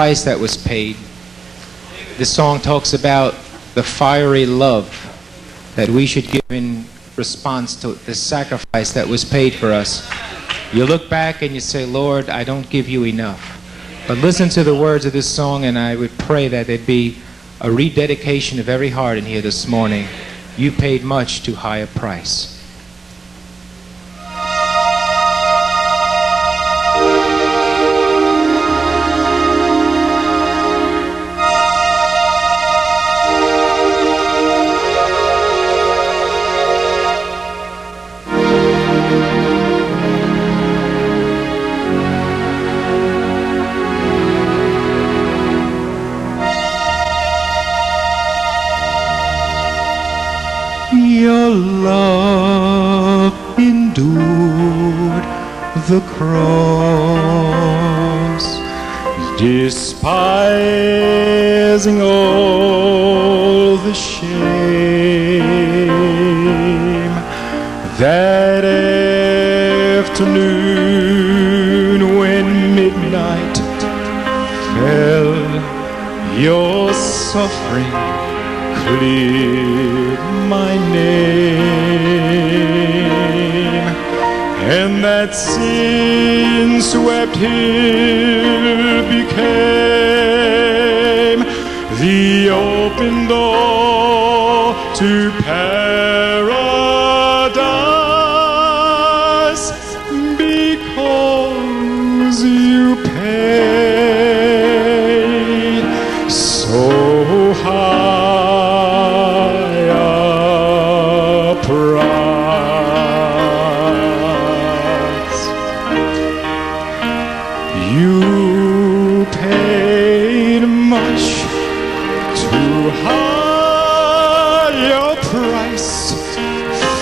price that was paid. This song talks about the fiery love that we should give in response to the sacrifice that was paid for us. You look back and you say, Lord, I don't give you enough. But listen to the words of this song, and I would pray that there'd be a rededication of every heart in here this morning. You paid much too high a price. Your love endured the cross, despising all the shame. That afternoon when midnight fell, your suffering cleared my name, and that sin-swept hill became the open door to paradise, because you paid so high price. You paid much too high a price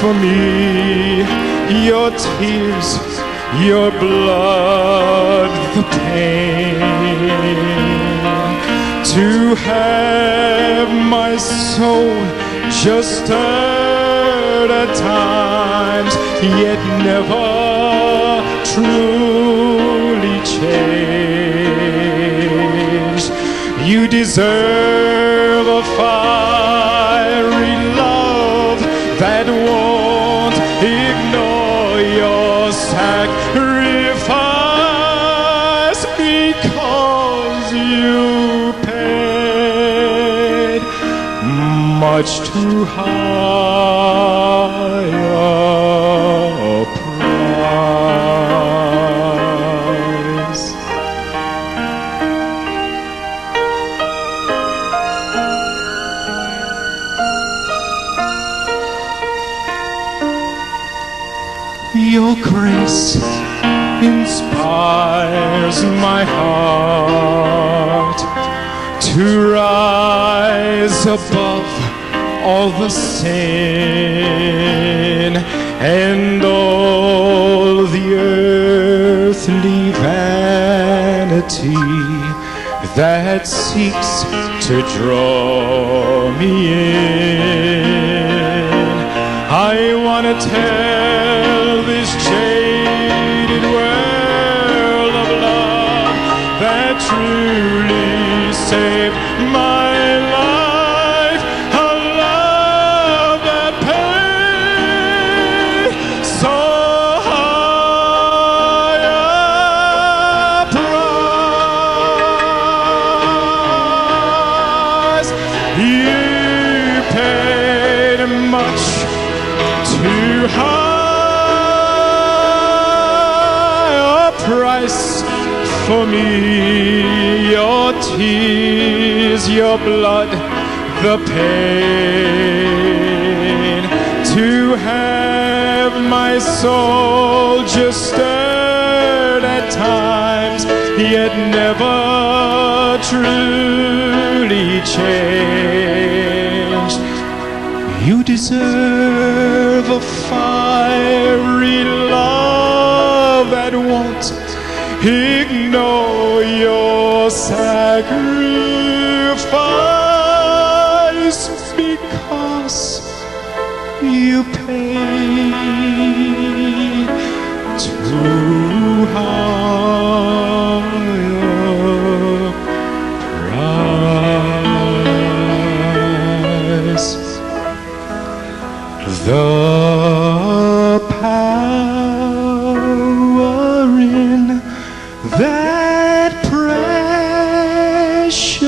for me. Your tears, your blood, the pain, to have my soul just stirred at times, yet never truly changed. You deserve a fiery love that won't ignore your sacrifice, because you paid much too high a price. Your grace inspires my heart to rise above all the sin and all the earthly vanity that seeks to draw me in. I want to tell this jaded world of love that truly saved my life, a love that paid so high a price. You paid much too high a price for me. Your tears, your blood, the pain, to have my soul just stirred at times, yet never truly changed. You deserve a fiery love that won't ignore your sacrifice, because you paid too high a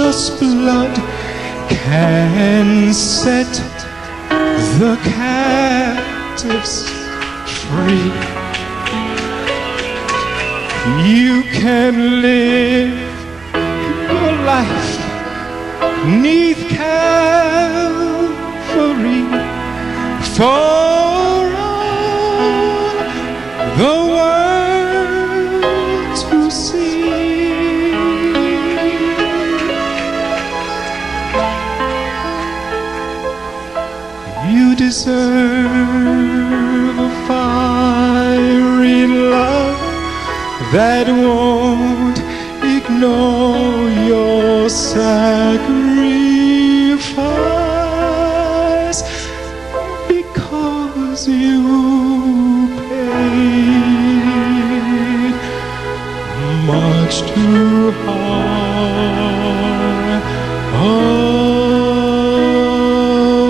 precious blood can set the captives free. You can live your life 'neath Calvary for all the world to see. You deserve a fiery love that won't ignore your sacrifice, because you paid much too high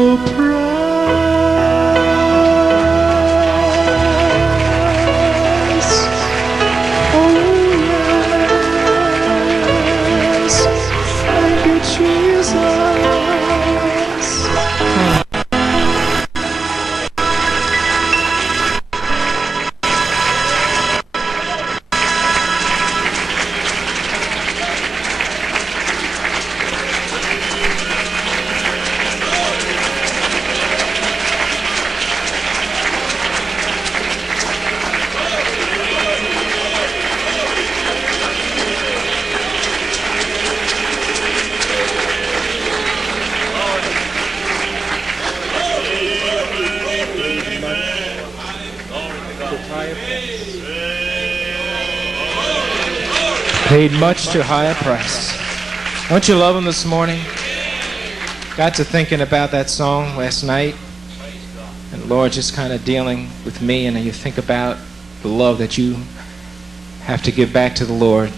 a price. Oh yes, thank you, Jesus. Paid much too high a price. Don't you love him this morning? Got to thinking about that song last night, and Lord just kind of dealing with me, and you think about the love that you have to give back to the Lord.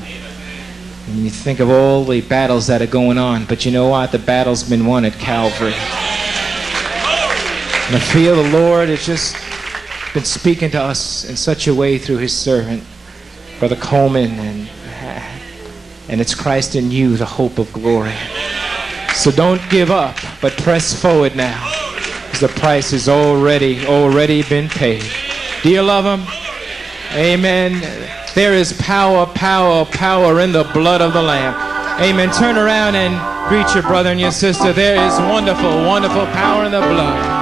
And you think of all the battles that are going on, but you know what? The battle's been won at Calvary. And I feel the Lord has just been speaking to us in such a way through his servant, Brother Coleman, and it's Christ in you, the hope of glory. So don't give up, but press forward now, because the price has already been paid. Do you love him? Amen. There is power in the blood of the Lamb. Amen. Turn around and greet your brother and your sister. There is wonderful power in the blood.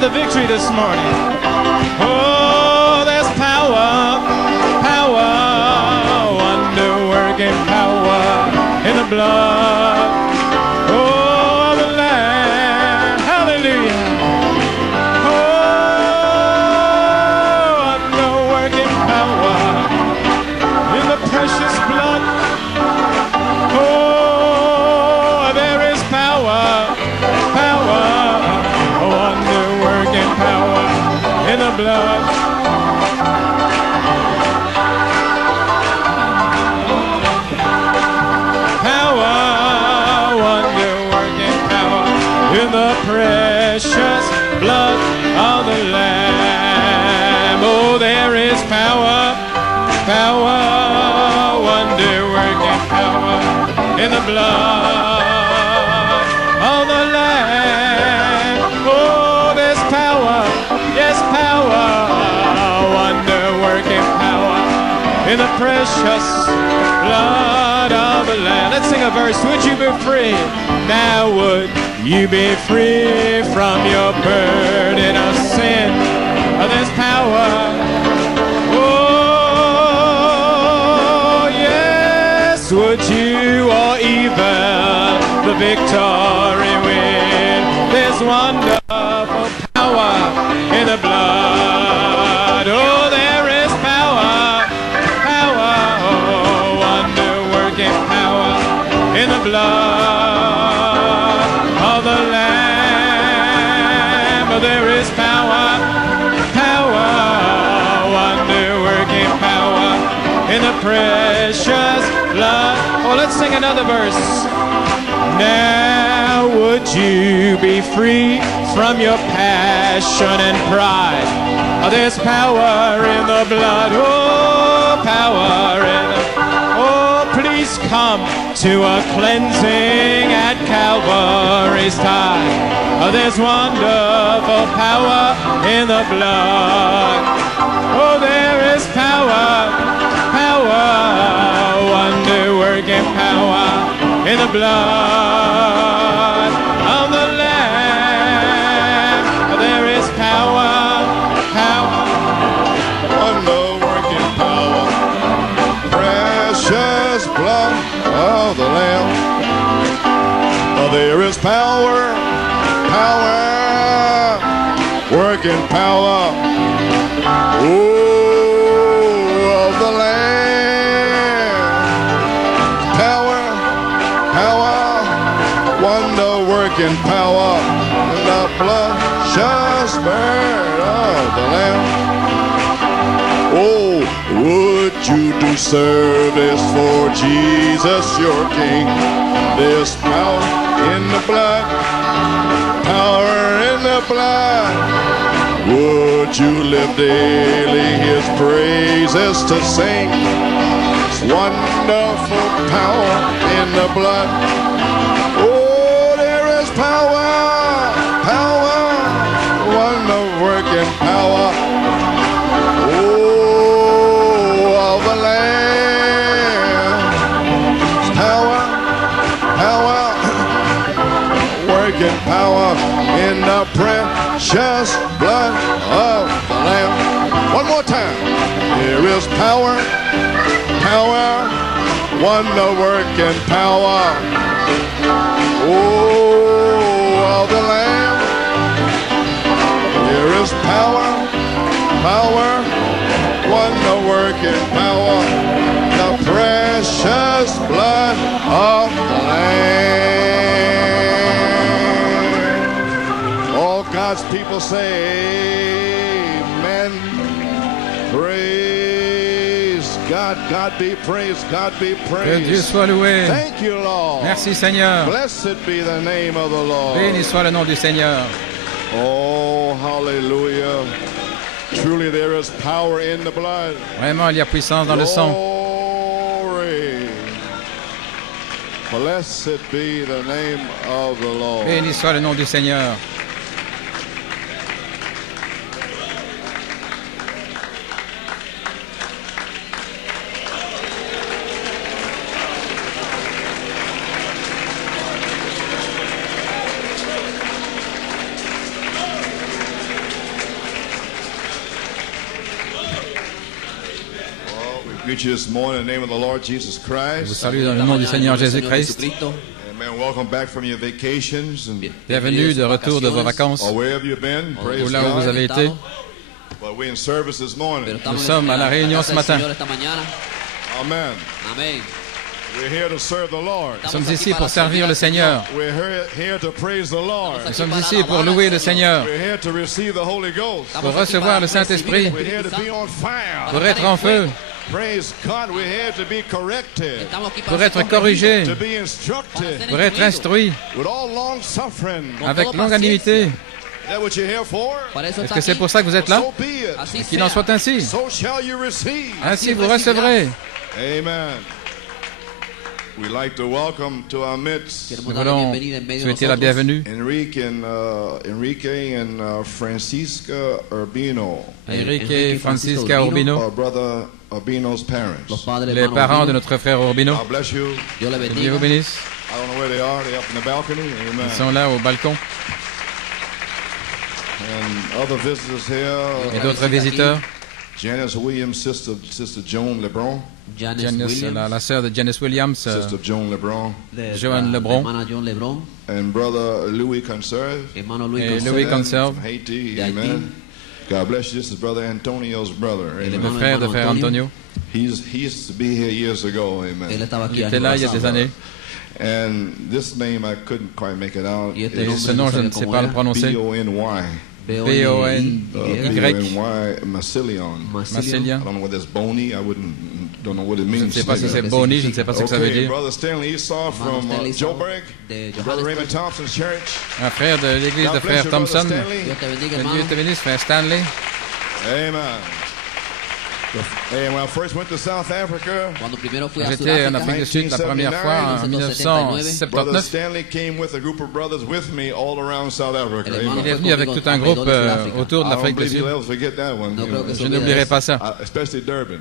The victory this morning. Oh, there's power, wonder-working power in the blood. Oh, the Lamb, hallelujah. Oh, wonder-working power in the precious blood. Oh, there is power, wonder-working power in the blood. Power, wonder-working power in the precious blood of the Lamb. Oh, there is power, wonder-working power in the blood of the Lamb. Oh, there's power, yes, power, wonder-working power in the precious blood of the Lamb. Let's sing a verse. Would you be free? Now would you be free from your burden of sin? Oh, there's power. Oh, yes. Would you or evil the victory win? There's wonderful power in the blood. Oh, there is power, oh, wonder-working power in the blood of the Lamb. Oh, there is power, wonder-working power in the precious blood. Oh, let's sing another verse. Now would would you be free from your passion and pride? Oh, there's power in the blood, oh, power in the... Oh, please come to a cleansing at Calvary's tide. Oh, there's wonderful power in the blood. Oh, there is power, power, wonder-working power in the blood of the Lamb. There is power, power, wonder-working power, precious blood of the Lamb. There is power, power, working power, oh, of the Lamb. Power, power, wonder-working power in the precious blood of the Lamb. Oh, would you do service for Jesus your King? There's power in the blood, power in the blood. Would you live daily his praises to sing? It's wonderful power in the blood. Oh, there is power, power, wonder-working power. Oh, of the Lamb. Power, power, working power in the precious blood of the Lamb. One more time. There is power, power, wonder-working power. Oh, of the Lamb. There is power, power, wonder-working power. The precious blood of the Lamb. All God's people say amen. Praise God. God be praised. God be Que Dieu praised. soit loué. Thank you, Lord. Merci Seigneur. Blessed be the name of the Lord. Béni soit le nom du Seigneur. Oh, hallelujah. Truly there is power in the blood. Vraiment, il y a puissance dans le sang. Glory. Blessed be the name of the Lord. Béni soit le nom du Seigneur. Greet you this morning in the name of the Lord Jesus Je vous Christ. salue dans le nom du Seigneur Jésus-Christ. Amen. Welcome back from your vacations and Bienvenue de retour de vos vacances, or wherever you've been. ou Praise là où vous God. avez été. But we're in service this morning. Nous sommes à la réunion ce matin. Amen. Amén. We're here to serve the Lord. Nous sommes ici pour servir le Seigneur. We're here to praise the Lord. Nous sommes ici pour louer le Seigneur, We're here to receive the Holy Ghost. pour recevoir le Saint-Esprit, We're here to be on fire. pour être en feu, Praise God. We're here to be corrected, pour être corrigé, to be instructed pour être instruit, with all long suffering. avec longanimité. Is that what you're here for? Est-ce que c'est pour ça que vous êtes là? So be it. Qu'il en soit ainsi. So shall you receive. Ainsi vous recevrez. Amen. We'd like to welcome to our midst Nous voulons souhaiter la bienvenue Enrique and Francisca Urbino, Enrique et Francisca Urbino, our brother Urbino's parents. les parents de notre frère Urbino. God bless you. Dios le Que Dieu bendiga. vous bénisse. I don't know where they are. They're up in the balcony. Amen. Ils sont là au balcon. And other visitors here. Et d'autres visiteurs. Janice Williams, Sister Joan Lebron, Janice Janice, Williams, la sœur de Janice Williams, Sister Joan Lebron, Joanne Lebron. hermana John Lebron, and Brother Louis Conserve hermano Luis Et Conserve, Louis Conserve, from Haiti. de Haïti. Amen. God bless you. This is Brother Antonio's brother. El Amen. le frère de frère Antonio. He used to be here years ago. Él Amen. estaba aquí Il años était là il y a des pasados. années. And this name I couldn't quite make it out. Y este Et nombre ce nom, je ne sais pas le prononcer. B-O-N-Y. B-O-N-Y. B-O-N-Y. Massilion. I Massilian. don't know whether it's Boni. I don't Don't know what it Je means. ne sais pas si c'est Boni, je ne sais pas ce que ça veut Okay, dire. Brother Stanley Esau from Stanley Esau Joburg, de Brother Raymond Johannesburg. Thompson's church. Un frère de l'église de God bless frère you, Brother Thompson. Stanley. Dios te bendiga, Que hermano. Dieu te bénisse, frère Stanley. Amen. And when I first went to South Africa, Cuando primero fui a J'étais en Afrique Sudáfrica, du Sud la première fois en Brother 1979. Stanley came with a group of brothers with me all around South Africa. El hermano Amen. Il est venu avec tout un groupe autour de I don't l'Afrique du believe Sud. you'll ever forget that one. No creo que Je n'oublierai pas ça, Especially Durban.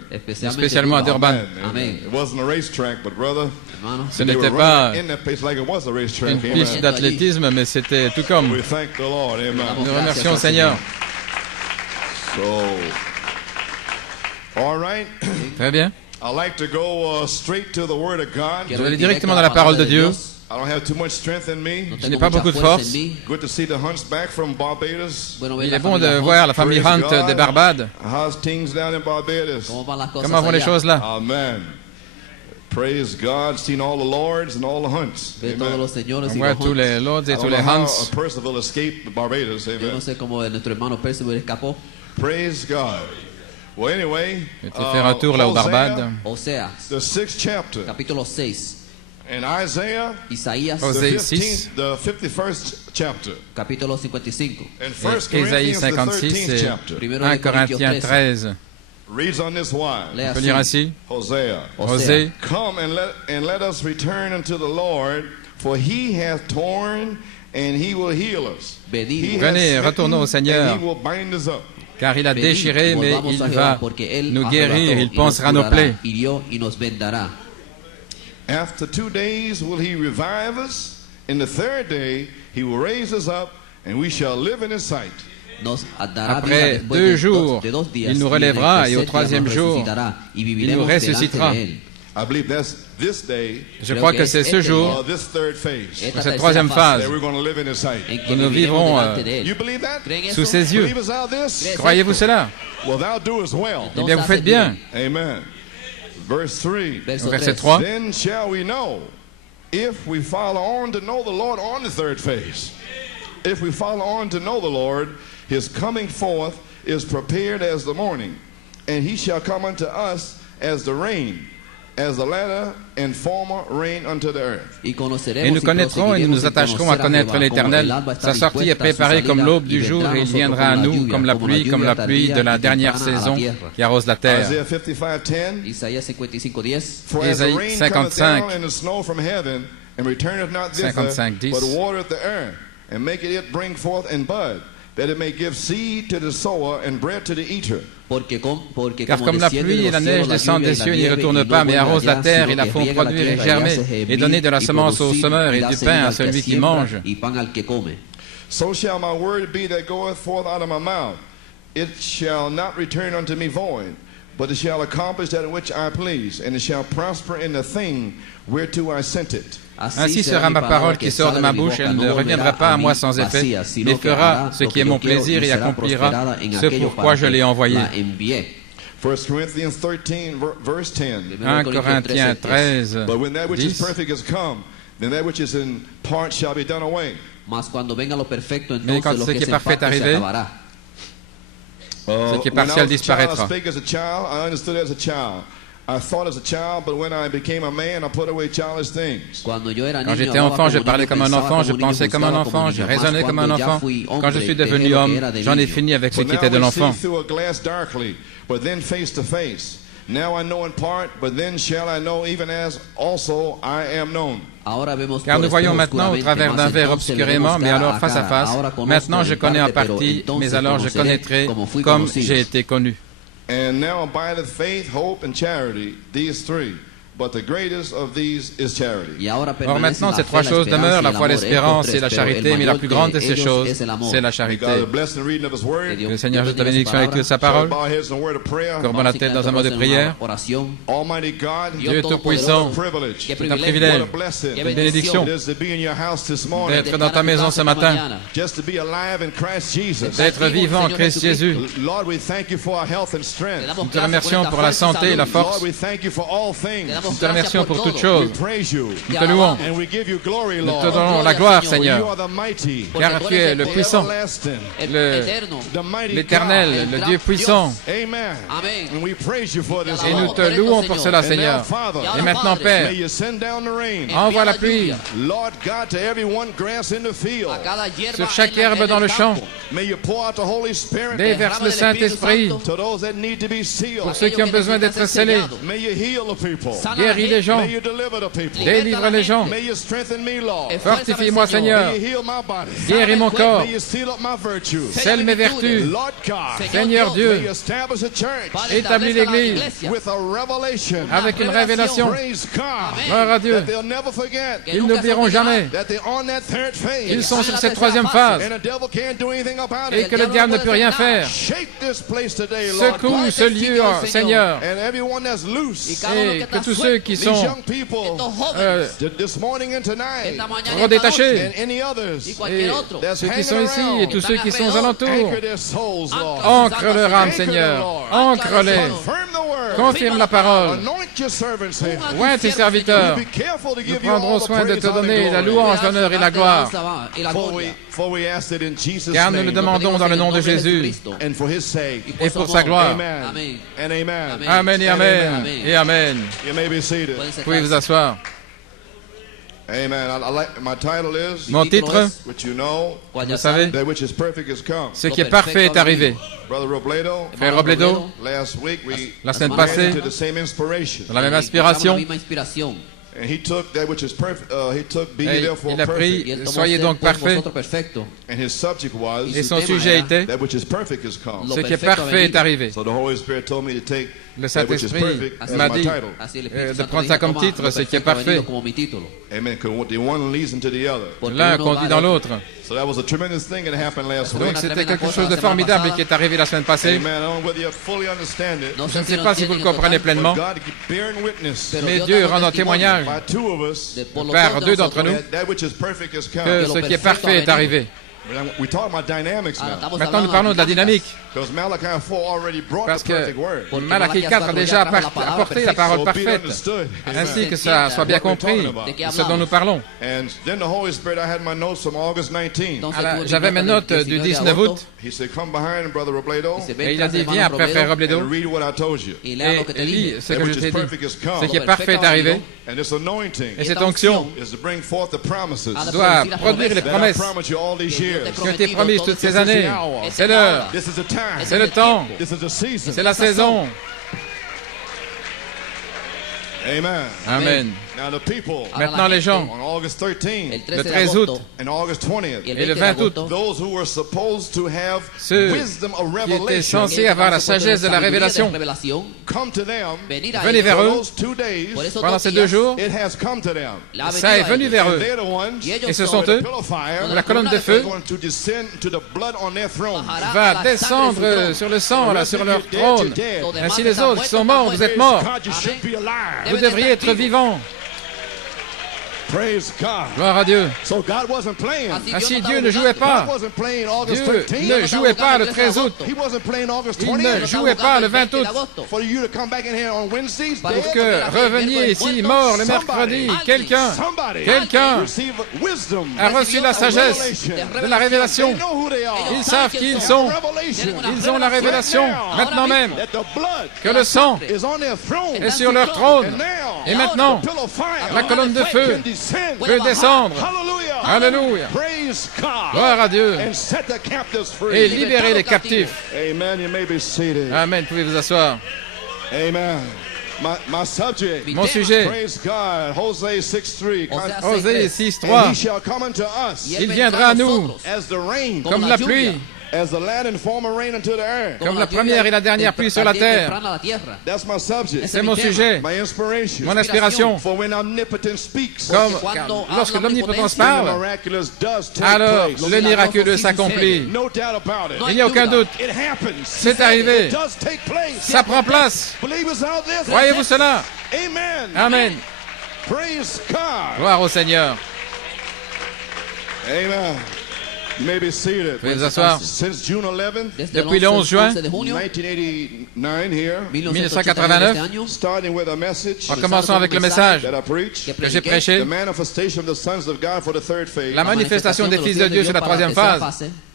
spécialement à Durban. Amen. It wasn't a racetrack, but brother, Hermano, Ce they were n'était pas running in that place like it was a racetrack. une piste Amen. d'athlétisme, mais c'était tout comme. We thank the Lord. Amen. Nous remercions le Seigneur. So, all right. Très bien. I like to go straight to the Word of God. Je vais aller directement dans la parole de Dieu. I don't have too much strength in me. No Je n'ai tengo pas mucha beaucoup de fuerza force. en mí. Good to see the Hunts back from Barbados. Bueno, ver Il la est bon de familia voir Hunt. la famille Praise Hunt God. des Barbades. How's things down in Barbados? ¿Cómo van las cosas Comment vont les allá? choses là? Amen. Praise God. Seen all the Lords and all the Hunts. Ve todos Amen. los señores On y voit los tous Hunts. les Lords I et don't tous know les how Hunts. Percival escaped Barbados. Yo no Amen. sé cómo nuestro hermano Percival escapó. Praise God. Well, anyway, Je vais faire un tour là aux Barbades. Oseas, the 6th chapter, capítulo 6. and Isaiah, Isaías, the Osée 15th, the 51st chapter, capítulo 55. and 1 Et Ésaïe Corinthians, the 56 13th et chapter, Primero 1 de Corintios Corinthiens 13. reads on this wise. Lea On peut así. lire ainsi. Hosea, Osée, come and let us return unto the Lord, for he hath torn and he will heal us. Venid. He hath Venez, smitten, retournons au Seigneur. and he will bind us up. car il a Venid, déchiré, mais volvamos il a Jehová, va porque él nous arrebató guérir, y il nos pansera nos curará, plaies. hirió y nos vendará. After 2 days will he revive us. In the third day he will raise us up, and we shall live in his sight. Nos dará vida Après después 2 de jours, de 2 días, il nous y en el relèvera, et au tercer día troisième nos jour, resucitará, y il viviremos nous delante ressuscitera. de él. I believe that's this day, Je Creo crois que que es c'est ce este jour, or this third phase, Esta cette tercera troisième phase, that we're going to live in his sight. en que que nous viviremos vivrons, delante de You él. believe that? ¿Creen eso? sous ses yeux. Believers out this? Croyez-vous cela? Well, thou doest well. Eh bien, vous faites bien. Amen. Verse 3. Verso Verset 3. 3. Then shall we know if we follow on to know the Lord on the third phase. If we follow on to know the Lord, his coming forth is prepared as the morning, and he shall come unto us as the rain, as the latter and former rain unto the earth. Et Et nous connaîtrons et nous nous attacherons à connaître l'Éternel. Sa sortie est préparée comme l'aube du jour et il viendra à nous comme la pluie de la dernière saison qui arrose la terre. Isaiah 55:10. Isaías 55:10. For as the Ésaïe rain 55. cometh down and the snow from heaven, and returneth not thither, 55:10. but watereth the earth, and maketh it bring forth and bud, that it may give seed to the sower and bread to the eater. Car comme la pluie et la neige descendent des cieux et n'y retournent pas, mais arrosent la terre et la font produire et germer, et donner de la semence au semeur et du pain à celui qui mange. So shall my word be that goeth forth out of my mouth. It shall not return unto me void, but it shall accomplish that which I please, and it shall prosper in the thing whereto I sent it. Ainsi sera ma parole qui sort de ma bouche, elle ne reviendra pas à moi sans effet, mais fera ce qui est mon plaisir et accomplira ce pourquoi je l'ai envoyé. 1 Corinthians 13, verse 10. 1 Corinthiens 13, But when that which is 10. perfect is come, then that which is in part shall be done away. Mas cuando venga lo perfecto, Mais quand entonces lo ce que qui est es en parfait parte se arrivé, acabará. Ce qui est When I partiel was a child, I disparaîtra. spake as a child, I understood as a child. I thought as a child, but when I became a man, I put away childish things. Cuando yo era Quand niño, j'étais hablaba enfant, je como parlais niño, comme un pensaba enfant, je como niño, pensais comme un juzgaba como enfant, niño. je Mas raisonnais comme un cuando ya enfant. fui Quand je hombre, suis dejé devenu lo que homme, era de j'en ai niño. fini avec ce For qui était de now we see l'enfant. through a glass darkly, but then face to face. Now I know in part, but then shall I know even as also I am known. Ahora vemos Car por nous voyons espejo maintenant au oscuramente, travers mas d'un verre entonces le obscurément, vemos mais cara alors a face à cara. face. Ahora conozco Maintenant je en connais en parte, pero partie, entonces mais alors je conoceré connaîtrai como fui comme conocido. j'ai été connu. And now abideth faith, hope, and charity, these three. But the greatest of these is charity. Y ahora Or permanecen maintenant, la ces fe, trois la choses esperanza demeurent, y la el foi, amor, l'espérance estos et la tres, pero el charité, mais la mayor plus de grande de ces ellos choses, es el amor. c'est la May charité. God bless the reading of His Word. Que le Seigneur jette la Dios bénédiction avec bendiga sa su Shall we parole. bow our heads in a word of prayer? Courbons la tête dans un mot de prière. Oración. Almighty God, Dios Tout-puissant, what a privilege, Qué c'est un what privilège, a blessing Qué une bénédiction it is to be in your house this morning, d'être dans ta maison ce matin, just to be alive in Christ Jesus. d'être vivant en Christ Jésus. Lord, we thank you for our health and strength. Nous te remercions pour la santé et la Lord, force. we thank you for all things. damos Nous te gracias remercions por pour todo. toutes choses. We praise you. Nous te louons. And we give you glory, Nous te Lord. donnons la gloire, For you Seigneur, are the mighty, car tu es le the puissant, everlasting, El le- eterno. the mighty l'Éternel, God. le Dieu puissant. Amen. Amén. And we praise you for this, Et nous Lord. te louons pour cela, And now, Seigneur. Father, Et maintenant, Père, may you send down the rain. envoie la pluie Lord God, to everyone grass in the field. A cada hierba sur chaque en herbe dans le champ. campo. May you pour out the Holy Spirit Déverse le Saint-Esprit to those that need to be sealed. pour ceux qui ont besoin d'être scellés. May you heal the people. Guéris les gens. May you deliver the people. Délivre les gens. May you strengthen me, Lord. Fortifie-moi, Seigneur. May you heal my body. Guéris mon corps. May you seal up my virtues. Scelle mes vertus. Lord God, Seigneur may Dieu, you establish a church Padre, établis establece la l'Église iglesia. with a revelation. avec une révélation. Praise God. Gloire à Dieu. That they'll never forget. Que Ils nunca se n'oublieront olvidará jamais That they're on that third phase. qu'ils sont Están en sur la cette tercera troisième fase. phase And the devil can't do anything about et it. que le diable ne peut rien faire. Shake this place today, Lord Secoue God. ce lieu, Seigneur, And everyone that's loose. et que tous ceux qui These sont young people Estos euh, jóvenes, this morning and tonight. esta mañana y esta redétachés. noche, And any others y cualquier otro, that's ceux qui hanging sont ici around. et tous ceux qui sont aux alentours, Anchor their souls, Lord. ancre leur âme, Seigneur, ancre-les, Confirm the word. confirme la parole. Anoint your servants, Savior. Oins tes serviteurs. Be careful to Nous give you all prendrons the soin de praise, te honor, donner and la glory. louange, l'honneur et la gloire. y la gloria. For we ask it in Jesus' Car nous name. le demandons dans le nom de Jésus And for his sake. et pour sa gloire. Amen. Amen. And amen. Amen. Amen et Amen Amen. et Amen. You may be seated. Pueden sentarse. Pouvez vous asseoir. Amen. I like my title is Mon titre, which you know, Cual vous ya savez, saben, that which is perfect is come. ce qui est parfait est arrivé. Brother Robledo, Frère Robledo, last week we la semaine ran passée, into the same inspiration. dans la même encontramos la inspiration, misma inspiración. And he took that which is perfect, he took be et therefore il a perfect. Y él pris tomó Soyez ser donc por parfaits, vosotros perfecto. And his subject was et son tema sujet era était that which is perfect is come. Lo ce qui est perfecto ha parfait est venido. arrivé. So the Holy Spirit told me to take Le that which is Saint-Esprit perfect as m'a my dit title. Así el Espíritu de Santo prendre dijo, ça comme toma, titre, lo ce qui est perfecto ha venido parfait. como mi título. Amen. Because the one leads into the other. Porque L'un uno conduit va dans al otro. l'autre. So that was a tremendous thing that happened last Donc week. c'était quelque chose de formidable qui est arrivé la semaine passée. Amen. I don't know whether you fully understand it. No Je sé ne si sais lo pas si vous le entienden comprenez total, pleinement, But God bearing witness pero mais Dios Dieu dando rend en testimonio témoignage by two of us de por los par dos de deux d'entre nosotros. nous that which is perfect has come. que ce qui est parfait est arrivé. We talk about dynamics Ahora now. estamos Maintenant, nous hablando parlons de la dinámicas. dynamique, Because Malachi 4 already brought parce the perfect que word. Porque Malachie Malachi 4 a déjà trajo la palabra apporté la perfecta. parole So be it parfaite, understood. ainsi que ça soit bien compris ¿De qué de ce dont nous hablamos? parlons. And then the Holy Spirit, I had my notes from August 19. Entonces, Alors, tuve mi j'avais nota mes del notes du 19 de 19 agosto, août, He said, come behind, Brother Robledo, y se et ven il a tras dit, hermano viens après frère Robledo, Robledo, and read what I told you. y lea lo que te et lis dije. ce That que je which t'ai is dit. perfect has Ce come. qui est parfait est arrivé, And this anointing et cette onction is to bring forth the promises doit produire les that I promesses promised you all these years. qui ont été promises toutes ces années. C'est l'heure, This is the time. c'est le temps, This is the season. c'est la saison. Amen. Amen. Now the people Maintenant, les gens, on August 13 El 13 Le de 13 agosto août and August 20th, y el et le 20 de 20 août, agosto, those who were supposed to have Ceux wisdom of qui étaient revelation, censés avoir la sagesse de la révélation, come to them. venir a venez ellos. vers For eux those 2 days, Por esos pendant dos ces 2 días, jours, it has come to them. la ha ça est venido a venu ellos. vers And eux. they're the ones Y ellos Et ce son sont eux, pillar of fire la colonne de feu going to descend to the blood on their throne. bajará a va la sangre de su descendre trono. sur le sang, là, sur leur You're dead, you're trône. dead. Los demás Ainsi les están autres qui sont morts, muertos, vous êtes están morts. God, you should be alive. Vous devriez être vivants. Praise God. Gloire à Dieu. So God wasn't playing. Ainsi Dieu ne jouait God pas. wasn't playing August Dieu 13. ne jouait pas le 13 août. He wasn't playing August Il 20th. ne jouait pas le 20 août. For you to come back in here on Wednesdays, Pour dead. Que reveniez ici mort le mercredi. Quelqu'un Quelqu'un receive wisdom, a reçu la sagesse de la révélation. They know who they are. Ils savent qui ils They sont. have revelation. Ils ont la révélation maintenant même That the blood que le sang is on their throne. est sur leur trône. And now, Et maintenant, the pillar of fire la colonne de feu can descend. peut descendre. Hallelujah. Alléluia. Praise God. Gloire à Dieu. And set the captives free. Et libérer les captifs. Amen. You may be seated. Amen. Pouvez vous asseoir. Amen. My subject. Mon sujet, Praise God. Hosea 6:3. Osée And 6:3. he shall come unto us Il viendra à nous as the rain, comme la pluie, as the land and former rain unto the earth. comme la première et la dernière pluie sur la terre. That's my subject. C'est mon sujet, My inspiration. mon inspiration. For when omnipotent speaks, Comme Cuando lorsque habla l'omnipotence the parle, miraculous does take alors place. le miraculeux s'accomplit. No doubt about it. Il n'y a aucun doute. It happens. C'est arrivé. It does take place. Ça prend place. Believers out there. Croyez-vous cela? Amen. Amen. Praise God. Gloire au Seigneur. Amen. You may be seated. Veuillez vous asseoir. Since June 11th, Depuis le 11 juin 1989 here, 1989, starting with a message en commençant avec le message that I preached, que j'ai prêché, the manifestation of the sons of God for the third phase. la manifestation des fils de Dieu sur la troisième phase.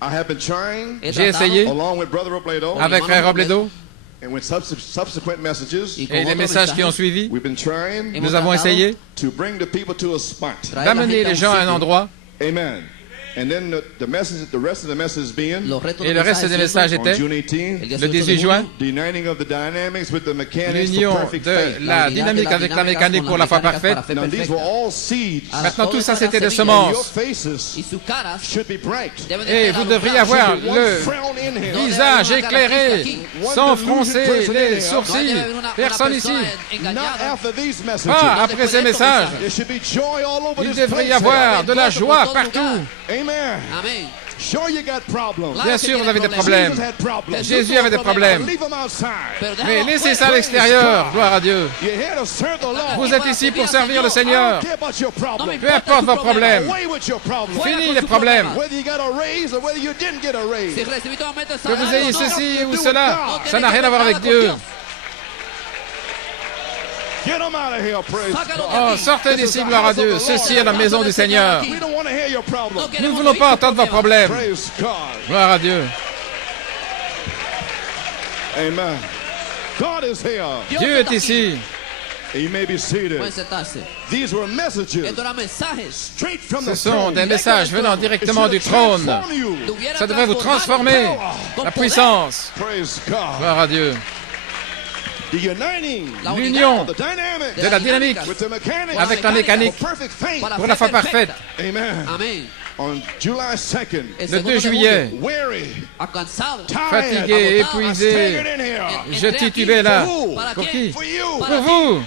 I have been trying, J'ai essayé, along with Brother Robledo, avec Frère Robledo, and with subsequent messages, et les messages qui ont suivi, we've been trying nous avons essayé to bring the people to a spot. d'amener les gens à un endroit. Amen. And then the message, the rest of the message being Et le reste des messages on était June 18th, le 18 juin, the uniting of the dynamics with the mechanics l'union for perfect de faith. la dynamique avec la mécanique pour la foi parfaite. Now these were all seeds. Maintenant, tout ça, c'était des And your semences. faces should be bright. Et vous devriez avoir One le frown in here. visage éclairé, sans froncer les sourcils. Personne ici. Not after these messages. Pas après ces messages. There should be joy all over Il this devrait y place. avoir de la joie partout. Amen. Amén. Sure you got problems. Bien sûr, vous avez des problèmes. Jesus had problems. Jésus avait des problèmes. Leave them outside. Mais laissez ça à l'extérieur. Gloire à Dieu. You're here to serve the Lord. Vous êtes ici pour servir le I Seigneur. don't care about your problem. Peu importe vos problèmes. Away with your problem. Fini les problèmes. Whether you got a raise or whether you didn't get a raise. Que vous ayez ceci ou cela, ça n'a rien à voir avec Dieu. Get them out of here, praise God. Oh, sortez d'ici, gloire à Dieu. Ceci est la maison du Seigneur. We don't want to hear your problem. Nous ne voulons pas entendre vos problèmes. Praise God. Gloire à Dieu. Amen. God is here. Dieu est ici. You may be seated. Pueden sentarse. These were messages Estos eran mensajes. straight from Ce the sont throne. des messages venant directement du It should trône. transform you. Ça devrait vous transformer. La puissance. Praise God. Gloire à Dieu. The uniting L'union of the dynamics de la dynamique with the mechanics avec la mécanique for perfect faith. pour la foi parfaite. Amen. Amén. On July 2nd, El Le 2 segundo de juillet, julio, weary, alcanzado. tired, fatigué, I staggered épuisé, in here. je titubais là. ¿Para Pour qué? qui? For you, Pour vous.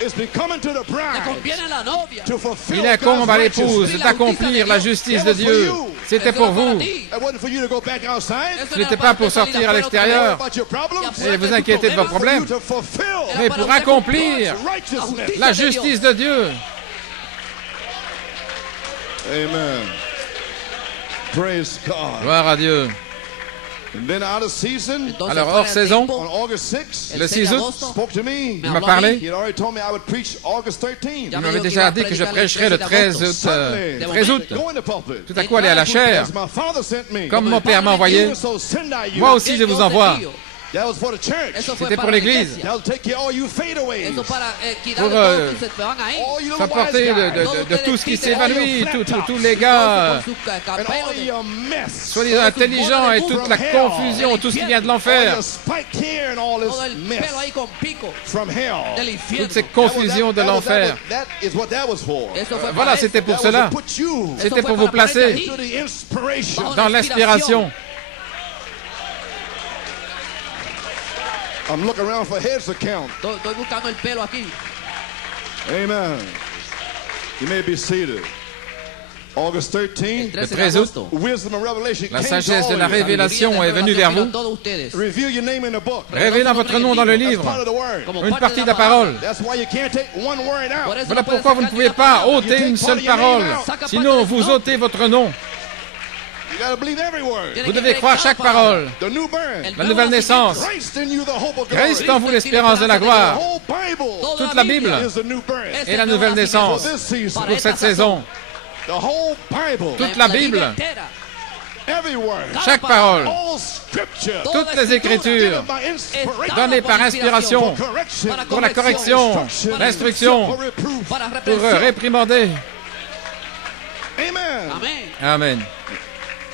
it's becoming to the Le bride conviene a la novia. to fulfill Il incombe God's à l'épouse righteousness. d'accomplir la justice de Dieu. C'était pour vous. That wasn't for you to go back outside. Ce n'était pas pour sortir à l'extérieur About your problems. et vous inquiéter de vos problèmes, To fulfill mais pour accomplir righteousness. la justice de Dieu. Amen. Praise God. Gloire à Dieu. And then out of season, Entonces, Alors, fuera hors de saison, on tiempo, August 6th, le 6 août, spoke to me. il m'a parlé. He had already told me I would preach August 13th. Il m'avait déjà dit que je prêcherais le 13 août. Sunday, 13 août. go in the pulpit. Tout à coup, aller à la chair. As my father sent me. Comme mon Père m'a envoyé, Even so send I you. moi aussi je vous envoie. That was for the church. Eso fue C'était para pour la l'Église. iglesia. That will take care of all you fadeaways. Eso para quitar Pour, todos que se van ahí. All you little S'apporter wise guys. de tout ce qui s'évanouit, tous les gars, Con sus And capelos all de- your mess. soi-disant intelligents et toute la confusion, tout ce qui vient de All l'enfer, your spiked hair and all todo el this pelo mess ahí con pico from hell. del infierno. toutes ces confusions de l'enfer. That is what that was for. Eso fue Voilà, para c'était eso. pour That was cela. to put you Eso C'était fue pour vous para ponerte placer allí. to the inspiration. dans l'inspiration. I'm looking around for heads to count. Estoy buscando el pelo aquí. Amen. You may be seated. August 13th, El 13 de 13 août, agosto. wisdom and revelation la came sagesse to de la all of you. révélation est venue vers vous. Todos ustedes. Reveal your name in the book. Révélant votre nom dans le That's livre, part of the word. Como une parte partie de de la parole. That's why you can't take one word Por out. eso Voilà no puedes pourquoi vous ne sacar pouvez ni pas una ôter une seule parole. Sinon, vous ôtez votre nom. You gotta believe every word. Tiene Vous que devez creer croire cada chaque palabra. parole. The new birth. El La nuevo nouvelle naissance. Christ in you, the hope of Christ glory. en vous l'espérance de la The gloire. whole Bible Toda Toute la Bible is the new birth. et la nouvelle For naissance this season, pour cette saison. the whole Bible, Toute la Bible, every word, chaque parole, all scripture, toutes les Écritures, given by inspiration, données par inspiration for correction, pour la correction, l'instruction, for reproof. Para pour reprensión. réprimander. Amen. Amén. Amen.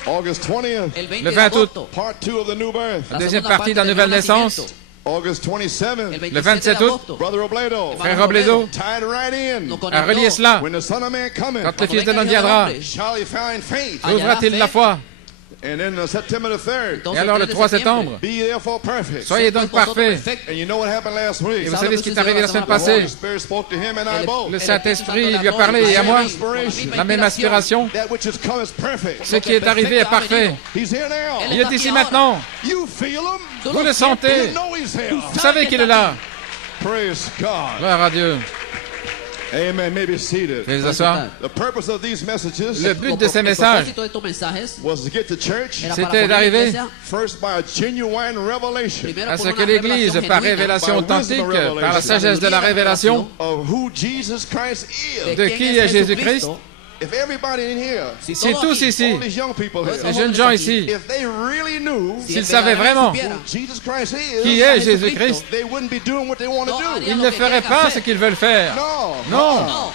August 20th, El 20 Le de 20 août. agosto. part 2 of the new birth. La Deuxième segunda partie parte de la del nouvelle nuevo naissance. nacimiento. August 27th, El Le 27 27 de août. agosto. Brother Robledo, Frère Robledo tied right in. Nos a relié cela. When the Son of Man cometh, Quand le Fils de l'homme viendra, shall he find faith? trouvera-t-il la foi? And then September the 3rd, Entonces, Et alors le 3 de 3 septiembre, septembre, be therefore perfect. soyez donc parfaits. And you know what happened last week? Et vous savez ce qui est arrivé la semaine The Holy passée? Spirit spoke to him and I both. Le Saint-Esprit lui a parlé et à moi, la même inspiration. That which has come is perfect. Ce qui est arrivé est parfait. He's here now. Il est ici maintenant. You feel him. Vous le sentez. You know he's here. Vous savez qu'il est là. Praise God. Gloire à Dieu. Amen. May be seated. Veuillez vous asseoir. The purpose of these messages Le but de ces messages, El propósito de estos mensajes was to get the church era C'était para poner la d'arriver iglesia first by a genuine revelation primero à por ce una que l'Église, revelación par genuina révélation By wisdom authentique, revelation. par la sagesse de la révélation, of who Jesus Christ is. de quién qui es est Jésus-Christ. Jesucristo. If everybody in here, Si todos tous aquí, ici, all these young people Todos here, les estos jeunes jóvenes gens aquí, ici, if they really knew si s'ils savaient vraiment verdaderamente who Jesus Christ qui is, est Jésus-Christ, they wouldn't be doing what they want to No do. harían ils lo ne que feraient quieren pas hacer. ce qu'ils veulent faire. No, Non. No,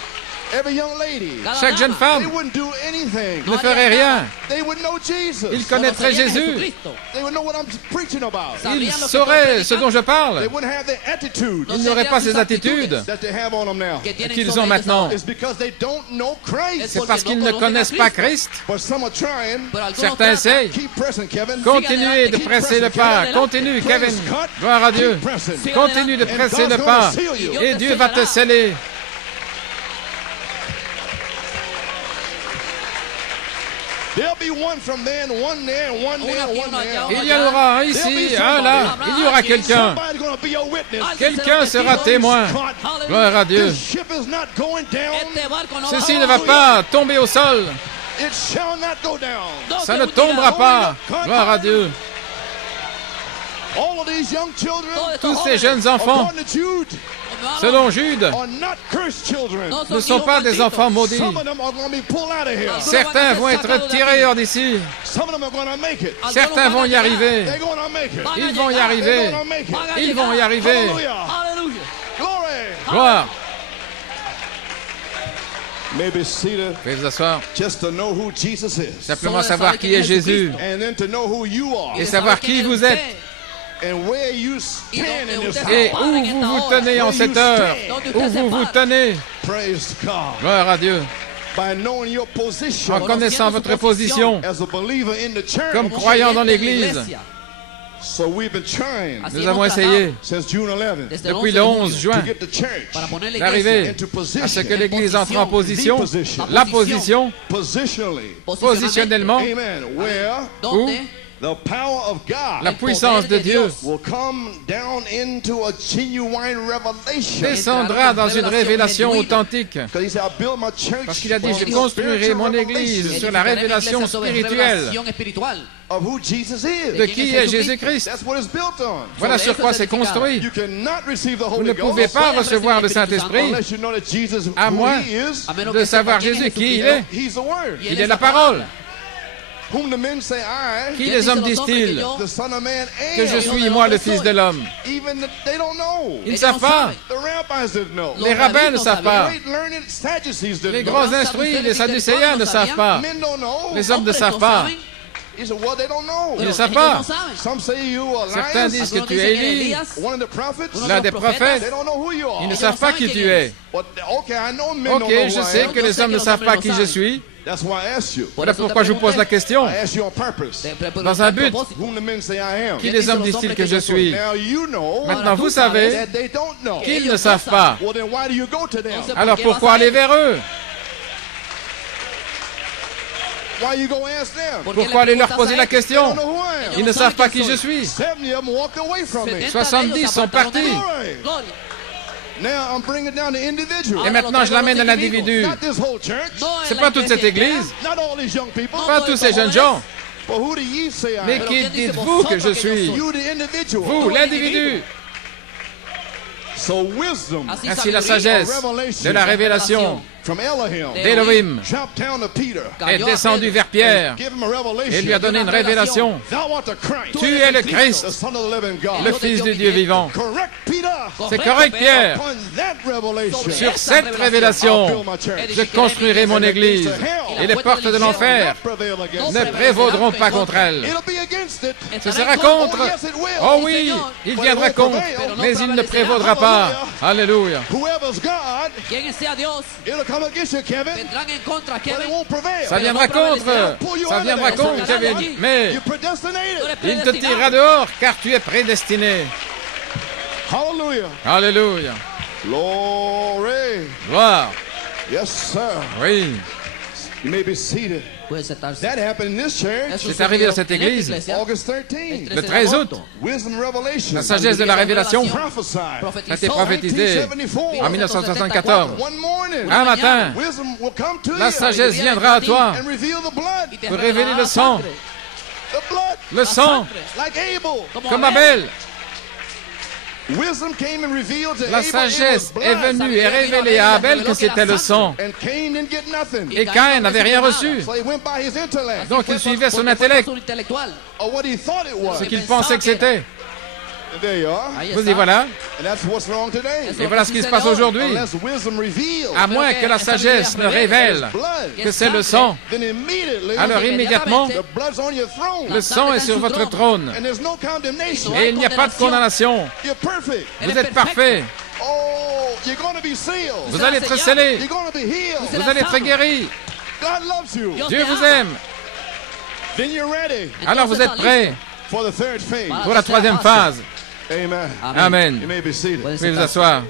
every young lady, cada Chaque jeune dama they femme wouldn't do anything. ne ferait rien. They would know Jesus. Ils connaîtraient conocerían a Jésus. Jesucristo. They would know what I'm preaching about. Sabrían Ils lo que estoy sauraient ce dont je They parle. wouldn't have the attitude No Ils n'auraient tendrían pas sus ces attitudes actitudes that they have on them now. que tienen qu'ils sobre ont ellos maintenant. ahora. It's because they don't know Christ. C'est parce qu'ils ne connaissent pas Christ. But some are trying. Pero algunos Certains tratan- essayent. Keep pressing, Kevin. Continuez de presser le pas. Continue, Kevin. Gloire à Dieu. Continue de presser le pas. Et Dieu va te sceller. There'll be one from there and one there and one there and one there. Il y en aura un ici, un là. Il y aura quelqu'un. Somebody's going to be a witness. Quelqu'un sera témoin. Gloire à Dieu. This ship is not going down. Este barco no va Ceci a- ne va pas tomber au sol. It shall not go down. No Ça se ne hundirá. tombera pas. Gloire à Dieu. All of these young children, Tous ces jeunes enfants, according to Jude, selon Jude, are not cursed children. ne sont pas des enfants maudits. Some of them are going to be pulled out of here. Certains vont être tirés hors d'ici. Some of them are going to make it. Certains vont y arriver. They're going to make it. Ils vont y They're arriver. going to make it. Ils vont y arriver. Hallelujah. Hallelujah. Glory. Gloire. Maybe seated Veuillez vous asseoir. just to know who Jesus is. Simplement savoir qui est Jésus And then to know who you are. et savoir qui vous êtes And where you stand in this et hour. où vous vous tenez en cette heure, où vous vous tenez. Praise God. Gloire à Dieu. By knowing your position En connaissant votre position as a believer in the church. comme croyant dans l'Église. So we've been trying Nous avons essayé since June 11th depuis le 11 juin to get the church para poner la d'arriver into à ce que position. l'Église entre en position, position. la position, Positionally. positionnellement, Amen. Where donde the power of God la puissance de Dieu will come down into a genuine revelation. descendra dans une révélation authentique. Because he said, I build my church Parce qu'il a dit, on je the construirai spiritual mon Église revelation sur la révélation spirituelle of who Jesus is. de qui est Jésus-Christ. That's what it's built on. Voilà sur quoi c'est construit. You cannot receive the Vous Holy ne pouvez Ghost pas recevoir le Saint-Esprit unless you know that Jesus, à who moins he is, de savoir Jésus qui il est. he's the Word. Il est la parole. Whom the men say, I, Qui les hommes disent-ils the Son of Man, que je suis moi le Fils de l'homme? even they don't know. Ils ne savent pas. The rabbis didn't know. Les rabbins ne savent pas. Great learned Sadducees didn't Les know. grands instruits, les Sadducéens ne savent pas. Men don't know. Les hommes ne savent pas. He said, well, they don't know. Ils ne savent pas. Some say you are Certains disent que tu es Élie, one of the prophets. l'un des prophètes. They don't know who you are. Ils ne savent pas qui tu es. But, okay, I know men don't Ok, know je who I sais am. que les hommes ne savent pas qui je suis. That's why I asked you. Voilà pourquoi je vous pose la question. I asked you on purpose. Dans un but. Whom the men say I am. Qui les hommes disent-ils que je suis? Now you know Maintenant, vous savez that they don't know. qu'ils ne savent pas. Well, then why do you go to them? Alors pourquoi aller vers eux? Why you go ask them? Pourquoi aller leur poser la They don't question? know who I am. Ils ne savent pas qui je suis. 70 of them walked away from me. 70 sont partis. Glory. Now I'm bringing it down to individual. Et maintenant, je l'amène à l'individu. Not this whole church. C'est pas toute cette église, Not all these young people. pas tous ces jeunes gens. But who do ye say I Mais am? qui dites-vous que je suis? You the individual. Vous, l'individu. So wisdom Ainsi la sagesse de la révélation from Elohim d'Élohim dropped down to Peter. est descendue vers Pierre Give him a revelation. et lui a donné une révélation. Thou art the Christ, Tu es le the Christ, Son of the living God. le Fils du Dieu vivant. Correct Peter. C'est correct, Pierre. Upon that revelation, Sur cette I'll révélation, build my church. je construirai mon Église et les portes de l'enfer Prevail against ne it. prévaudront pas contre elle. It'll be against it. Ce sera contre. Oh, yes, it will. Oh oui, il viendra contre, mais il ne prévaudra pas. Alléluia. Whoever's God, Quien sea Dios, it'll come against you, Kevin, vendrán en contra, but it Kevin. won't prevail. Ça viendra contre. Ça viendra contre, Kevin. Mais You're predestinated. il te tirera dehors car tu es prédestiné. Hallelujah. Alléluia. Glory. Gloire. Yes, sir. Oui. You may be seated. Puede sentarse. That happened in this church. C'est arrivé dans cette église August 13. le 13 août. Wisdom Revelation. La sagesse de la révélation Prophesied. a été prophétisée en 1974. One morning. Un matin, Wisdom will come to la you sagesse viendra à toi and reveal the blood. pour révéler le sang, The blood. le sang, Like Abel. comme Abel. Wisdom came and revealed to La Abel sagesse Abel's est blood. venue et révélée à Abel que c'était le sang. And Cain didn't get nothing. Et Caïn n'avait rien reçu. So he went by his intellect. Donc il suivait son intellect, Or what he thought it was. ce qu'il pensait que c'était. And there you are. Vous y voilà. And that's what's wrong today. Et voilà ce qui se passe aujourd'hui. Unless wisdom reveals À moins que la sagesse ne révèle que c'est le sang, then immediately alors immédiatement, the blood's on your throne. le sang est sur votre trône. And there's no condemnation. Et il n'y a pas de condamnation. You're perfect. Vous êtes parfait. Oh, you're going to be sealed. Vous allez être scellé. You're going to be healed. Vous allez être guéri. God loves you. Dieu vous aime. Then you're ready Alors vous êtes prêt for the third phase. pour la troisième phase. Amen. Amen. You may be seated. Vous pouvez vous asseoir.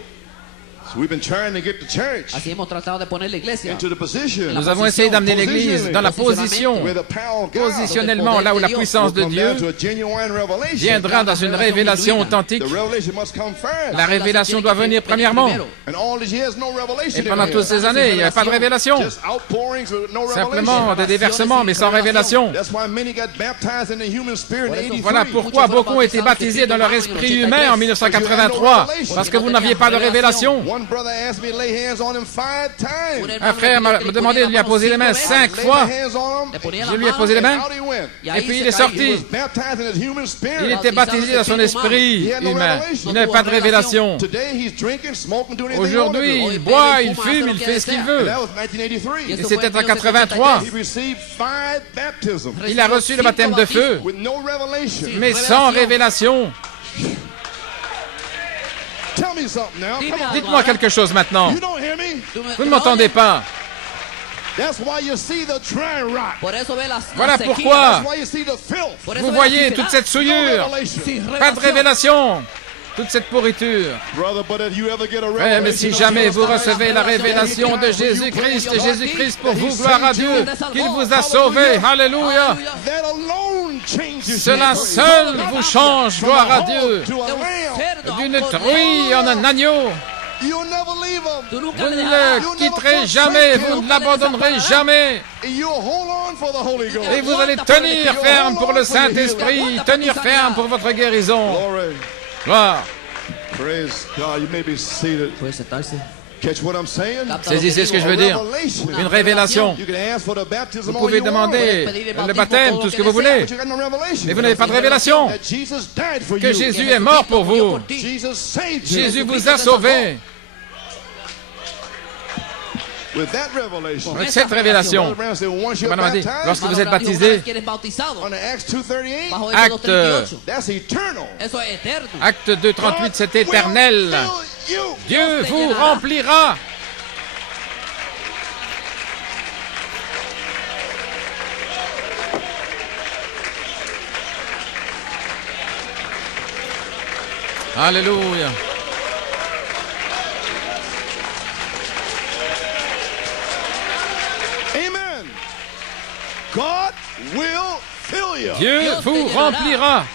So we've been trying to get the church Así hemos tratado de poner la iglesia into the position Nous avons essayé d'amener l'Église dans la position, where the power of God positionnellement là où la puissance de will come Dieu down to a genuine revelation. viendra dans une révélation authentique. The revelation must come first. La révélation doit venir premièrement. And all these years, no revelation Et pendant in toutes here. ces années, il n'y avait pas de révélation. Just outpourings with no Simplement revelation. des déversements, mais sans révélation. That's why many got baptized in the human spirit in 83. Voilà pourquoi beaucoup ont été baptisés dans leur esprit humain en 1983, parce que vous n'aviez pas de révélation. One brother asked me to lay hands on him 5 times. Un frère m'a demandé de lui poser les mains 5 fois. Laid my hands on him. Je lui ai posé les mains, Out he went. et puis il est He sorti. was baptized in his human Il spirit. était baptisé dans son esprit humain. Il n'avait pas de révélation. Today he's drinking, smoking, doing anything he Aujourd'hui, wanted to il do. boit, il fume, il fait ce qu'il veut. And that was 1983. Et c'était en 83. He received 5 baptisms Il a reçu le baptême de feu, with no revelation. mais sans révélation. Tell me something now. Come on. Dites-moi quelque chose maintenant. You don't hear me? Vous ne m'entendez pas. That's why you see the dry rot. Por eso ve las Voilà sequías. pourquoi That's why you see the filth. Por eso vous ve la voyez suciedad. toute cette No souillure. revelation. Pas de révélation. Toute cette pourriture. Brother, but if you ever get a Ouais, mais si revelation jamais of vous Jesus recevez la révélation de Jésus-Christ, et Jésus-Christ pour vous, gloire à Dieu, qu'il vous a sauvé, alléluia. Aleluya. that alone changes Cela you. seul vous change, gloire à Dieu. To a De un lamb. cerdo a un D'une cordero. truie en un agneau. You'll never leave them. Tú nunca Vous le ne dejarás. le quitterez jamais, vous ne l'abandonnerez jamais. And you'll hold on for the Holy Ghost. Et vous allez tenir ferme pour le Saint-Esprit, tenir ferme pour votre guérison. Glory. Gloire. Praise God. You may be seated. Puede sentarse. Catch what I'm saying? Capta lo Saisissez ce que je veux dire. Revelation. Une révélation. You can ask for the baptism Vous all pouvez you want, demander le baptême, tout ce que vous voulez. but you got no revelation. Mais vous n'avez pas de révélation. That Jesus died for Que you. Jésus est mort pour vous. Jesus saved you. Jésus vous a sauvé. With that revelation. Avec cette révélation, Brother Branham said, once you're Madame a dit, baptized, lorsque vous êtes Ahora, una baptisé, vez que eres bautizado, under Acts 2:38, bajo Acte, Hechos 2:38, that's eternal. eso es eterno. acte 2:38, c'est éternel. God will fill you. Dieu vous remplira. Alléluia. Amen. God will fill you. Dieu Dios te vous llenará. remplira.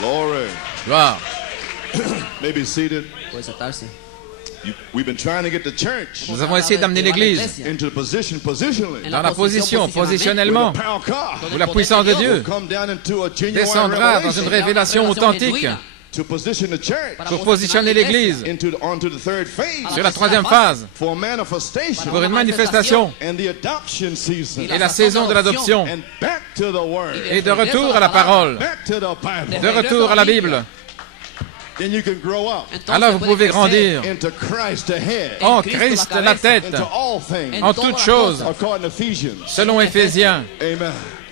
Glory. Gloire. May be seated. Puede sentarse. We've been trying to get the church Nous avons essayé d'amener l'Église into the position positionally. dans la position, Where positionnellement, the power of God où la puissance de Dieu will come down into a genuine descendra dans une revelation révélation authentique to position the church pour positionner l'Église onto the third phase sur la troisième phase, for a manifestation pour une manifestation and the adoption season et la saison de l'adoption and back to the word, et de retour à la parole, back to the Bible. de retour à la Bible. Then you can grow up Entonces Alors vous puede pouvez crecer grandir into Christ the head, en Cristo Christ la la cabeza, tête, into all things, en toutes choses, according to Ephesians. selon Éphésiens. Amen.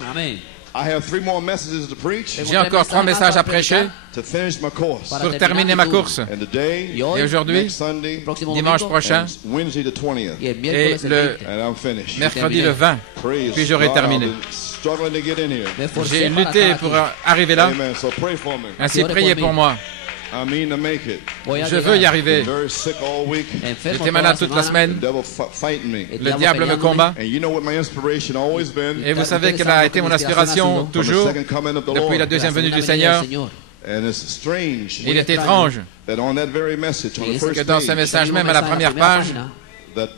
Amén. I have 3 more messages to preach J'ai encore 3 messages à prêcher to finish my course. pour terminer ma course. And today, Y hoy, Et aujourd'hui, next Sunday, próximo dimanche domingo, prochain and Wednesday the 20th. y el miércoles et el le 20. And I'm finished. mercredi le 20, Praise puis j'aurai God. terminé. I've been struggling to get in here. Me esforcé J'ai para lutté estar pour aquí. arriver là. Amen. So pray for me. Ainsi, priez pour moi. I mean to make it. Voy a Je veux y llegar. arriver. Very sick all week. Enfermo J'étais toda malade la toute la semana. semaine. The devil fighting me. El Le diable me peleándome. combat. And you know what my inspiration always been? Et vous savez quelle a été mon inspiration From the toujours second coming of the depuis la Lord. deuxième venue du Seigneur. Seigneur. And it's strange Il est étrange that on that very message, on the que first que dans ce page, message même à la première page, that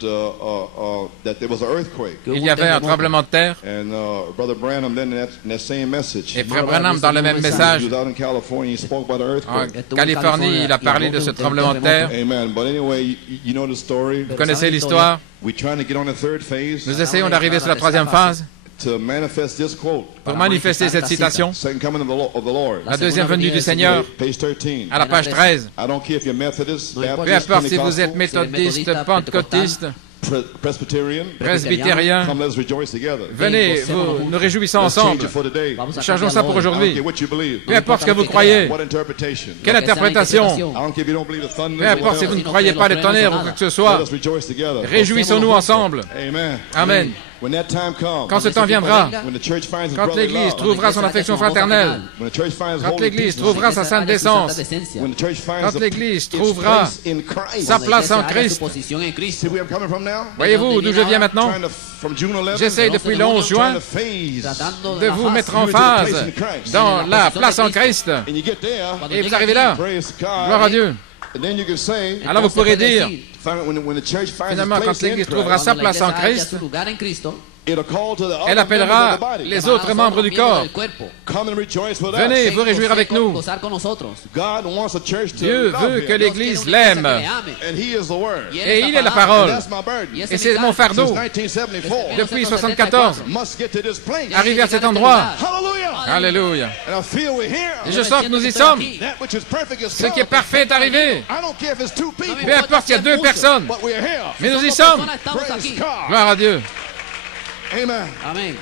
there was an earthquake. il y avait un tremblement de terre. And Brother Branham then in that same message, Et Frère Branham, dans le même message, he was out in California, he spoke about an en earthquake. Californie, il a parlé de ce tremblement de terre. Amen. But anyway, you know the story. Vous connaissez l'histoire. We're trying to get on the third phase Nous essayons d'arriver sur la troisième phase to manifest this quote. pour manifester cette citation. Second coming of the Lord. La deuxième venue du Seigneur, Page 13. à la page 13. I don't care if you're Methodist, Peu Baptist, importe si vous êtes Pentecostal, méthodiste, pentecôtiste, Presbyterian, presbytérien, come let's rejoice together. venez, nous réjouissons Let's change ensemble. it for today. Changeons ça pour I don't aujourd'hui. care what you believe. Peu importe ce que vous croyez, What interpretation. quelle interprétation, I don't care if you don't believe the thunder. peu importe si vous ne croyez pas le tonnerre ou quoi que ce Let soit, us rejoice together. réjouissons-nous ensemble. Amen. Amen. When that time comes, Quand ce temps viendra, when the church finds its quand brotherly l'Église love, trouvera son affection fraternelle, when the church finds quand holy l'Église peace, trouvera sa sainte décence, when the church finds quand the- l'Église its trouvera place in Christ. sa place en Christ. See where I'm coming from now? Voyez-vous d'où je viens maintenant? Trying to, from June 11th, J'essaye depuis le 11 trying juin to phase. de vous mettre en phase dans la place en Christ. And you get there, Et vous arrivez là. praise God. Gloire à Dieu. And then you can say, Alors vous pourrez dire, when the church finds finalement, its quand place in l'Église Christ, trouvera sa place en Christ, it'll call to the other elle members appellera of the body. les autres membres du corps. Come and rejoice with Venez us. vous réjouir avec nous. God wants a church to Dieu love veut him. que l'Église l'aime. And he is the word. Et il est la And parole. that's my burden. Et c'est mon fardeau. Since 1974. Depuis 1974, Must get to this place. arrivé à cet endroit. Hallelujah. Alléluia. And I feel we're here. Et je sens que nous y sommes. That which is perfect is Ce qui est come. parfait est arrivé. I don't care if it's two people. Peu importe s'il y a deux personnes, But we're here. mais nous y sommes. Praise God. Gloire à Dieu. Amen. Amén.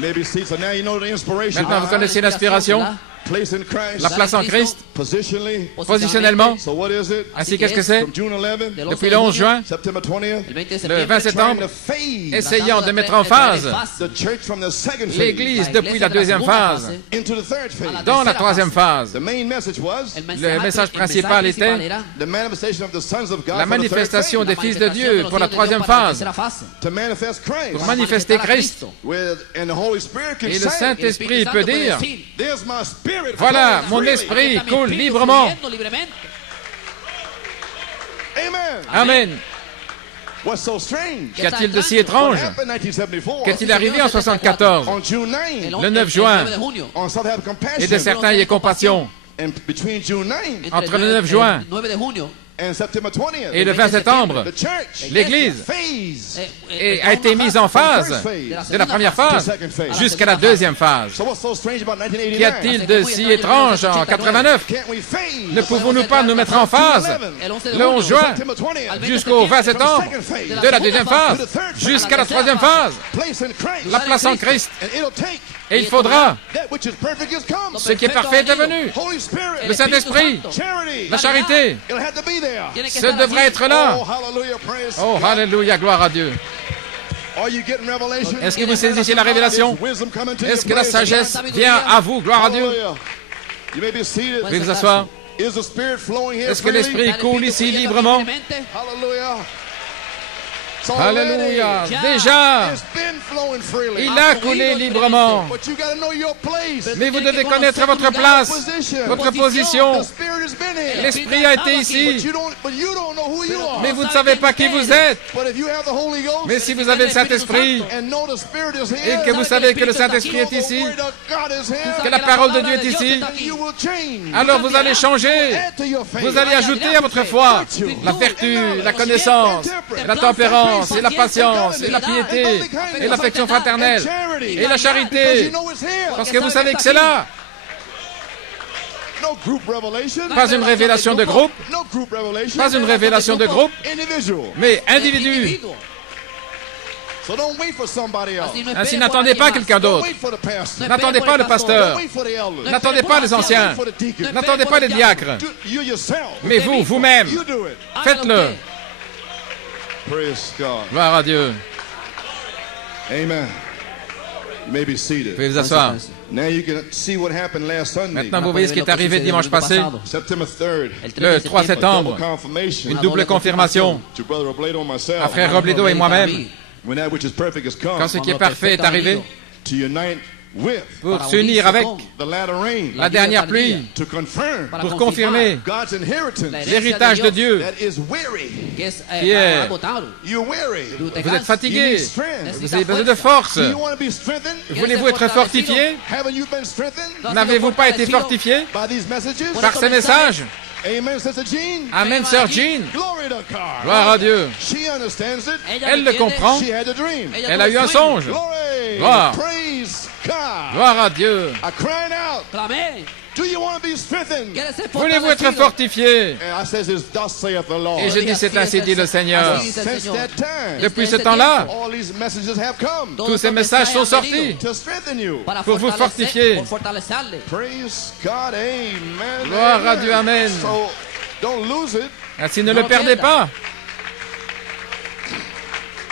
Maybe see, so now you know the inspiration. Maintenant, vous connaissez l'inspiration, Place in Christ. la place en Christ, Positionally. positionnellement. So what is it? Ainsi, qu'est-ce que c'est? From June 11th, Depuis le 11 juin, September 20th, le 20 septembre, trying to phase essayant de mettre en phase the church from the second phase l'Église depuis la deuxième phase into the third phase. dans la troisième phase. The main message was Le message principal était the manifestation of the sons of God la for the third manifestation phase. des fils de Dieu pour la troisième phase, To manifest Christ. pour manifester Christ. And the Holy Spirit can Et le say, Saint-Esprit peut dire, there's my spirit voilà, flowing mon freely. esprit coule librement. Amen. Amen. What's so strange? Qu'y a-t-il de si What étrange? happened in 1974? Qu'est-il arrivé en 74? On June 9th, Le 9 juin, on some have compassion. et de certains y ait compassion. And between June 9th Entre le 9 juin and September 20th, et le 20 septembre, the church l'Église phase et a été mise en phase de la première phase jusqu'à la deuxième phase. So what's so strange about 1989? Qu'y a-t-il de si étrange en 89? Can't we phase Ne pouvons-nous pas nous mettre en phase le 11 juin September 20th jusqu'au 20 septembre de la deuxième phase jusqu'à la troisième phase, place in Christ la place en Christ? and it'll take Et il faudra that which is perfect is come. ce qui est parfait est devenu. Holy Spirit, Le Saint-Esprit, charity, la charité, it'll have to be there. ce devrait être là. Oh, hallelujah, praise Oh, God. alléluia, gloire à Dieu. Are you getting revelation? Est-ce que vous saisissez la révélation? Is wisdom coming to you? Est-ce que la Praise sagesse God. vient à vous? Gloire à Dieu. Hallelujah. You may be seated. Veuillez vous asseoir. Is the Spirit flowing here Est-ce que freely? l'Esprit coule ici librement? Hallelujah. It's Alléluia. already- Déjà, It's been flowing freely. il a coulé librement. But you gotta know your place. Mais vous devez connaître votre place, votre position. The Spirit has been here. L'Esprit a été ici, But you don't know who you are. mais vous ne savez pas qui vous êtes. But if you have the Holy Ghost Mais si vous avez le Saint-Esprit and know the Spirit is et here, que vous savez que le Saint-Esprit est the ici, Word of God is here, que la parole de Dieu est ici, then you will change. alors vous allez changer. Add to your faith. Vous allez ajouter à votre foi la vertu, la connaissance, la tempérance, et la patience, et la piété, et l'affection fraternelle, et la charité, parce que vous savez que c'est là. No group revelation. Pas une révélation de groupe, No group revelation. pas une révélation de groupe, Individual. mais individu. So don't wait for somebody else. Ainsi, n'attendez pas quelqu'un Don't d'autre. wait for the pastor. N'attendez pas le Don't pasteur. wait for the elders. N'attendez pas les anciens. Don't wait for the deacons. N'attendez pas les diacres. Do you yourself. Mais vous, vous-même, You do it. faites-le. Praise God. Gloire à Dieu. Amen. You may be Vous seated. pouvez vous asseoir. Now you can see what happened last Sunday. Maintenant, vous voyez ce qui est arrivé dimanche passé, September 3rd. le 3 Double septembre. confirmation Une double confirmation to Brother Robledo and myself. à Frère Robledo et moi-même. When that which is perfect has come. Quand ce qui est parfait est arrivé, To unite with pour s'unir avec the latter rain. la dernière pluie, To confirm pour confirmer God's inheritance l'héritage de Dieu that is weary. qui est... You're weary. Vous êtes fatigué, You need strength. vous avez besoin de force. Do you want to be strengthened? Voulez-vous être fortifié? Haven't you been strengthened N'avez-vous pas été fortifié by these messages? par ces messages? Amen, Sister Jean. Amen, Sœur Jean. Glory to God. Gloire à Dieu. She understands it. Elle le comprend. She had a dream. Elle a eu un songe. Glory. Gloire. Praise God. Gloire à Dieu. I cried out. Clamé. Do you want to be strengthened? Voulez-vous être fortifié? And I says, thus saith the Lord. Et je dis, c'est ainsi dit le Seigneur. Since that time, Depuis ce temps-là, all these messages have come tous ces messages sont sortis to strengthen you. pour vous fortifier. Praise God. Amen. Gloire à Dieu. Amen. So, don't lose it. Ainsi, ne le perdez pas.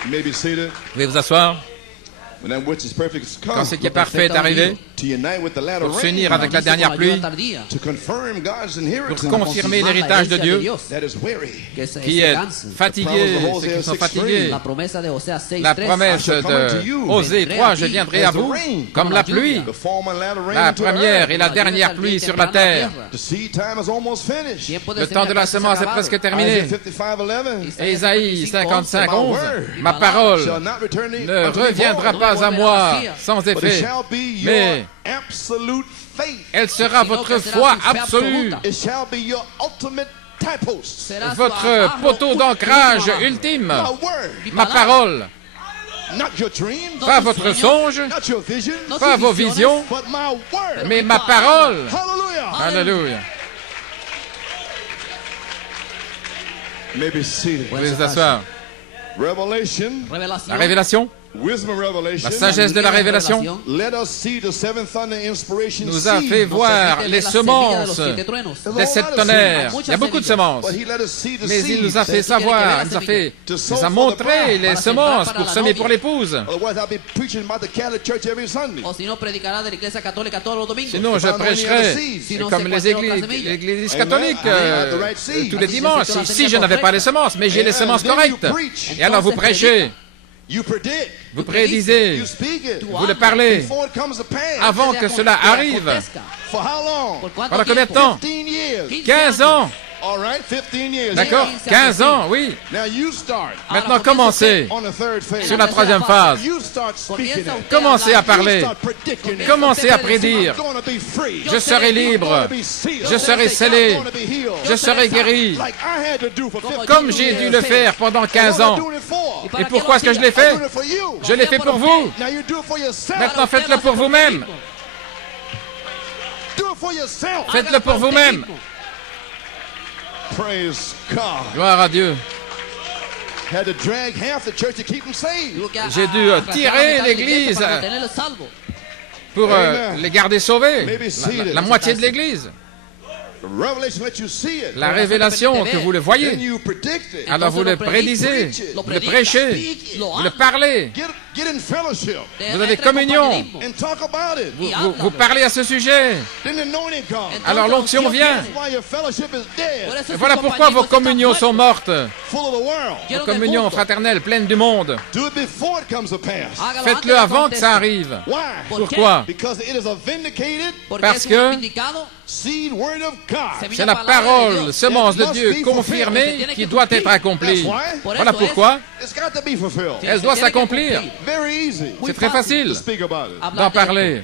You may be seated. Vous pouvez vous asseoir. When that which is perfect has come. Quand ce qui est parfait est arrivé, To unite with the latter pour rain. s'unir avec la dernière pluie, To confirm God's inheritance. pour confirmer l'héritage de Dieu, That is weary. qui est fatigué, ceux qui sont fatigués. La promesa de Oséas 6:3. La promesse de Osée 3, je viendrai à vous comme la pluie, The former and latter rain la into première earth. et la dernière pluie sur la terre. The seed time is almost finished. Le temps de la semence est presque terminé. Isaiah 55:11. Et Isaïe 55, 11, ma parole Shall not return ne unto me reviendra void, pas à moi sans but it effet, shall be your mais absolute faith. elle sera votre foi absolue, It shall be your ultimate tie post. votre poteau d'ancrage ultime, My word, ma parole, not your dream, pas votre songe, not your vision, pas vos visions, but my word. mais ma parole. Hallelujah. Alléluia. You may be seated. Vous pouvez vous asseoir. Revelation, La révélation, wisdom of revelation. la sagesse de la révélation Let us see the seven thunder inspiration nous a seed fait of voir seven- les semences des sept tonnerres. Il y a beaucoup de semences. But he let us see the Mais il nous a seed. fait savoir, il nous a montré les semences pour semer pour l'épouse. Otherwise, I'll be preaching about the Catholic Church every Sunday. O si no, predicará de la iglesia católica todos los domingos. Sinon, je prêcherai comme les églises catholiques tous les dimanches, si je n'avais pas les semences. Mais j'ai les semences correctes. Et alors vous prêchez, You predict. vous prédisez, You speak it. vous le parlez Before it comes to pass. avant que cela arrive. For how long? Pendant combien de temps? 15 years. 15 ans. All right, 15 years. D'accord? 15 ans, oui. Now you start Maintenant, commencez on the third phase. sur la troisième phase. You start speaking it. Commencez à You parler. start predicting it. Commencez à prédire. I'm gonna be free. Je serai libre. Je serai scellé. I'm gonna be healed. Je serai guéri. Like I had to do for 15 Comme j'ai dû le faire pendant 15 ans. Et pourquoi est-ce que je l'ai fait? Je l'ai fait pour vous. Now you do it for yourself. Maintenant, faites-le pour vous-même. Do it for yourself. Faites-le pour vous-même. Praise God. Gloire à Dieu. Had to drag half the church to keep them saved. J'ai dû tirer l'église pour les garder sauvés. La moitié de l'église. Revelation let you see it. La révélation, que vous le Then voyez. you predict it. Alors vous le prédisez, vous le prêchez, vous le parlez. Get in fellowship Vous avez communion. and talk about it. Vous parlez à ce sujet. Then the anointing comes. Alors l'onction vient. That's why your fellowship is dead. Et voilà pourquoi vos communions sont mortes. Full of the world. Vos communions fraternelles pleines du monde. Do it before it comes to pass. Faites-le avant que ça arrive. Why? Pourquoi? Because it is a vindicated Parce que seed word of God. c'est la parole, semence de Dieu confirmée qui doit être accomplie. Voilà pourquoi It's got to be fulfilled. elle doit s'accomplir. Very easy C'est très facile to speak about it. d'en parler.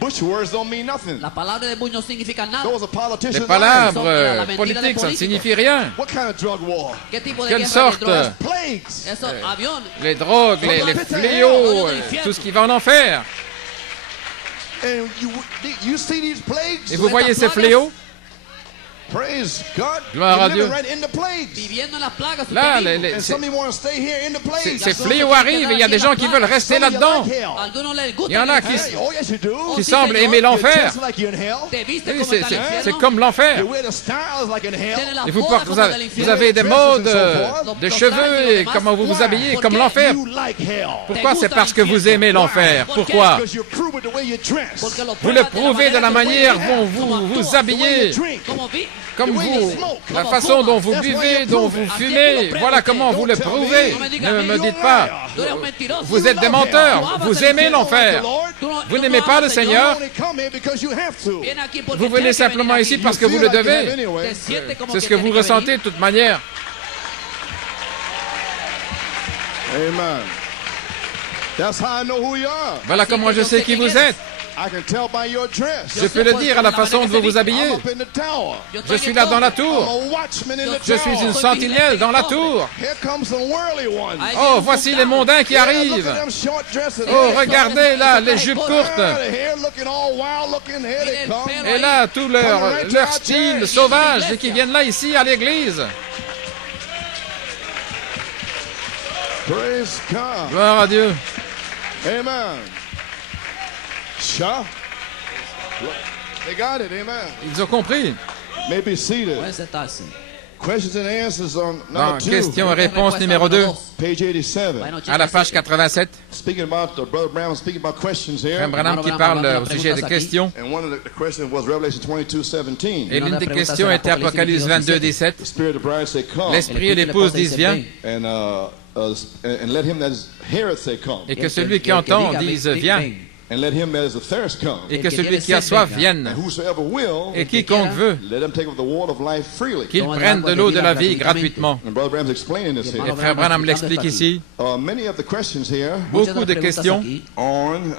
Bush words don't mean nothing. La palabra de Bush no significa nada. Those are politicians. Les palabres politiques, ça ne signifie rien. What kind of drug war? ¿Qué tipo de Quelle guerra de sorte? drogas? Plagues. Esos aviones. Les drogues, les fléaux, tout ce qui va en enfer. And you see these plagues? Et vous voyez ces fléaux? Praise God. Gloire à You're living Dieu. right in the plagues. Viviendo en las plagas. Là, usted mismo. And some of you want to stay here in the plagues. ces fléaux arrivent et il y a des gens qui veulent rester Some of you là-dedans. like hell. Algunos les gusta Il y en a que- qui, Hey, oh yes you do. qui sí, semblent señor. aimer You're l'enfer. just like you're in hell. Te viste Oui, como está el infierno. c'est comme l'enfer. You wear the styles like in hell. Tiene la Et vous, moda vous como avez, del vous infierno. avez des modes Los de trajes cheveux y lo et demás. comment vous vous Why? habillez ¿Por comme qué? l'enfer. You like hell. Pourquoi? Te C'est gusta parce que vous aimez l'enfer. ¿Por qué? Pourquoi? Because you prove it the way you dress. Porque lo Vous le pruebas prouvez de la manière dont como vous vous actúas, habillez, como vi- comme the way vous, you smoke, la como façon fumas. dont vous That's why buvez, you dont prove vous it. fumez. Voilà comment vous le Don't tell prouvez. me. No me digas a Ne mí, me you're dites a pas. liar. Tú eres un mentiroso. Vous êtes des menteurs. Vous aimez l'enfer. Tú no- Vous tú n'aimez no pas amas le al Señor. Seigneur. You only come here because you have to. Viene aquí porque Vous venez tienes que simplement venir ici aquí. parce que vous le Feel like you have devez. anyway. Te sientes como C'est ce que que vous tienes que ressentez venir. de toute manière. Amen. That's how I know who you are. Voilà comment je sais qui vous êtes. I can tell by your dress. Je peux le dire à la façon dont vous vous habillez. I'm up in the tower. Je suis là dans la I'm tour. a watchman in the Je suis une tower. sentinelle dans la tour. Here comes some worldly ones. Oh, voici les mondains qui Yeah, look arrivent. at them short dresses. Oh, Here they regardez là, les jupes come. courtes. The hair looking all wild looking. Here they come. Et là, tout leur style sauvage et qui viennent là ici à l'église. Praise God. Gloire à Dieu. Amen. Sure. They got it. Amen. Ils ont compris. May be seated. Pueden sentarse. Questions and answers on Dans number 2, question et réponse numéro 2, page 87. à la page 87, Speaking about Brother Branham speaking about questions here. Frère Branham qui parle au sujet des questions. And one of the questions was Revelation 22:17. Et l'une des questions était Apocalypse 22, 17. The Spirit of the bride say, "Come," L'esprit et l'épouse disent viens, and let him that heareth say, "Come," et que celui qui entend dise viens, and let him that is athirst come, et que celui qui a soif vienne, and whosoever will, et quiconque veut, let him take of the water of life freely. qu'il prenne de l'eau de la vie gratuitement. And Brother Branham's explaining this Et here. Frère Branham l'explique ici. Many of the questions here Beaucoup de questions. on,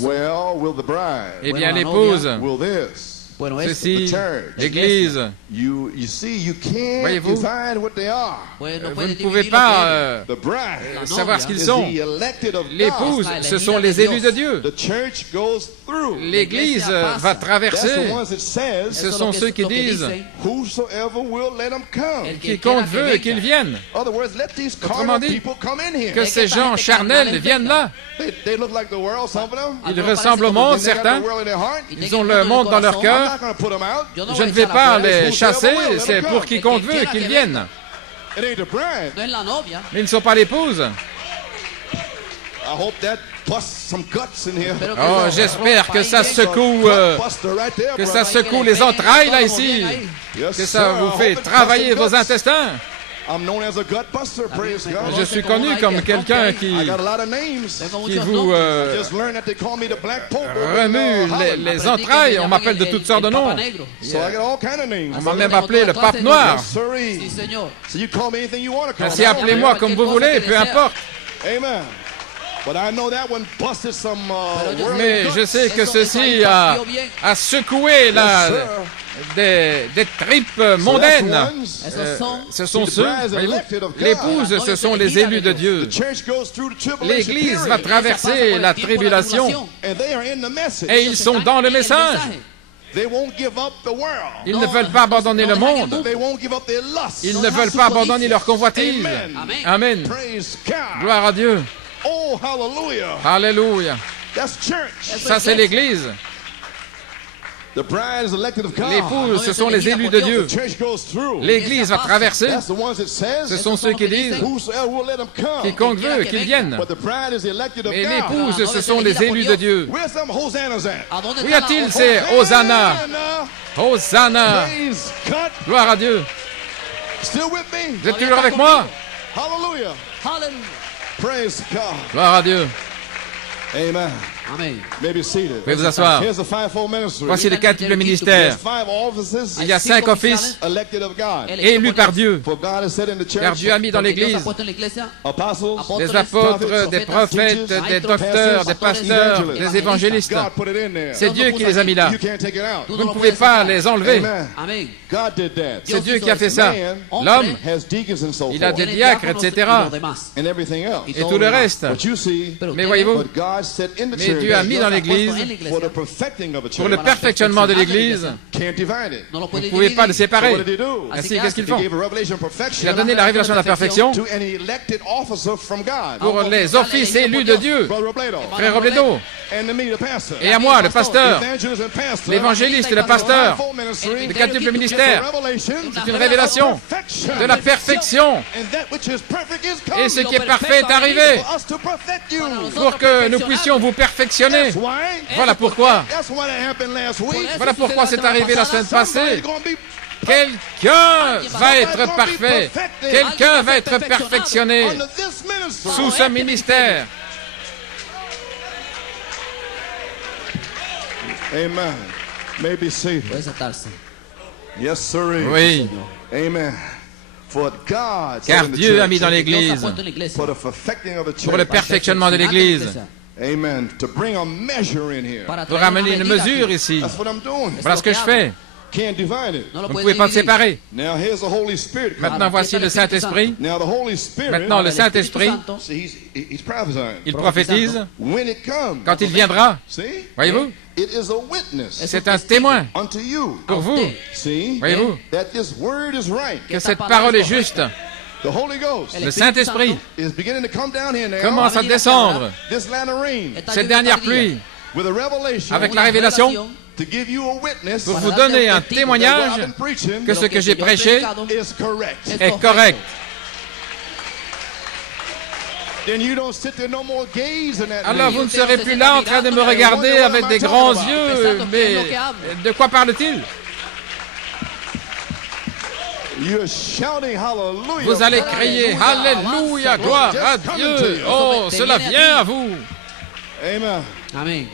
well, will the bride, Eh bien, l'épouse, will this, Bueno, esto. ceci, the church, l'Église, you see, you can't Voyez-vous? define what they are. Bueno, vous puede ne pouvez dividir pas The bride savoir ce qu'ils is sont. the elected of God. L'épouse, ce sont les élus de Dieu. The church goes through. L'Église va That's the traverser. ones that says, Ce sont ceux qui disent whosoever will let them come. quiconque veut qu'il vienne. In other words, let these Autrement carnal dit, people come in here. Que ces gens charnels viennent là. They look like the world, some of them. Ils ressemblent au monde, They got certains. the world in their heart. Ils ont le monde dans leur I'm cœur. not going to put them out. Je ne vais pas les chasser, c'est pour quiconque veut qu'ils viennent. It ain't the bride. No es la novia. Mais ils ne sont pas l'épouse. I hope that busts some guts in here. Pero que Oh, no- j'espère que ça It's a secoue, gut buster right there, que brother. ça secoue les entrailles là ici, Yes, que sir. ça I vous hope fait it busts travailler some vos guts. intestins. I'm known as a gut buster, praise God. Je suis connu comme quelqu'un qui I got a lot of names. Tengo vous muchos nombres. I just learned that they call me the Black Pope. remue les entrailles. On m'appelle de toutes sortes de noms. So I got all kind of names. On m'a même appelé le pape noir. Yes, sirree. Sí, señor. So you call me anything you want to call Ainsi, me. appelez-moi comme vous voulez, peu importe. Amen. But I know that one busted some worldly Mais guts. je sais que ceci a secoué là, des tripes mondaines. Esos son Ce sont ceux, voyez-vous, l'épouse, ce sont les élus de Dieu. The church goes through the tribulation L'Église va period, traverser la tribulation and they are in the message. et ils sont dans le message. They won't give up the world. Ils ne veulent pas abandonner le monde. They won't give up their lust. Ils ne veulent pas abandonner leur convoitise. Amen. Amen. Praise God. Gloire à Dieu. Oh, hallelujah. Alléluia. That's church. Ça, c'est l'Église. The bride is elected of God. L'épouse, ce sont les élus de Dieu. The church goes through. L'Église va traverser. That's the ones that says, Ce sont ceux qui disent whosoever will let them come. quiconque veut qu'il vienne. But the bride is elected of Mais God. l'épouse, ce sont les élus de Dieu. Where's them hosannas at? ¿A dónde Où y está la a-t-il otra? ces Hosanna? Hosanna. Praise God. Gloire à Dieu. Still with me? Vous êtes toujours avec moi? Hallelujah. Hallelujah. Praise God. Gloire à Dieu. Amen. Amén. Maybe seated. Pouvez vous asseoir. Here's the fivefold ministry. Voici les quatre There's ministères. 5 offices Il y a 5 offices elected of God. élus par Dieu. For God has said in the church, Car Dieu a mis dans Porque Dios ha l'Église puesto en la iglesia apostles, des apôtres, des prophètes, des docteurs, des pasteurs, des évangélistes. God put it in there. C'est Dieu qui les a mis là. You can't take it out. Vous ne pouvez pas les enlever. Amen. Amén. God did that. C'est Dieu qui a fait ça. L'homme, Has deacons and so il a forth. des diacres, etc. And everything else. Et tout le reste. But you see, Mais voyez-vous, but God said in the mais Dieu a mis dans l'Église for the perfecting of a pour le church. perfectionnement de l'Église. Can't divide it. No lo Vous puede ne pouvez pas le dividir. So what séparer. did he do? Ainsi, qu'est-ce qu'ils He font? gave a revelation of Il a perfection donné la révélation de la perfection to an elected officer from God. pour les offices élus de Dieu. Brother Robledo. Frère Robledo, And to me, the pastor. et à moi, le pasteur, Evangelist and pastor. l'évangéliste et le pasteur, Fivefold ministry. le quadruple It's a ministère. revelation C'est une révélation de la perfection. And that which is perfect is come. Et ce qui est parfait est arrivé For us to perfect you. pour que nous puissions vous perfectionner. That's why. Voilà pourquoi. That's what happened last week. Voilà pourquoi c'est arrivé la semaine Somebody's passée. gonna be Quelqu'un va être parfait. Quelqu'un va être perfectionné under this ministry. sous ce ministère. Amen. May be seated. Puede sentarse. Yes, sir. Oui, Amen. For God car said in the Dieu a church, mis dans Dios ha l'Église puesto en la iglesia. for the perfecting of the pour le church. perfectionnement de l'Église. Amen. To bring a measure in here. Para Pour traer ramener una une medida mesure aquí. ici. That's what I'm doing. Voilà ce que je fais. Can't divide it. No lo Vous ne puede pouvez pas le dividir. séparer. Now here's the Holy Spirit. Maintenant, voici le Saint-Esprit. Now the Holy Spirit. Maintenant, le Saint-Esprit, See, he's prophesying. il prophétise. When it comes. Quand il viendra, See? voyez-vous, It is a witness c'est un témoin unto you. pour vous. See? Voyez-vous, That this word is right. que cette parole est juste. The Holy Ghost Le Saint-Esprit is beginning to come down here now. commence à descendre This latter rain. cette dernière pluie With a revelation. avec la révélation To give you a witness. pour vous donner un that what témoignage I've been preaching que ce que j'ai prêché is correct. est correct. Then you don't sit there no more gazing at Alors me. vous ne serez plus là en train de me regarder avec des grands yeux. Mais de quoi parle-t-il? You're shouting hallelujah. Vous allez crier Alléluia, gloire à Dieu. Oh, cela vient à vous. Amen. Amén.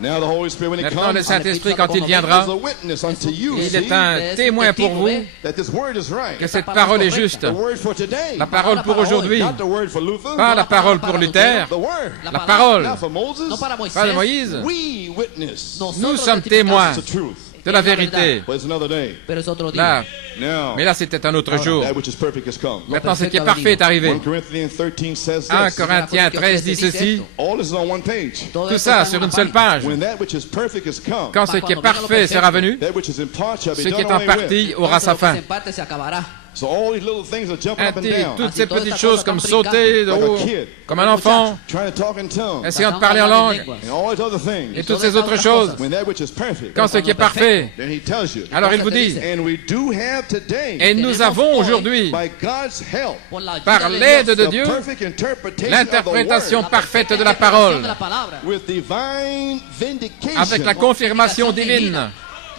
Now the Holy Spirit, when it Maintenant, comes, le Saint-Esprit, quand il is viendra, a witness unto you. il See? est un témoin pour vous That this word is right. que cette parole est juste. The word for today. La parole pour aujourd'hui, Not the word for Luther. pas la parole pour Luther, The word. la parole, Not for Moses. No para Moisés. pas de Moïse. We witness. Nous sommes témoins It's the truth. de la vérité. But it's another day. Pero es otro día. Là, Now, mais là, c'était un autre jour. that which is perfect has come. Maintenant, ce qui est parfait est arrivé. 1 Corinthians 13 says 1 this. Corinthiens 13 dit ceci. All this is on one page. Tout ça sur une seule page. When that which is perfect has come, Quand ce qui est parfait sera venu, that which is in part shall be ce qui done est en away partie with. aura sa fin. En parte se acabará. So all these little things are jumping up and Ainsi, down. toutes ces petites choses comme sauter de haut, comme un enfant, Trying to talk in tongues. essayant de parler en langue, And all these other things. et toutes ces autres choses. When that which is perfect, Quand ce qui est parfait, then he tells you. alors il vous dit, And we do have today, et nous avons aujourd'hui, by God's help, Por la ayuda par de l'aide Dios, de the Dieu, perfect interpretation l'interprétation of the word, parfaite de la parole, de la palabra. with divine vindication. avec la confirmation divine.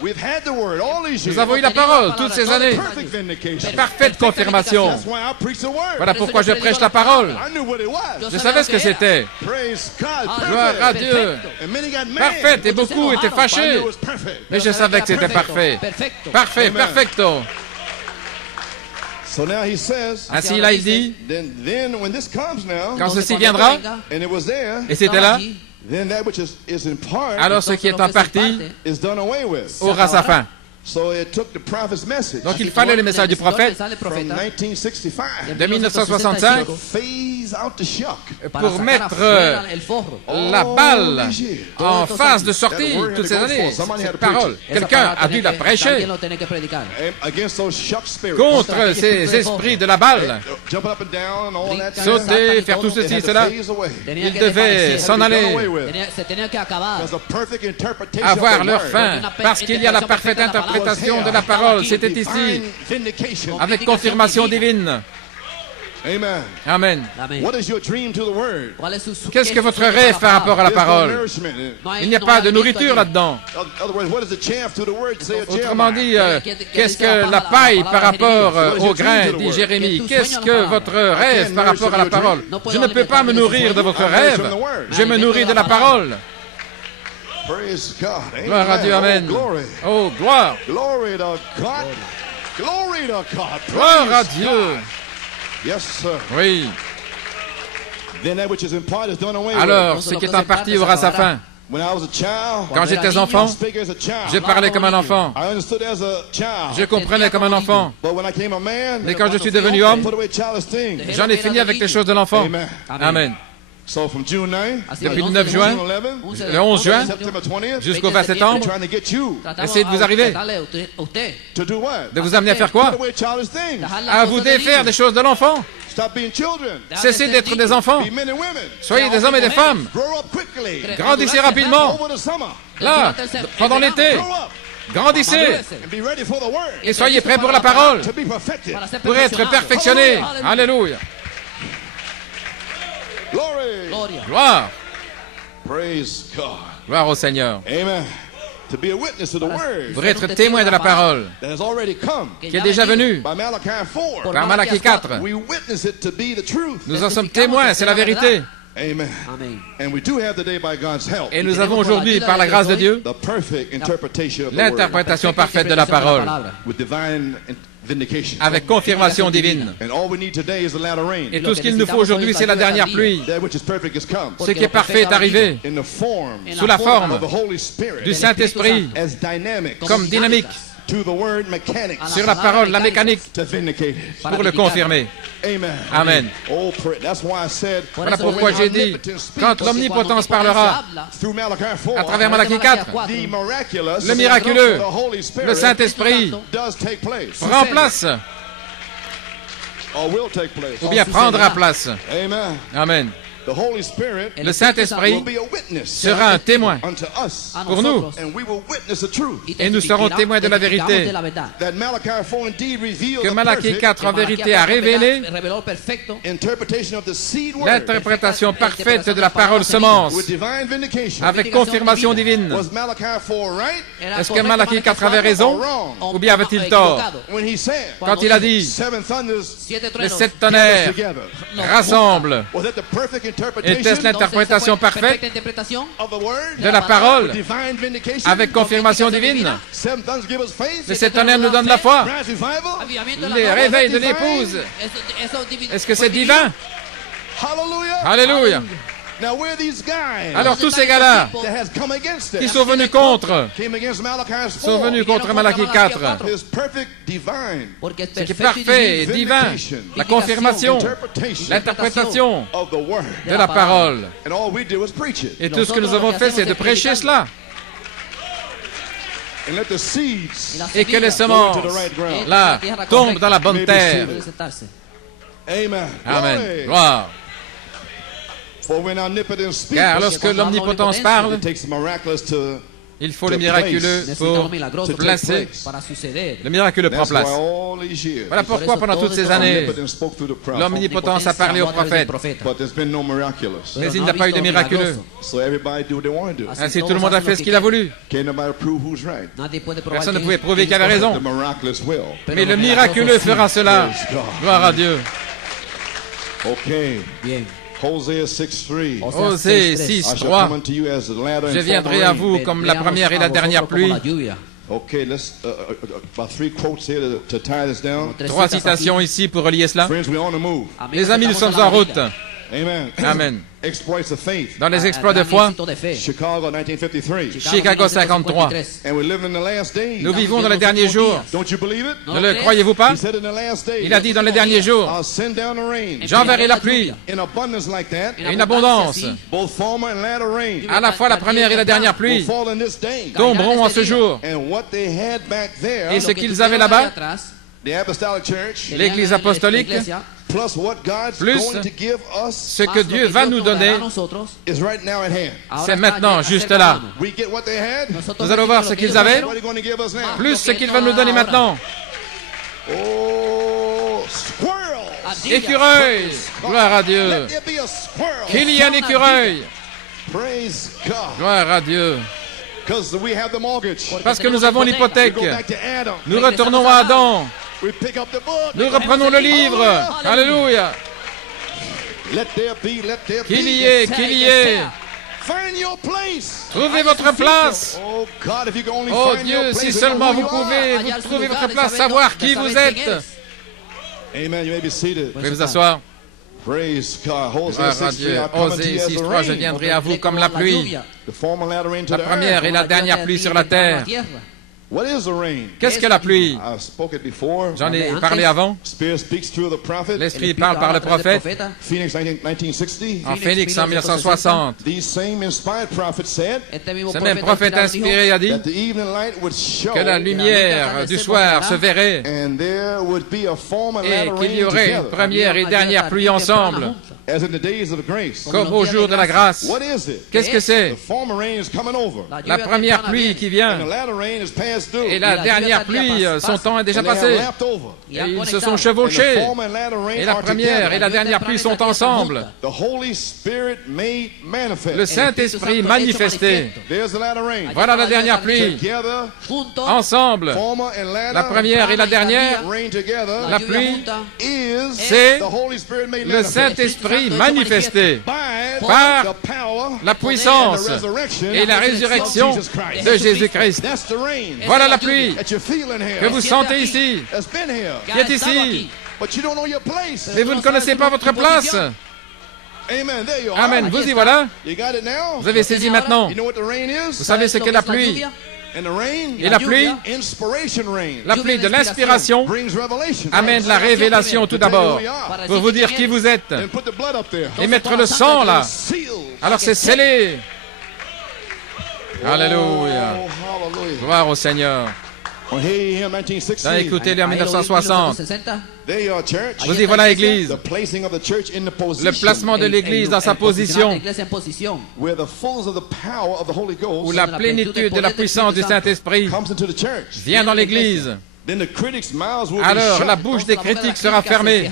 We've had the word all these years. Nous avons eu la parole toutes ces années. Perfect vindication. Parfaite confirmation. That's why I preach the word. Voilà pourquoi je prêche la parole. I knew what it was. Je savais ce que c'était. Praise God. Gloire à Perfect. Dieu. And many got mad. Parfaite, et beaucoup étaient But I fâchés. knew it was perfect. Mais je savais que c'était parfait. Perfecto. Parfait, Amen. perfecto. So now he says, Ainsi, là, il dit, then when this comes now, quand ceci viendra, and it was there, et c'était là, then that which is in part alors ce qui est en partie is done away with. aura sa fin. So it took the prophet's message Donc il fallait le message du prophète from 1965 de 1965 phase out the shock. pour mettre la balle en phase de sortie toutes ces années. Cette parole, quelqu'un a dû la prêcher Against those shock spirits. contre ces esprits de la balle. Jumping up and down and all that. Sauter, faire tout ceci, cela. Phase away. Ils devaient s'en aller, Se tenía que acabar. There's a perfect interpretation avoir of the leur word. fin, parce qu'il y a la parfaite interprétation de la parole. C'était ici, Divine vindication. avec confirmation divine. Amen. Amen. Amén. What is your dream to the word? ¿Cuál es su- Qu'est-ce qué que es votre su- rêve par rapport à la There's no parole? nourishment. No hay- Il n'y a no pas hay de alimento nourriture allí. là-dedans. In other words, what is the chaff to the word? Say it, Autrement Jeremiah. dit, qu'est-ce que la paille par rapport au grain, dit Jérémie? Qu'est-ce que votre rêve par rapport à la parole? Je ne peux pas me nourrir de votre rêve. Je me nourris de la parole. Praise God. Amen. Gloire à Dieu, Amen. Oh, glory. Oh, gloire. Glory to God. Glory to God. Gloire à Praise Dieu. God. Yes, sir. Oui. Then that which is in part is done away Alors, with. ce qui est en partie aura sa fin. When I was a child, Quand j'étais enfant, I spake as a child. je parlais comme un enfant. I understood as a child. Je comprenais comme un enfant. But when I came a man, Mais quand je suis devenu homme, put away childish things. j'en ai fini avec les choses de l'enfant. Amen. Amen. So from June 9, Así Depuis que le 9 juin, le 11 juin, September 20th, jusqu'au 20 septembre, trying to get you essayez de vous arriver, to do what? de vous amener à faire quoi? Put away childish things. À vous défaire des choses de l'enfant. Stop being children. Cessez d'être des enfants. Be men and women. Soyez des hommes et des femmes. Grow up quickly. Grandissez rapidement. Over the summer. Là, pendant l'été, Grow up grandissez and be ready for the word. et soyez prêts pour la parole, To be perfected. pour être perfectionnés. Alléluia. Glory. Gloire. Praise God. Gloire au Seigneur. Amen. To be a witness to the word Pour être témoin de la parole that has already come qui est déjà venue by Malachi 4. par Malachie 4. We witness it to be the truth. Nous en sommes témoins, c'est la vérité. Amen. And we do have today, by God's help, Et nous avons aujourd'hui, par la grâce de Dieu, the perfect interpretation of the word l'interprétation parfaite de la parole, with divine vindication. avec confirmation divine. And all we need today is the latter rain. Et tout ce qu'il nous faut aujourd'hui, c'est la dernière pluie. That which is perfect has come. Ce qui est parfait est arrivé, In the form sous la forme of the Holy Spirit, du Saint-Esprit, as dynamic comme dynamique, to the word mechanics sur la parole, la mécanique, to vindicate it. pour le confirmer. Amen. Amen. Oh, that's why I said, Voilà pourquoi j'ai dit, quand l'omnipotence parlera through Malachi 4, à travers Malachie 4, the miraculous, le miraculeux, the Holy Spirit le Saint-Esprit does take place. prend place, Or will take place. ou bien prendra place. Amen. Amen. The Holy Spirit Le Saint-Esprit will be a witness sera un témoin unto us, pour nous, and we will witness the truth. et nous serons témoins de la vérité. That Malachi 4 indeed reveals Que the Malachie perfect 4 en vérité a révélé interpretation of the seed word l'interprétation parfaite de la parole semence, with divine vindication. avec confirmation divine. Was Malachi 4 right Est-ce que Malachie 4 avait raison, ou bien avait-il tort, when he said quand il a dit seven thunders les 7 tonnerres together? rassemblent? Was that the perfect Était-ce interpretation l'interprétation parfaite of the word? de la parole, Divine vindication? avec confirmation divine? Seven thunders give us faith. Les 7 tonnerres nous donnent la foi. Rise revival. Les réveils de l'épouse, est-ce que c'est divin? Hallelujah. Alléluia. Now where are these guys Alors tous ces gars-là that has come against qui it? sont venus contre, Came against Malachi 4. sont venus contre Malachie 4. His perfect divine Ce qui est parfait et divin, la confirmation, l'interprétation of the word. de la parole. And all we do is preach it. Et tout ce que nous avons fait, c'est de prêcher cela. And let the seeds. Et que les semences, là, tombent dans la bonne terre. Amen. Amen. Glory. Gloire. For when omnipotent speaks, Car lorsque l'omnipotence parle, it takes the miraculous to il faut le miraculeux pour se placer. Le miraculeux prend That's why place. all these years, Voilà pourquoi pendant toutes ces années, omnipotent spoke through the prophet, l'omnipotence a parlé aux prophètes. but there's been no miraculous. Mais il n'y a pas eu de miraculeux. So everybody do what they want to do. Ainsi tout le monde a fait ce qu'il a voulu. Can't nobody prove who's right. Personne ne pouvait prouver qu'il avait raison. The miraculous will. Mais le miraculeux fera cela. Gloire à Dieu. Okay. Hosea 6:3. Osée 6, I shall 3. come unto you as the latter Je and viendrai former à rain. vous comme la première et la dernière pluie. Okay, let's about 3 quotes here to tie this down. 3 citations ici pour relier cela. Friends, we're on the move. Les amis, nous sommes en route. Amen. Amen. Exploits of faith. Dans les exploits de foi, Chicago 1953. Chicago 53. And we live in the last days. Nous vivons dans les derniers jours. Don't you believe it? Ne le croyez-vous pas? He said in the last days. Il a dit dans les derniers jours, I'll send down the rain j'enverrai la pluie in abundance like that. et une abondance. Both former and latter rain À la fois la première et la dernière will pluie fall in this day. tomberont en ce jour. And what they had back there, Et ce qu'ils avaient là-bas, the apostolic church, l'Église apostolique, plus what God's plus going to give us ce que Dieu va nous donner, is right now at hand. c'est maintenant, juste là. We get what they had. Nous allons voir ce qu'ils avaient, What are you going to give us now? plus ce qu'il va nous donner maintenant. Oh, squirrels. Écureuil, gloire à Dieu. Let there be a squirrel. Qu'il y ait un écureuil, Praise God. gloire à Dieu. Because we have the mortgage. Parce que nous avons We l'hypothèque. go back to Adam. Nous retournons à Adam. We pick up the book. Nous reprenons le livre. Alléluia. Let there be. Qu'il y ait, qu'il y ait. Find your place. Trouvez votre place. Oh God, if you can only Oh find your Dieu, place si and seulement know vous who you pouvez are. vous trouver votre place, savoir qui vous êtes. Amen. You may be seated. Vous pouvez vous asseoir. Praise God. Hosea Gloire à 6:3, Dieu. I'll come unto Osée you as the 6.3, je rain. viendrai à vous comme la pluie. The former latter rain to La the première earth. et la dernière pluie sur la terre. What is the rain? Qu'est-ce que la pluie? I spoke it before. J'en ai parlé avant. Spirit speaks through the prophet. L'Esprit parle par le prophète. Phoenix 1960. En Phénix en 1960. These same inspired prophets said Ce même prophète inspiré a dit that the evening light would show que la lumière du soir se verrait and there would be a form and et latter qu'il y rain aurait une together, première et dernière pluie ensemble, as in the days of grace. comme au jour de la grâce. What is it? Qu'est-ce que c'est? The former rain is coming over. La première pluie qui And the vient latter rain is passed through. et la dernière pluie, son temps est déjà And they have passé. lapped over. Et ils se sont And chevauchés. the former and latter rain Et la are première together. et la dernière pluie sont ensemble. The Holy Spirit made manifest. Le Saint-Esprit manifesté. There's the latter rain. Voilà la dernière pluie. Together, Ensemble. former and latter La première et la dernière, rain together la pluie, is c'est the Holy Spirit made le manifest. Saint-Esprit manifesté By par the power la puissance and the resurrection et la résurrection of Jesus Christ. de Jésus-Christ. That's the rain Voilà la pluie that you're feeling here. que vous sentez ici, That's been here. qui est ici. But you don't know your place. Mais vous ne connaissez pas votre place. Amen. There you are. Amen. Vous y voilà. You got it now? Vous avez saisi maintenant. You know what the rain is? Vous savez ce qu'est la pluie. And the rain, Et la pluie, inspiration rain, la pluie de l'inspiration, brings revelation. amène la révélation tout d'abord. Pour vous dire qui vous êtes. And put the blood up there. Et mettre le sang là. Sealed. Alors c'est scellé. Alléluia. Oh, hallelujah. Gloire au Seigneur. Well, hey, here, 1960. Écoutez-les en 1960. There you are, church. Vous y voilà, Église. The placing of the church in the position Le placement de l'Église dans sa position, where the fullness of the power of the Holy où Ghost la plénitude de la puissance du Saint-Esprit comes into the church. vient dans l'Église. Then the critics' mouths will be Alors shut. la bouche des critiques sera fermée.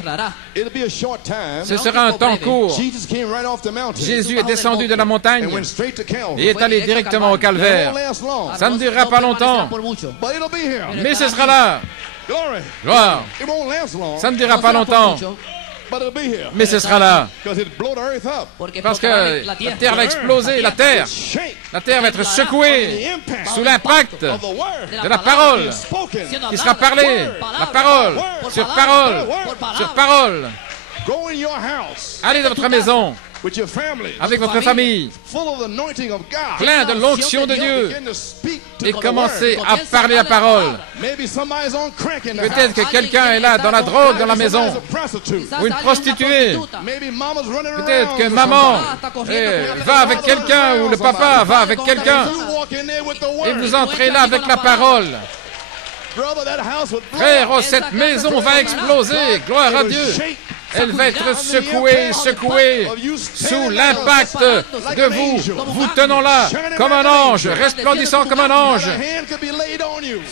It'll be a short time. Ce sera un temps court. Jesus came right off the mountain Jésus est descendu de la montagne and went straight to Calvary. et est allé directement au It calvaire. won't last long, Ça ne durera pas longtemps, but it'll be here. mais ce sera là. Glory. Gloire. It won't last long, Ça ne durera pas longtemps, but it'll be here. mais ce sera là. Because it blow the earth up. Parce que la terre va exploser, la terre va être secouée sous l'impact Of the word de la parole spoken. qui sera parlée. La parole, sur parole, sur parole. Go in your house Allez dans votre maison, with your family, avec votre famille, full of the anointing of God. plein de l'onction de Dieu, Begin to speak to et the commencez word. à parler la parole. Maybe somebody's on crack in the Peut-être house. que quelqu'un est là dans la drogue dans la Maybe maison, somebody's a prostitute. ou une prostituée. Maybe mama's running Peut-être around que with maman somebody. va avec quelqu'un, ou le papa va avec quelqu'un, You walk in there with the et word. vous entrez là avec la parole. Brother, that house would blow Frère, up. oh, cette maison va exploser, gloire à Dieu. Elle va être secouée, secouée, sous l'impact de vous, vous tenant là, comme un ange, resplendissant comme un ange.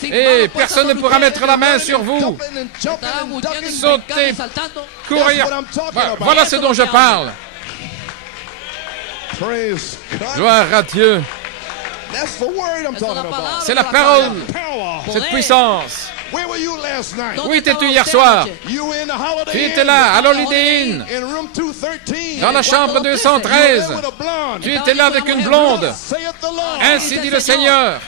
Et personne ne pourra mettre la main sur vous. Sauter, courir. Voilà ce dont je parle. Praise God. Gloire à Dieu. That's the word I'm talking about. C'est la parole, Power. cette puissance. Where were you last night? Où étais-tu hier soir? You were in the Holiday Tu Inn. étais là, à l'Holiday Inn, In room 213. dans la chambre You were 213. there with a blonde. Tu étais là avec une blonde. Saith the Lord. Ainsi dit le Seigneur.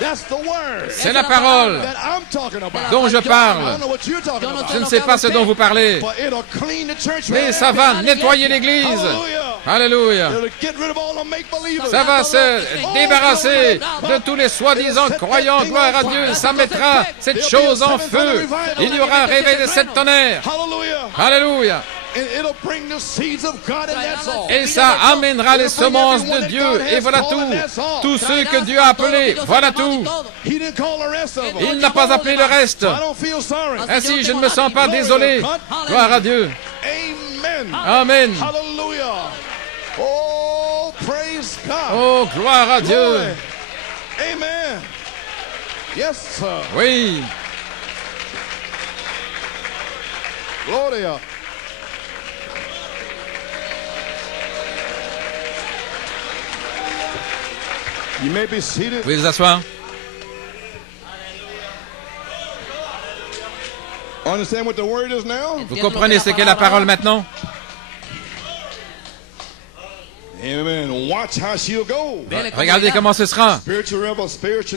That's the word C'est la parole that I'm talking about. dont je I parle. don't know what you're talking about. Je ne sais pas ce dont vous parlez, But it'll clean the church mais right ça up. va nettoyer l'Église. Hallelujah. Alléluia. It'll get rid of all the make-believers. Ça va se débarrasser de tous les soi-disant croyants. Gloire à Dieu. Ça mettra cette chose en feu. Il y aura un réveil de sept tonnerres. Hallelujah. Alléluia. And it'll bring the seeds of God, and that's all. Et ça amènera les semences de Dieu. Et voilà tout. Tous ceux que Dieu a appelés. Voilà tout. He didn't call the rest of them. Il n'a pas appelé le reste. I don't feel sorry. Ainsi, je ne me sens pas désolé. Gloire à Dieu. Amen. Amen. Hallelujah. Oh, praise God. Oh, gloire à Dieu. Glory. Amen. Yes, sir. Oui. Gloria. You may be seated. Vous pouvez vous asseoir. Understand what the word is now? Vous comprenez ce qu'est la parole maintenant? Amen. Watch how she'll go. Regardez comment ce sera. Spiritual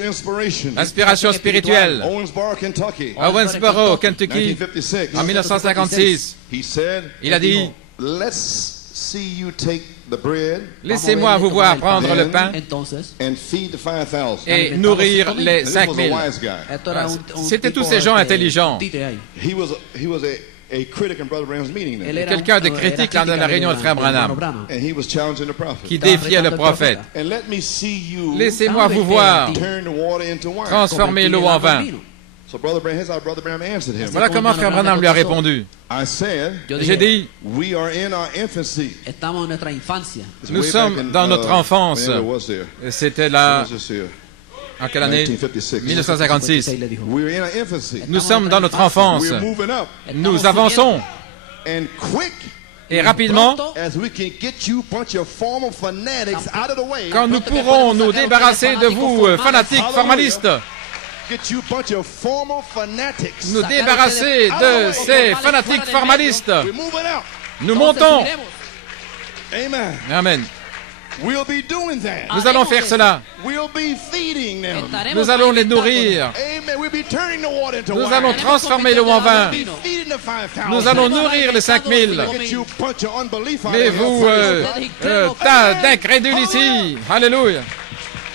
inspiration. Inspiration spirituelle. Owensboro, Kentucky. À Owensboro, Kentucky, 1956. en 1956. He said, Il a dit, let's see you take the bread Laissez-moi vous voir prendre le pain Entonces, and feed the 5,000. et nourrir les And this was a 5000. wise guy. esto era C'était tipo, tous ces gens intelligents. títere ahí. He was a critic in Brother Branham's meeting Él there. era Quelqu'un de era critique lors de la crítica réunion de frère hermano Branham, And he was challenging the prophet. qui défiait le prophète. And let me see you Laissez-moi vous voir turn the water into wine. transformer l'eau en vin. So Brother Branham, here's how Brother Branham answered him. Voilà comment frère Branham lui a répondu. I said, Yo J'ai dije, dit, we are in our infancy. estamos en nuestra infancia. It's Nous way sommes back in, dans notre enfance. whenever it was there. C'était When là, was this here? en quelle année? 1956. 1956. le dijo. We are in our infancy. Nous sommes dans notre enfance. We're moving up. Nous avançons. And quick Et rapidement, as we can get you bunch of formal fanatics out of the way. quand nous pourrons nous débarrasser de vous, fanatiques, formalistes, Get you bunch of formal fanatics. nous débarrasser de ces fanatiques formalistes, We're moving up. nous montons. Amen. Amen. We'll be doing that. Nous allons faire cela. We'll be feeding them. Nous allons les nourrir. Amen. We'll be turning the water into Nous wine. allons transformer l'eau en vin. Feeding the 5,000. Nous allons nourrir les 5000. Get you bunch of unbelief out Mais of vous, here. tas d'incrédules ici. Alléluia.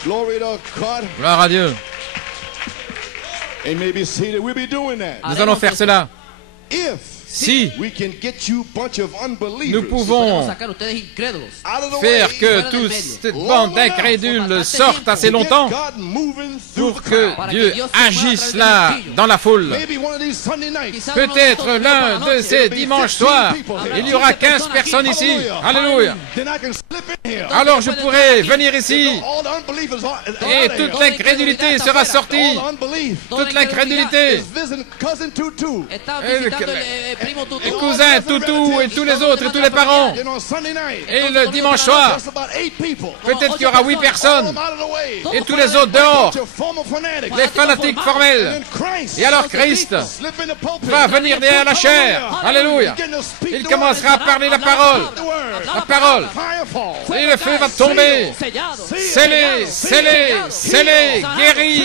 Glory to God. Gloire à Dieu. And maybe seated. We'll be doing that. Nous allons faire cela. If Si we can get you bunch of unbelievers nous pouvons sacar ustedes incrédulos. out of the faire way, que toute cette bande d'incrédules sorte assez longtemps God moving through pour the que crowd. Dieu agisse là dans la foule. Maybe one of these Sunday nights. Quizás Peut-être l'un de ces dimanches soirs, il y aura 15 personnes ici. Alléluia. Then I can slip in here. Alors je pourrai venir ici All the unbelievers are et toute l'incrédulité sera sortie. all the unbelief Toute l'incrédulité. is visiting cousin Tutu. Está Eh, visitando que- el primo Tutu. Les cousins, Toutou et tous les autres et tous les parents. You know, Sunday night. Et le dimanche soir, Just about 8 people. peut-être qu'il y aura 8 All personnes them out of the way. et tous les autres dehors. Bunch of formal fanatics. Les fanatiques formels. And Christ Et alors Christ slip in the pulpit. va venir derrière la chair. Alléluia. Begin to speak Il the commencera à word. parler la parole. The word. La parole. Fire fall. Et le feu va tomber. Sellado. Scellé, scellé, scellé, guéri,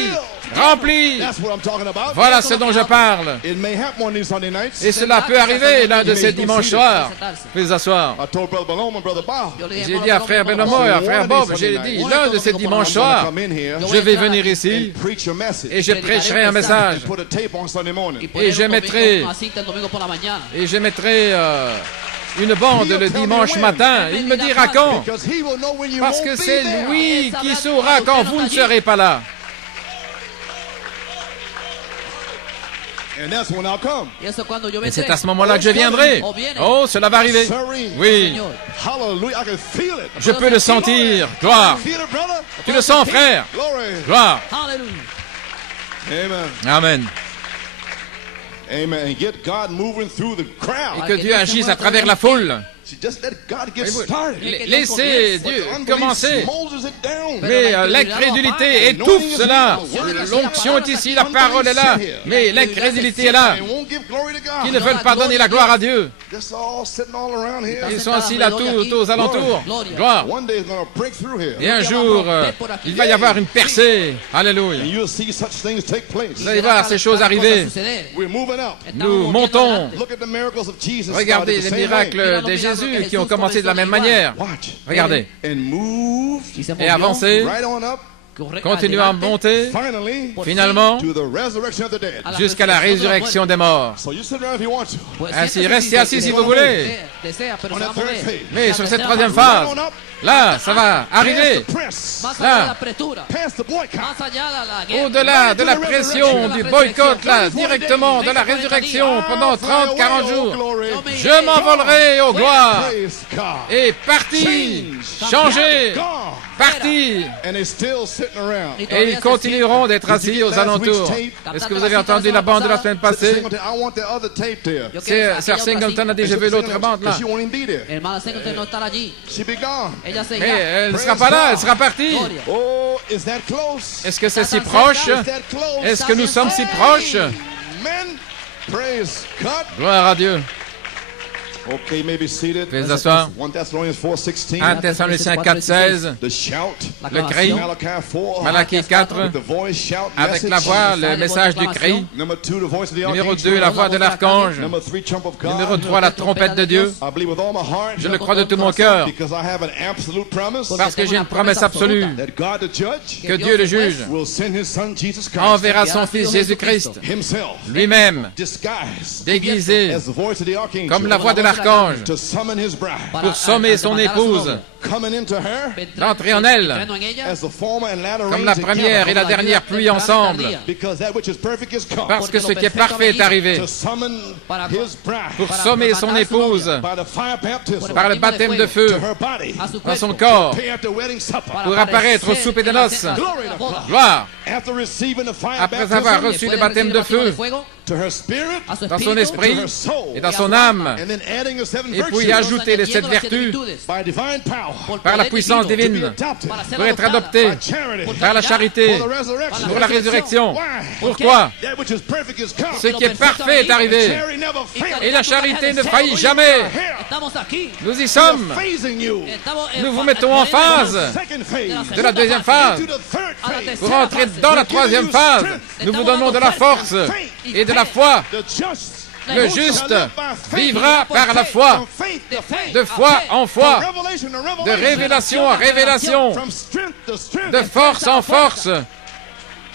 rempli. That's what I'm talking about. Voilà ce dont je parle. It may happen one of these Sunday nights. Et cela peut arriver l'un de ces dimanches soirs. Veuillez vous asseoir. I told Brother Beloma and Brother Bob. Yo le dije, J'ai hermano, dit à no, frère no, no, Benomo no, et à no, frère one Bob, of j'ai these dit, Sunday l'un de ces dimanches I'm gonna soirs, come in here je vais venir ici and preach a message. et je prêcherai un message. Put a tape on Sunday morning. y poner Et je un mettrai- domingo, una cinta el domingo por la mañana. Et je mettrai une bande le dimanche matin. Il me dira quand. Because he will know when you Parce won't que be c'est there. lui qui saura quand vous ne serez pas là. And that's when I'll come. Y eso cuando yo Et c'est vendré. à ce moment-là que je viendrai. Oh, viene. Oh, cela va arriver. Serene. Oui, Señor. Hallelujah. I can feel it. je peux le sentir. Gloire. Feel it, brother? Tu le sens, frère? Glory. Gloire. Hallelujah. Amen. Amen. Amen. And get God moving through the crowd. Et que Dieu agisse à travers la foule. See, just let God get Oui, oui. started. Laissez But Dieu the unbelief commencer. smolders it down. Mais l'incrédulité étouffe cela. L'onction est ici, la parole est là. Mais l'incrédulité est là. They won't give glory to Qui God. ne veulent pas donner la gloire à Dieu. Just all sitting all around here. Ils sont assis là tous aux alentours. Gloire. One day it's going to break through here. Et un jour, il va y avoir une percée. Alléluia. And you'll see such things take place. Vous allez voir ces choses arriver. We're moving up. Nous montons. Look at the miracles of Jesus. Regardez les started the same way. miracles de Jésus qui ont commencé de la même manière. Watch. Regardez. And move Et avancez. right on up. Continuez à monter. Finally, Finalement, to the resurrection of the dead. jusqu'à la résurrection des morts. So you sit around if you want to. Ainsi, restez assis si vous voulez. On that third phase. Mais sur cette troisième phase, Right on up. là, ça va arriver. Past the press. Más Là. allá de la apretura. Past the boycott. Más allá de la guerra. Au-delà de la pression, du boycott, là, directement de la résurrection pendant 30, 40 jours, je m'envolerai aux gloires. Praise God. Et parti, changer, Gone. parti. And they're still sitting around. Et ils continueront d'être assis aux alentours. Est-ce que vous avez entendu la bande de la semaine passée? Singleton, I want the other tape there. Sir Singleton a dit, je veux l'autre bande là. She won't even be there. Hermana Singleton no estará allí. She be gone. Ella se Mais irá. elle ne sera pas là, elle sera partie. Gloria. Oh, is that close? Est-ce que c'est si proche? Is that close? Est-ce que nous sommes si proches? Amen. Praise God. Gloire à Dieu. Okay, maybe seated. Veuillez vous asseoir. 1 Thessalonians 4:16. 1 Thessaloniciens 4:16. The shout. Le cri. Malachi 4. Malachie 4. The voice shout. Avec message. la voix, le message du cri. Number 2, the voice of the Numéro archangel. 2, la voix de l'archange. Number 3, trump of God. Numéro 3, la trompette de Dieu. I believe with all my heart. Je le crois de tout mon cœur. Because I have an absolute promise. Parce que j'ai une promesse absolue. That God the judge. Que Dieu le juge Will send his son Jesus Christ. enverra son fils Jésus-Christ Himself. lui-même, Disguised. déguisé As the voice of the archangel. comme la voix de l'archange, To summon his bride. pour sommer son épouse, Coming into her. d'entrer en elle, As the former and latter comme la rains première et la dernière pluie ensemble, Because that which is perfect is come. parce que ce qui est parfait est arrivé, To summon his bride. pour sommer son épouse By the fire baptism. par le baptême de feu To her body. dans son corps, Pay at the wedding supper. pour apparaître au souper de noces. Glory to God. Gloire, After receiving the fire après avoir baptism. reçu le baptême de feu To her spirit. dans son esprit et dans son âme, And then adding the 7 et puis virtues. ajouter les 7 vertus By divine power. par la puissance To be divine, adopted. pour être adopté By charity. par la charité, For the resurrection. pour la résurrection. Why? Pourquoi? That which is perfect is come. Ce qui est parfait est arrivé, Charity never fails. et la charité ne faillit jamais. Nous y sommes. Phasing you. Nous vous mettons en phase Second phase. de la deuxième phase. To the third phase. Pour entrer dans la troisième phase, nous vous donnons de la force et de la foi. The just. Le juste vivra par la foi, de foi en foi, de révélation en révélation, de force en force.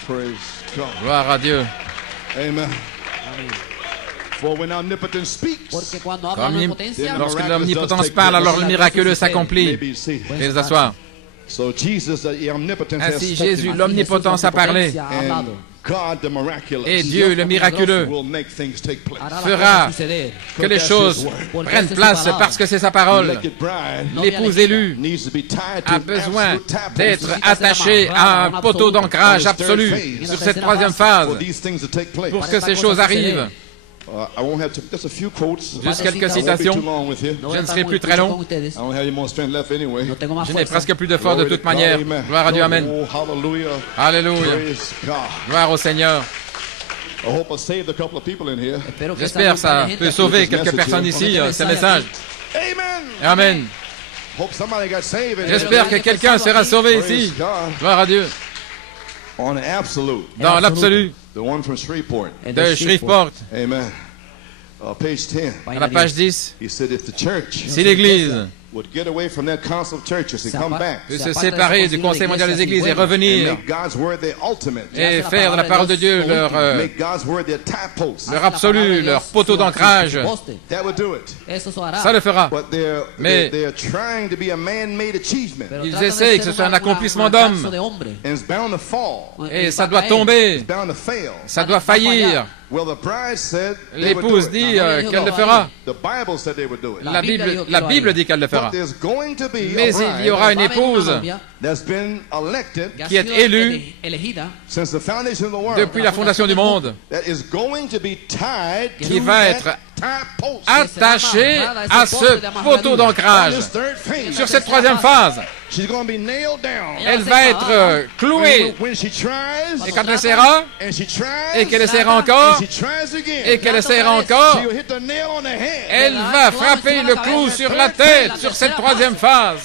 Praise God. Gloire à Dieu. Amen. For when omnipotent speaks, Porque cuando habla de potencia, Lorsque l'omnipotence parle, alors le miraculeux s'accomplit. maybe see. Veuillez vous asseoir. So Jesus, the omnipotent, has Ainsi, spoken. Jésus, l'omnipotence, a parlé. ha And hablado. God, the miraculous, Et Dieu, le miraculeux, will make things take place. Hará las fera cosas suceder. que les choses prennent place parce que c'est sa parole. Elected bride L'épouse élue needs to be tied to a an besoin absolute tie post d'être attachée à un poteau d'ancrage absolu sur cette troisième phase for these things to take place. pour que ces choses arrivent. I won't have to, just a few quotes. Juste quelques I won't be too citations. long with you. No voy Je a ne estar serai muy plus très mucho long. con ustedes. I don't have any more strength left anyway. No tengo más Je n'ai fuerza. presque plus de force de Glory toute to God, manière. amen. Gloire à Dieu, Amen. Oh, hallelujah. Alléluia. Praise God. Gloire au Seigneur. I hope I saved a couple of people in here. Espero que J'espère que ça peut sauver quelques personnes ici, ce message. Amen. Amen. Hope somebody got saved in here. J'espère que quelqu'un sera sauvé Praise ici. God. Gloire à Dieu. On absolute. Dans l'absolu The one from Shreveport. de Shreveport, Amen. Page 10. à la page 10. He said if the church Si l'Église would get away from that council of churches and come back peut se séparer du Conseil mondial des Églises et and revenir make God's word their ultimate, et faire de la parole de Dieu make God's word their tie post, leur absolu, leur poteau d'ancrage, that would do it. Eso se hará. ça le fera. But Mais- they're trying to be a man-made achievement, Pero Ils tratan de essaient ser que ce soit un una- accomplissement un d'homme. caso de hombre. and it's bound to fall, Et Il ça va doit caer. tomber, it's bound to fail. ça doit faillir. Well, the bride said they would do L'épouse it. dit qu'elle le fera. The Bible said they would do it. La Bible dit qu'elle le fera. But there's going to be Mais a il y bride aura une Va a haber una épouse novia that's been elected que ha qui est sido élue elegida, since the foundation of the world, depuis la fondation du monde, that is going to be tied qui to va that être tie post attachée à ce poteau on d'ancrage. this third phase. Sur cette troisième phase, She's going to be nailed down. elle va être clouée. When she tries, Et quand elle essaiera, and she tries, et qu'elle essaiera encore, and she tries again, et qu'elle essaiera encore, she'll hit the nail on the head. elle va frapper le clou sur la tête, sur cette troisième phase.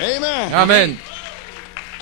Amen. Amen.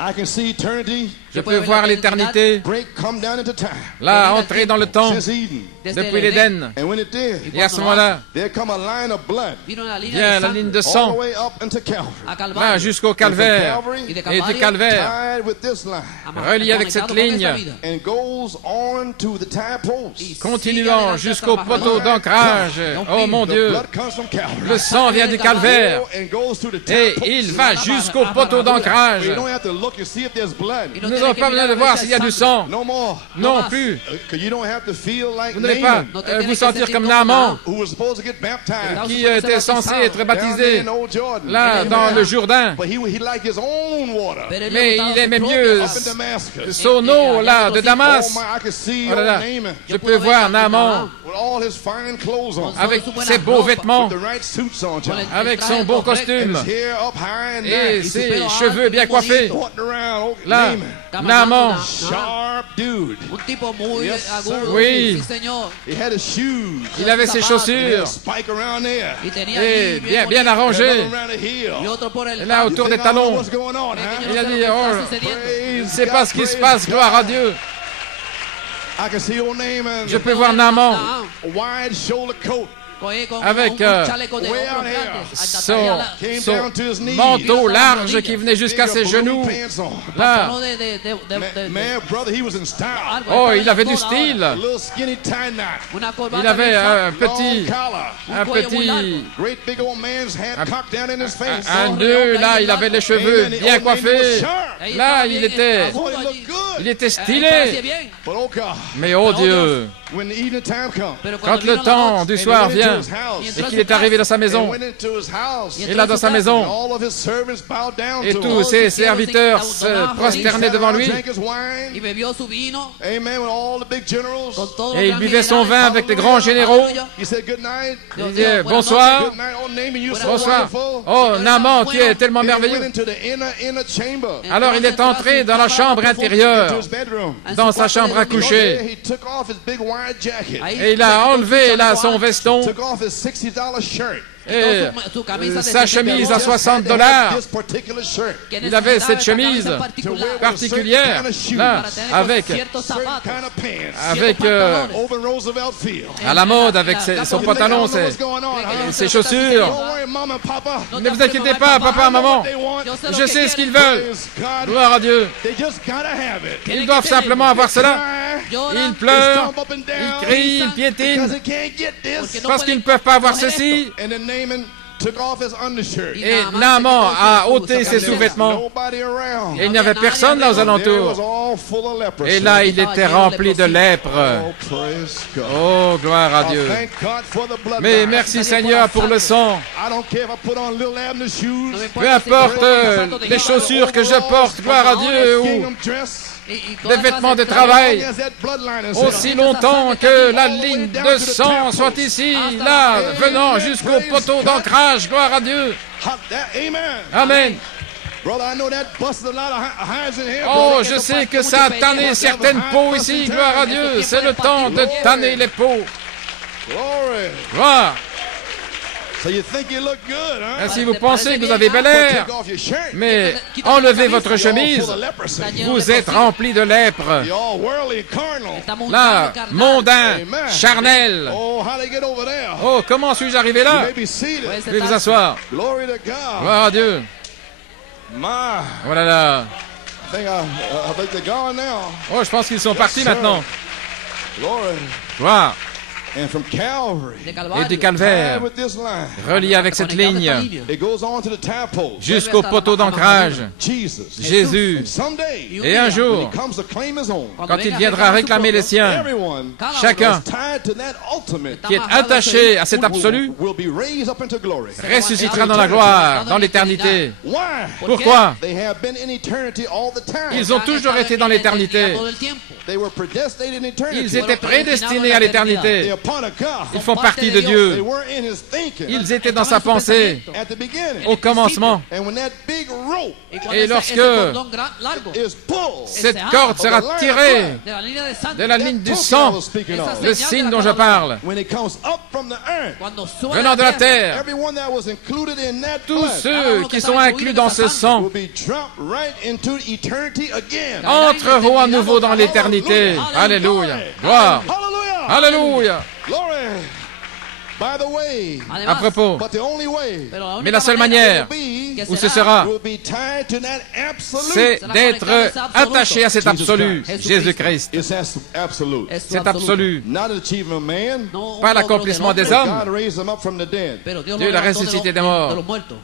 I can see eternity Je peux voir l'éternité, break, come down into time. là, entrer dans le temps, Since Eden. depuis l'Éden. And when it did, Et à ce moment-là, there come a line of blood vino la línea vient de la sangre ligne de all the sang, way up into Calvary. a là, Calvario, jusqu'au And from calvaire. Calvary, y de Et du Calvario, calvaire, tied with this line, relié avec cette conectado con ligne, esta vida. and goes on to the tie post. Y continuant sigue jusqu'au adelante hasta poteau la d'ancrage. Oh mon The Dieu, blood comes from Calvary. le sang vient du calvaire. And goes to the tie Et post. il va jusqu'au poteau d'ancrage. You don't have to look and see if there's blood. Y Nous no n'avons tiene que pas besoin de mirar a voir ver si s'il y a hay du sangre. sang. No more. Non más. plus. Because you don't have to feel like Vous n'allez pas Naaman, No te tienes vous que sentir sentir comme como Naaman, who was supposed to get baptized qui était censé être down baptisé there in Old Jordan. là Amen. dans le Jourdain. But he liked his own water. Pero él le Mais gustaba il su aimait propia mieux Up in Damascus. son eau là de Oh Damas. my, I could see Oh là là, old Naaman. je peux voir Naaman When with all his fine clothes on, avec ses beaux vêtements, with the right suits on, John, avec son beau costume and his hair up high and et nice, ses cheveux bien coiffés. walking around, Là, Naaman, Naaman, sharp dude. Un tipo muy Yes, agudo. oui. Sí, señor. He had his shoes, il avait ses he had a chaussures spike around there, Y tenía et allí bien bonito. arrangées. another around the heel. Y otro por el Et là, You autour des think I know talons. what's going on, huh? Il a dit, oh, Praise je ne sais pas God, ce qui se praise passe, God. gloire à Dieu. I can see old Naaman, Je peux voir Naaman a wide shoulder coat, avec way out here. son manteau large qui venait jusqu'à ses genoux. Là, Man, brother, he was in style. oh, il avait du style. A little skinny tie knot, Il avait un long petit, collar, great big old man's hat cocked down in his face. un nœud. Là, il avait les cheveux Amen. bien The old Naaman was coiffés. sharp. Là, il était stylé. But oh God, Mais oh Dieu, when the evening time comes, quand le temps du soir and he went vient into his house, et qu'il est arrivé dans sa and maison, went into his house, et là dans sa maison, all of his servants bowed down et to tous him. ses serviteurs se prosternaient devant lui, Drank his wine. Y bebió su vino Amen. With all the big generals. con todo et il buvait son vin avec les grands généraux. He said good night. Il disait bonsoir, Good night. Oh, Naaman, you're so bonsoir. wonderful. Oh, Naaman, tu es tellement And he went merveilleux. into the inner chamber. Alors il est entré dans la chambre intérieure, To his bedroom. dans sa chambre à coucher, He took off his big wide jacket. et il a enlevé là son veston Took off his $60 shirt. et sa chemise à Just had $60. to have this particular shirt. Il avait cette chemise particulière, là, avec Certain kind of pants. avec Over Roosevelt Field. à la mode, avec son pantalon, ses chaussures. Don't worry, Mom and Papa. Ne vous inquiétez pas, papa, maman, They want. je sais ce qu'ils veulent. Praise God. Gloire à Dieu. They just gotta have it. Ils doivent simplement avoir cela. Cry. Ils They pleurent, stomp up and down. ils crient, ils Because piétinent, they can't get this. parce qu'ils ne peuvent pas avoir ceci. And then Naaman took off his undershirt. Et Naaman a ôté ses sous-vêtements. Nobody around. Et il n'y avait personne là aux There was alentours. all full of leprosy. Et là, il était rempli de lèpre. Oh, praise God. Oh, gloire à Oh, Dieu. thank God for the bloodline. Mais merci Seigneur pour le sang. I don't care if I put on little Abner shoes, Peu importe les chaussures que je porte, gloire à Dieu, ou gingham dress, des vêtements de as long travail, as that bloodline is there. aussi longtemps que la ligne de sang soit ici, là, venant jusqu'au poteau d'ancrage, gloire à Dieu. Amen. Amen. Brother, I know that busted a lot of hides in here. Oh, brother. je sais que ça a tanné certaines peaux ici, gloire à Dieu. C'est le temps de tanner les peaux. Glory. Gloire. So you think you look good, huh? Si vous pensez que vous avez bel air, Take off your shirt. mais enlevez votre You're all chemise, full of leprosy. vous êtes rempli de lèpre. You're all worldly and carnal. Là, mondain, Amen. charnel. Oh, how they get over there? Oh, comment suis-je arrivé You là? may be seated. Vous pouvez vous asseoir. Glory to God. Gloire à Dieu. My, Voilà là. I think they're gone now. Oh, je pense qu'ils sont partis sir. maintenant. Glory. Gloire. And from Calvary, Et du calvaire, tied with this line, relié avec cette ligne, it goes on to the tire post. jusqu'au poteau d'ancrage. Jesus. Jésus. And someday, Et un when jour, he comes to claim his own, quand il viendra réclamer les siens, everyone chacun is tied to that ultimate qui est attaché à cet absolu will be raised up into glory. ressuscitera dans la gloire, dans l'éternité. Why? Pourquoi? They have been in eternity all the time. Ils ont toujours été dans l'éternité. They were predestinated in eternity. Ils étaient prédestinés à l'éternité. They're part of God. Ils font partie de They Dieu. were in his thinking Ils étaient dans sa pensée at the beginning. au commencement. And when that big rope Et lorsque is pulled, cette corde sera tirée de la ligne du that sang, I was speaking of, le signe dont je parle, when it comes up from the earth, venant de la terre, everyone that was included in that tous blood ceux qui sont inclus dans ce sang will be dropped right into eternity again. entreront à nouveau dans l'éternité. Alléluia. Gloire. Hallelujah. Alléluia. Glory. By the way, À propos, but the only way mais la seule manière où ce sera, will be tied to that absolute. c'est d'être attaché à cet absolu, Jésus-Christ. It's absolute. C'est absolu. Not an achievement of man. Pas l'accomplissement des hommes. God raised him up from the dead. Dieu l'a ressuscité des morts.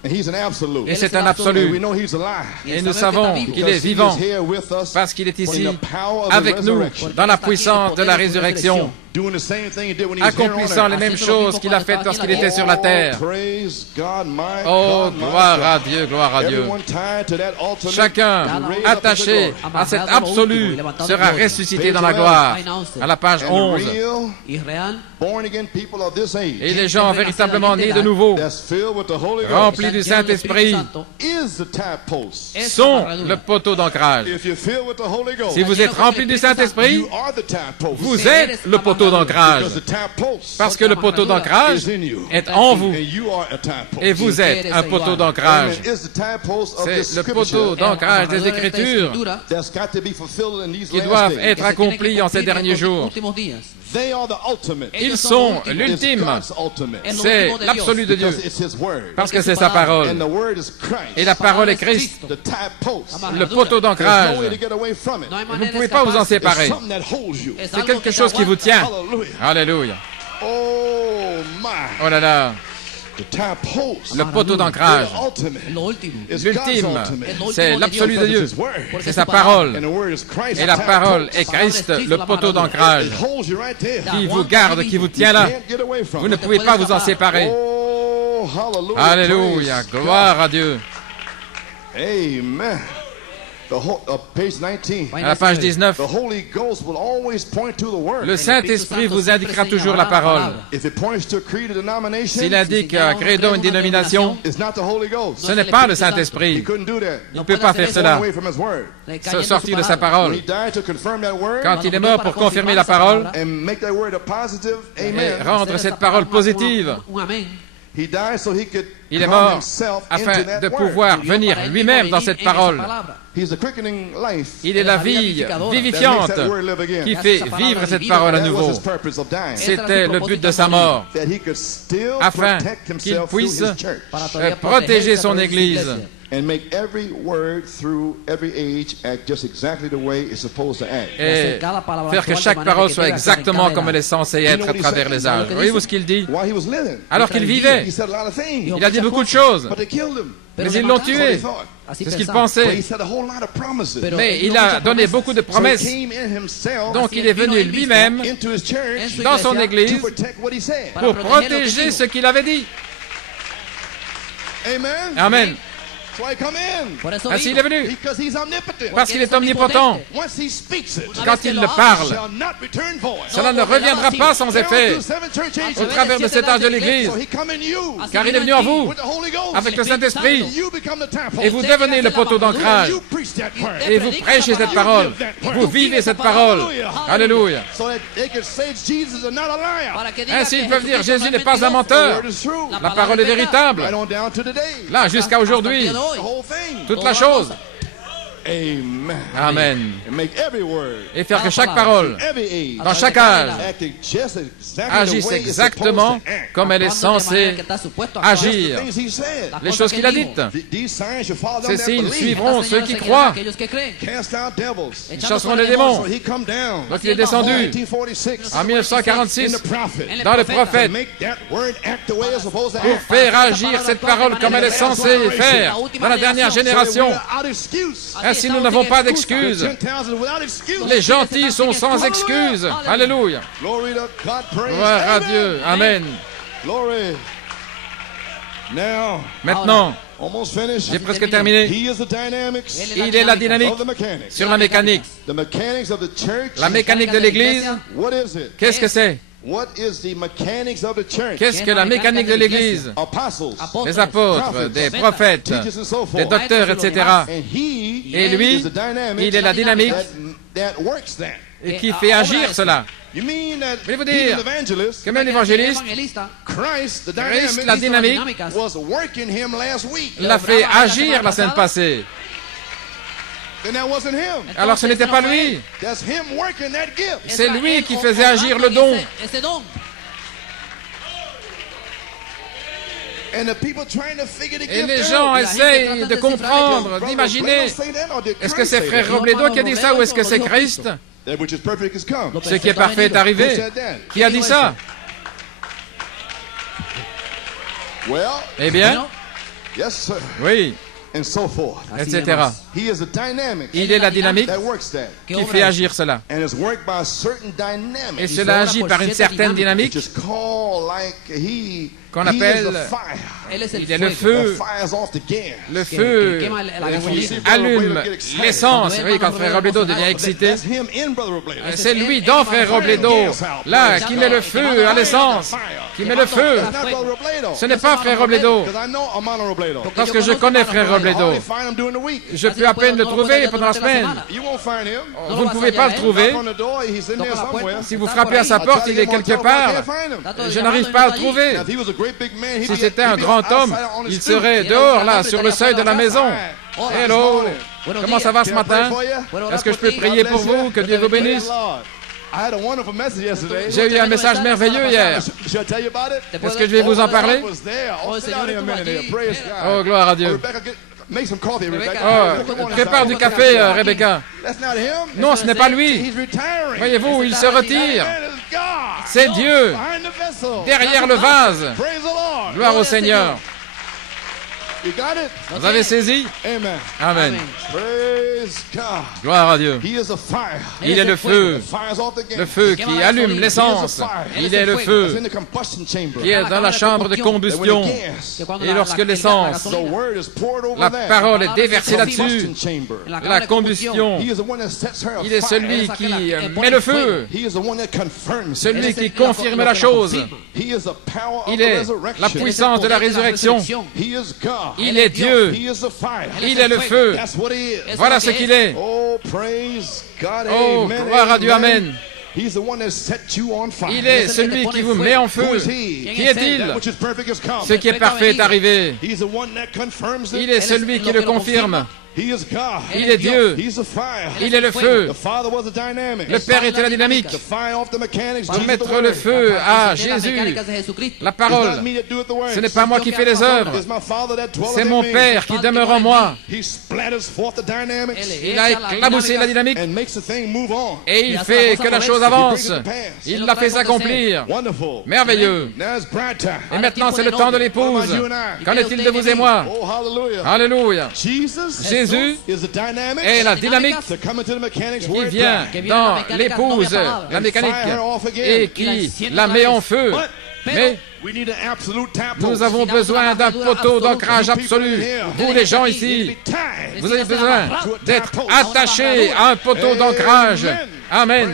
And he's an absolute. Et c'est un And we absolu. know he's alive. Et nous savons qu'il est vivant Because he is here with us parce qu'il est in ici the power of the avec nous resurrection. dans la puissance de la résurrection. doing the same thing he did when he was here on accomplissant les earth. mêmes choses qu'il a faites lorsqu'il était sur la terre. Praise God, my Oh, God, my gloire God. à Dieu, gloire à Dieu. Everyone tied to that ultimate, Chacun raised up attaché into glory. à cet absolu sera ressuscité dans la gloire. À la page And the 11. real Y real, born again people of this age Et les gens véritablement nés de nouveau, that's filled with the Holy Ghost remplis du llenos del Espíritu Saint-Esprit, Santo, is the tap post. es la sont amarradura. le poteau d'ancrage. If you're filled with the Holy Ghost, Si vous êtes remplis du Saint-Esprit, you are the tap post. vous êtes le poteau d'ancrage. Because the tap post Parce que le poteau d'ancrage is in you. est en vous. And you are a tap post. Et vous êtes un poteau d'ancrage. Amen. It's the tap post of the C'est le scripture poteau d'ancrage des Amarradura de esta Écritures escritura, that's got to be fulfilled in these qui last doivent days. être que se tiene que accomplis en ces cumplir en derniers estos jours. últimos días. They are the ultimate. Ils Ellos sont lo último. l'ultime. It's God's ultimate. Es lo C'est último de l'absolu de Dieu. Because it's His word. Parce que c'est sa parole. And the word is Christ. Et la parole est Christ. The tap post. Le poteau There's d'ancrage. no way to get away from it. No hay Vous ne manera de pouvez pas vous en escaparse. It's séparer. something that holds you. Es C'est algo quelque que te chose qui vous aguanta. tient. Hallelujah. Alléluia. Oh my. Oh là là. The tap post. Le poteau d'ancrage. The ultimate. Lo último. It's L'ultime. God's ultimate. C'est l'absolu de Dieu. It's His word. Porque C'est es sa su palabra. parole. And the word is Christ. Et the la tap parole post. est Christ, le poteau d'ancrage. It holds you right there. Qui vous garde, qui vous tient là. Can't get away from Vous ne it. pouvez pas vous en séparer. Oh, hallelujah. Alléluia. Praise Gloire à Dieu. God. Amen. Page 19. À la page 19. The Holy Ghost will always point to the word. Le Saint-Esprit vous indiquera toujours la parole. If it points to a creed or denomination, S'il indique un credo, une dénomination, it's not the Holy Ghost. ce n'est pas le He Saint-Esprit. couldn't do that. Il ne peut pas faire cela. Away from His word. Sortir de sa When parole. He died to confirm that word Quand il est mort pour confirmer la parole and make that word a positive, et amen. rendre cette parole positive, Un amén. He died so he could il est come mort himself afin into that de word. pouvoir venir lui-même dans cette parole. He's the quickening life Il est la vie that makes vivifiante that word live again. qui fait vivre cette parole à That was nouveau. his purpose of dying. C'était le but de sa mort, That he could still afin protect qu'il himself through puisse his church protéger son Église and make every word through every age act just exactly the way it's supposed to act. et faire que chaque parole soit exactement comme elle est censée être à travers les âges. Voyez-vous ce qu'il dit? While he was living, Alors qu'il vivait, he said a lot of things, il a dit beaucoup de choses, but they killed him. mais ils l'ont That's what tué. they thought. C'est ce qu'il But he pensait. said a whole lot of promises. Mais il a donné beaucoup de So he promesses. came in himself Donc il est venu lui-même into his church dans son to Église protect what he said. pour protéger ce qu'il avait dit. Amen. Amen. That's why he come in. Por eso Ainsi il vino. est venu, Because he's omnipotent. parce qu'il est omnipotent. Once he speaks it, Quand il le parle, shall not return void. cela ne reviendra pas sans effet au travers de cet âge de l'Église, So he come in you car il est venu en vous with the Holy Ghost. avec le Saint-Esprit, You become the tap et vous devenez le poteau d'ancrage, You preach that word. et vous prêchez cette parole, vous vivez cette parole. Alléluia. So that they could say Jesus is not a liar. Para que diga Ainsi que ils peuvent dire Jesucristo Jésus no n'est es pas un mentiroso. menteur, The word is true. la parole est véritable, Right on down to today. là jusqu'à aujourd'hui, Hasta el día de hoy. The whole thing. toute la chose. Amen. Amen. And make every word, Et faire que chaque parole, every age, dans chaque âge, acting just exactly agisse the way it's exactement supposed to act. comme elle est Actuando de manera censée que está supuesto a actuar. agir. Things he said. Les choses qu'il a dites. These signs shall follow them Ces that signes believe. suivront Estas ceux señales qui seguirán croient. a aquellos que creen. Cast out devils. Ils Echando chasseront fuera les démons. So he come down Donc il est descendu 1946 en in 1946 the prophet En el dans le profeta. to prophète make that word act the way it's supposed to pour act. faire agir cette parole comme elle est censée faire dans la dernière génération. So we're out of excuse. Ainsi nous n'avons pas The d'excuses. Gentiles are without excuse. Les gentils sont sans excuses. Alléluia. Glory to God. Praise. Gloire à Amen. Dieu. Amen. Glory. Now, Maintenant, almost finished. j'ai presque terminé. He is the dynamics Il est la dynamique of the mechanics. sur la mécanique. The mechanics of the church. La mécanique de l'Église, What is it? qu'est-ce que c'est? What is the mechanics of the church? Qu'est-ce que la mécanique de l'Église? Apostles, Des apôtres, des prophètes, teachers and so des forth. docteurs, etc. And he Et lui, is the dynamics il est la dynamique that works that. et qui fait agir cela. You mean that Voulez-vous he, dire the evangelist, que même l'évangéliste, Christ, the Christ, la dynamic, dynamique, was working him last week. l'a fait agir la semaine passée. Then that wasn't him. Alors ce n'était pas lui, That's him working that gift. c'est lui qui faisait agir le don. Ese don. And the people trying to figure the Et gift les out. gens la gente essayent trata de de comprendre, Brother d'imaginer. Branham say that, or did Est-ce que Christ c'est say frère that? Robledo qui a dit ça ou est-ce que c'est Christ? That which is perfect is come. Ce qui est parfait est arrivé. Qui a dit ça? Well, Eh bien, yes, sir. oui, and so forth. Así etc. demás. He is a dynamic Il est la dynamique that works that. Que qui obra fait eso. agir cela. And it's worked by a certain dynamic. Et cela agit par une certaine dynamique Which is called like qu'on he is appelle the fire Él es el il est le fuego. feu, that fires off the gas. le que feu quema la When you gasolina. see Brother allume Robledo get excited, l'essence. Vous voyez, quand Frère Robledo devient But excité, that's him in Brother Robledo. c'est lui dans Frère Robledo, là, qui met le feu à l'essence, qui met le feu. It's not Brother Robledo. Ce n'est pas Frère Robledo, Because I know Amano Robledo. parce que je connais Frère I Robledo. only find him during the week. Je peux à peine le trouver pendant la semaine. You won't find him. Vous ne pouvez pas le trouver. Knock on the door, he's in there somewhere. Si vous frappez à sa porte, il est quelque part. Je n'arrive pas à le trouver. Now, if he was a great big man, he'd Si be- c'était he'd un be grand homme, outside on the il stoop. serait dehors, là, sur le seuil de la maison. Hello, comment ça va ce Can I pray matin? for you? Est-ce que je peux prier pour vous? Que Dieu vous bénisse. Lord. I had a wonderful message yesterday. J'ai eu un message merveilleux hier. Should I tell you about it? Est-ce que je vais vous en parler? I was there. Oh, sit down here a minute here. Praise God. Oh, gloire à Dieu. Rebecca, make some coffee, Rebecca. Oh, Come on prépare inside. du café, Rebecca. That's not him. Non, ce n'est pas lui. He's retiring. Voyez-vous, il se retire. That is God. C'est Dieu, Behind the vessel. derrière le vase. Praise the Lord. Gloire au Seigneur. You got it? Vous avez saisi? Amen. Amen. Praise God. Gloire à Dieu. He is a fire. Il est le feu, Fires off the gas. le feu qui allume l'essence. Il est le It's feu in the combustion chamber. qui est dans la chambre de combustion. Et lorsque l'essence, The word is poured over la there. parole est déversée Combustion là-dessus, chamber. la combustion, He is the one that sets her il est afire. celui qui met le feu, He is the one that confirms. celui qui confirme la chose. He is the power of Il the est resurrection. la puissance de la résurrection. He is God. Il est Dieu. He is the fire. Il est le feu. That's what he is. Voilà ce qu'il est. Oh, praise God. Oh, Amen. gloire à Dieu, amen. He's the one that set you on fire. Il est celui qui vous met en feu. Who is he? Qui est-il? That which is perfect is come. Ce qui est parfait est arrivé. He's the one that confirms it. Il est celui qui le confirme. He is God. Il est Dieu. He's the fire. Il est le feu. The Father was the dynamic. Le Père était la dynamique. The fire off the mechanics. Pour Jesus mettre the word. le feu à Jésus, la It's parole. not me that doeth the works. Ce n'est pas moi qui fais les œuvres. It's my Father that dwelleth C'est in mon me. Père qui demeure en moi. He splatters forth the dynamics Il a éclaboussé la dynamique and makes the thing move on. et il fait que la chose avance. Il l'a fait s'accomplir. Wonderful. Merveilleux. Now it's bride time. Et maintenant, c'est le temps de l'épouse. Qu'en est-il de vous et moi? Oh, hallelujah. Alléluia. Jesus Jésus is the dynamic est la dynamique to come into the mechanics qui where it vient dries. dans l'épouse, la mécanique, et qui la met en feu. Mais We need an absolute tap nous post. avons besoin d'un poteau d'ancrage absolu. Vous, les gens ici, vous avez besoin d'être attachés à un poteau d'ancrage. Amen.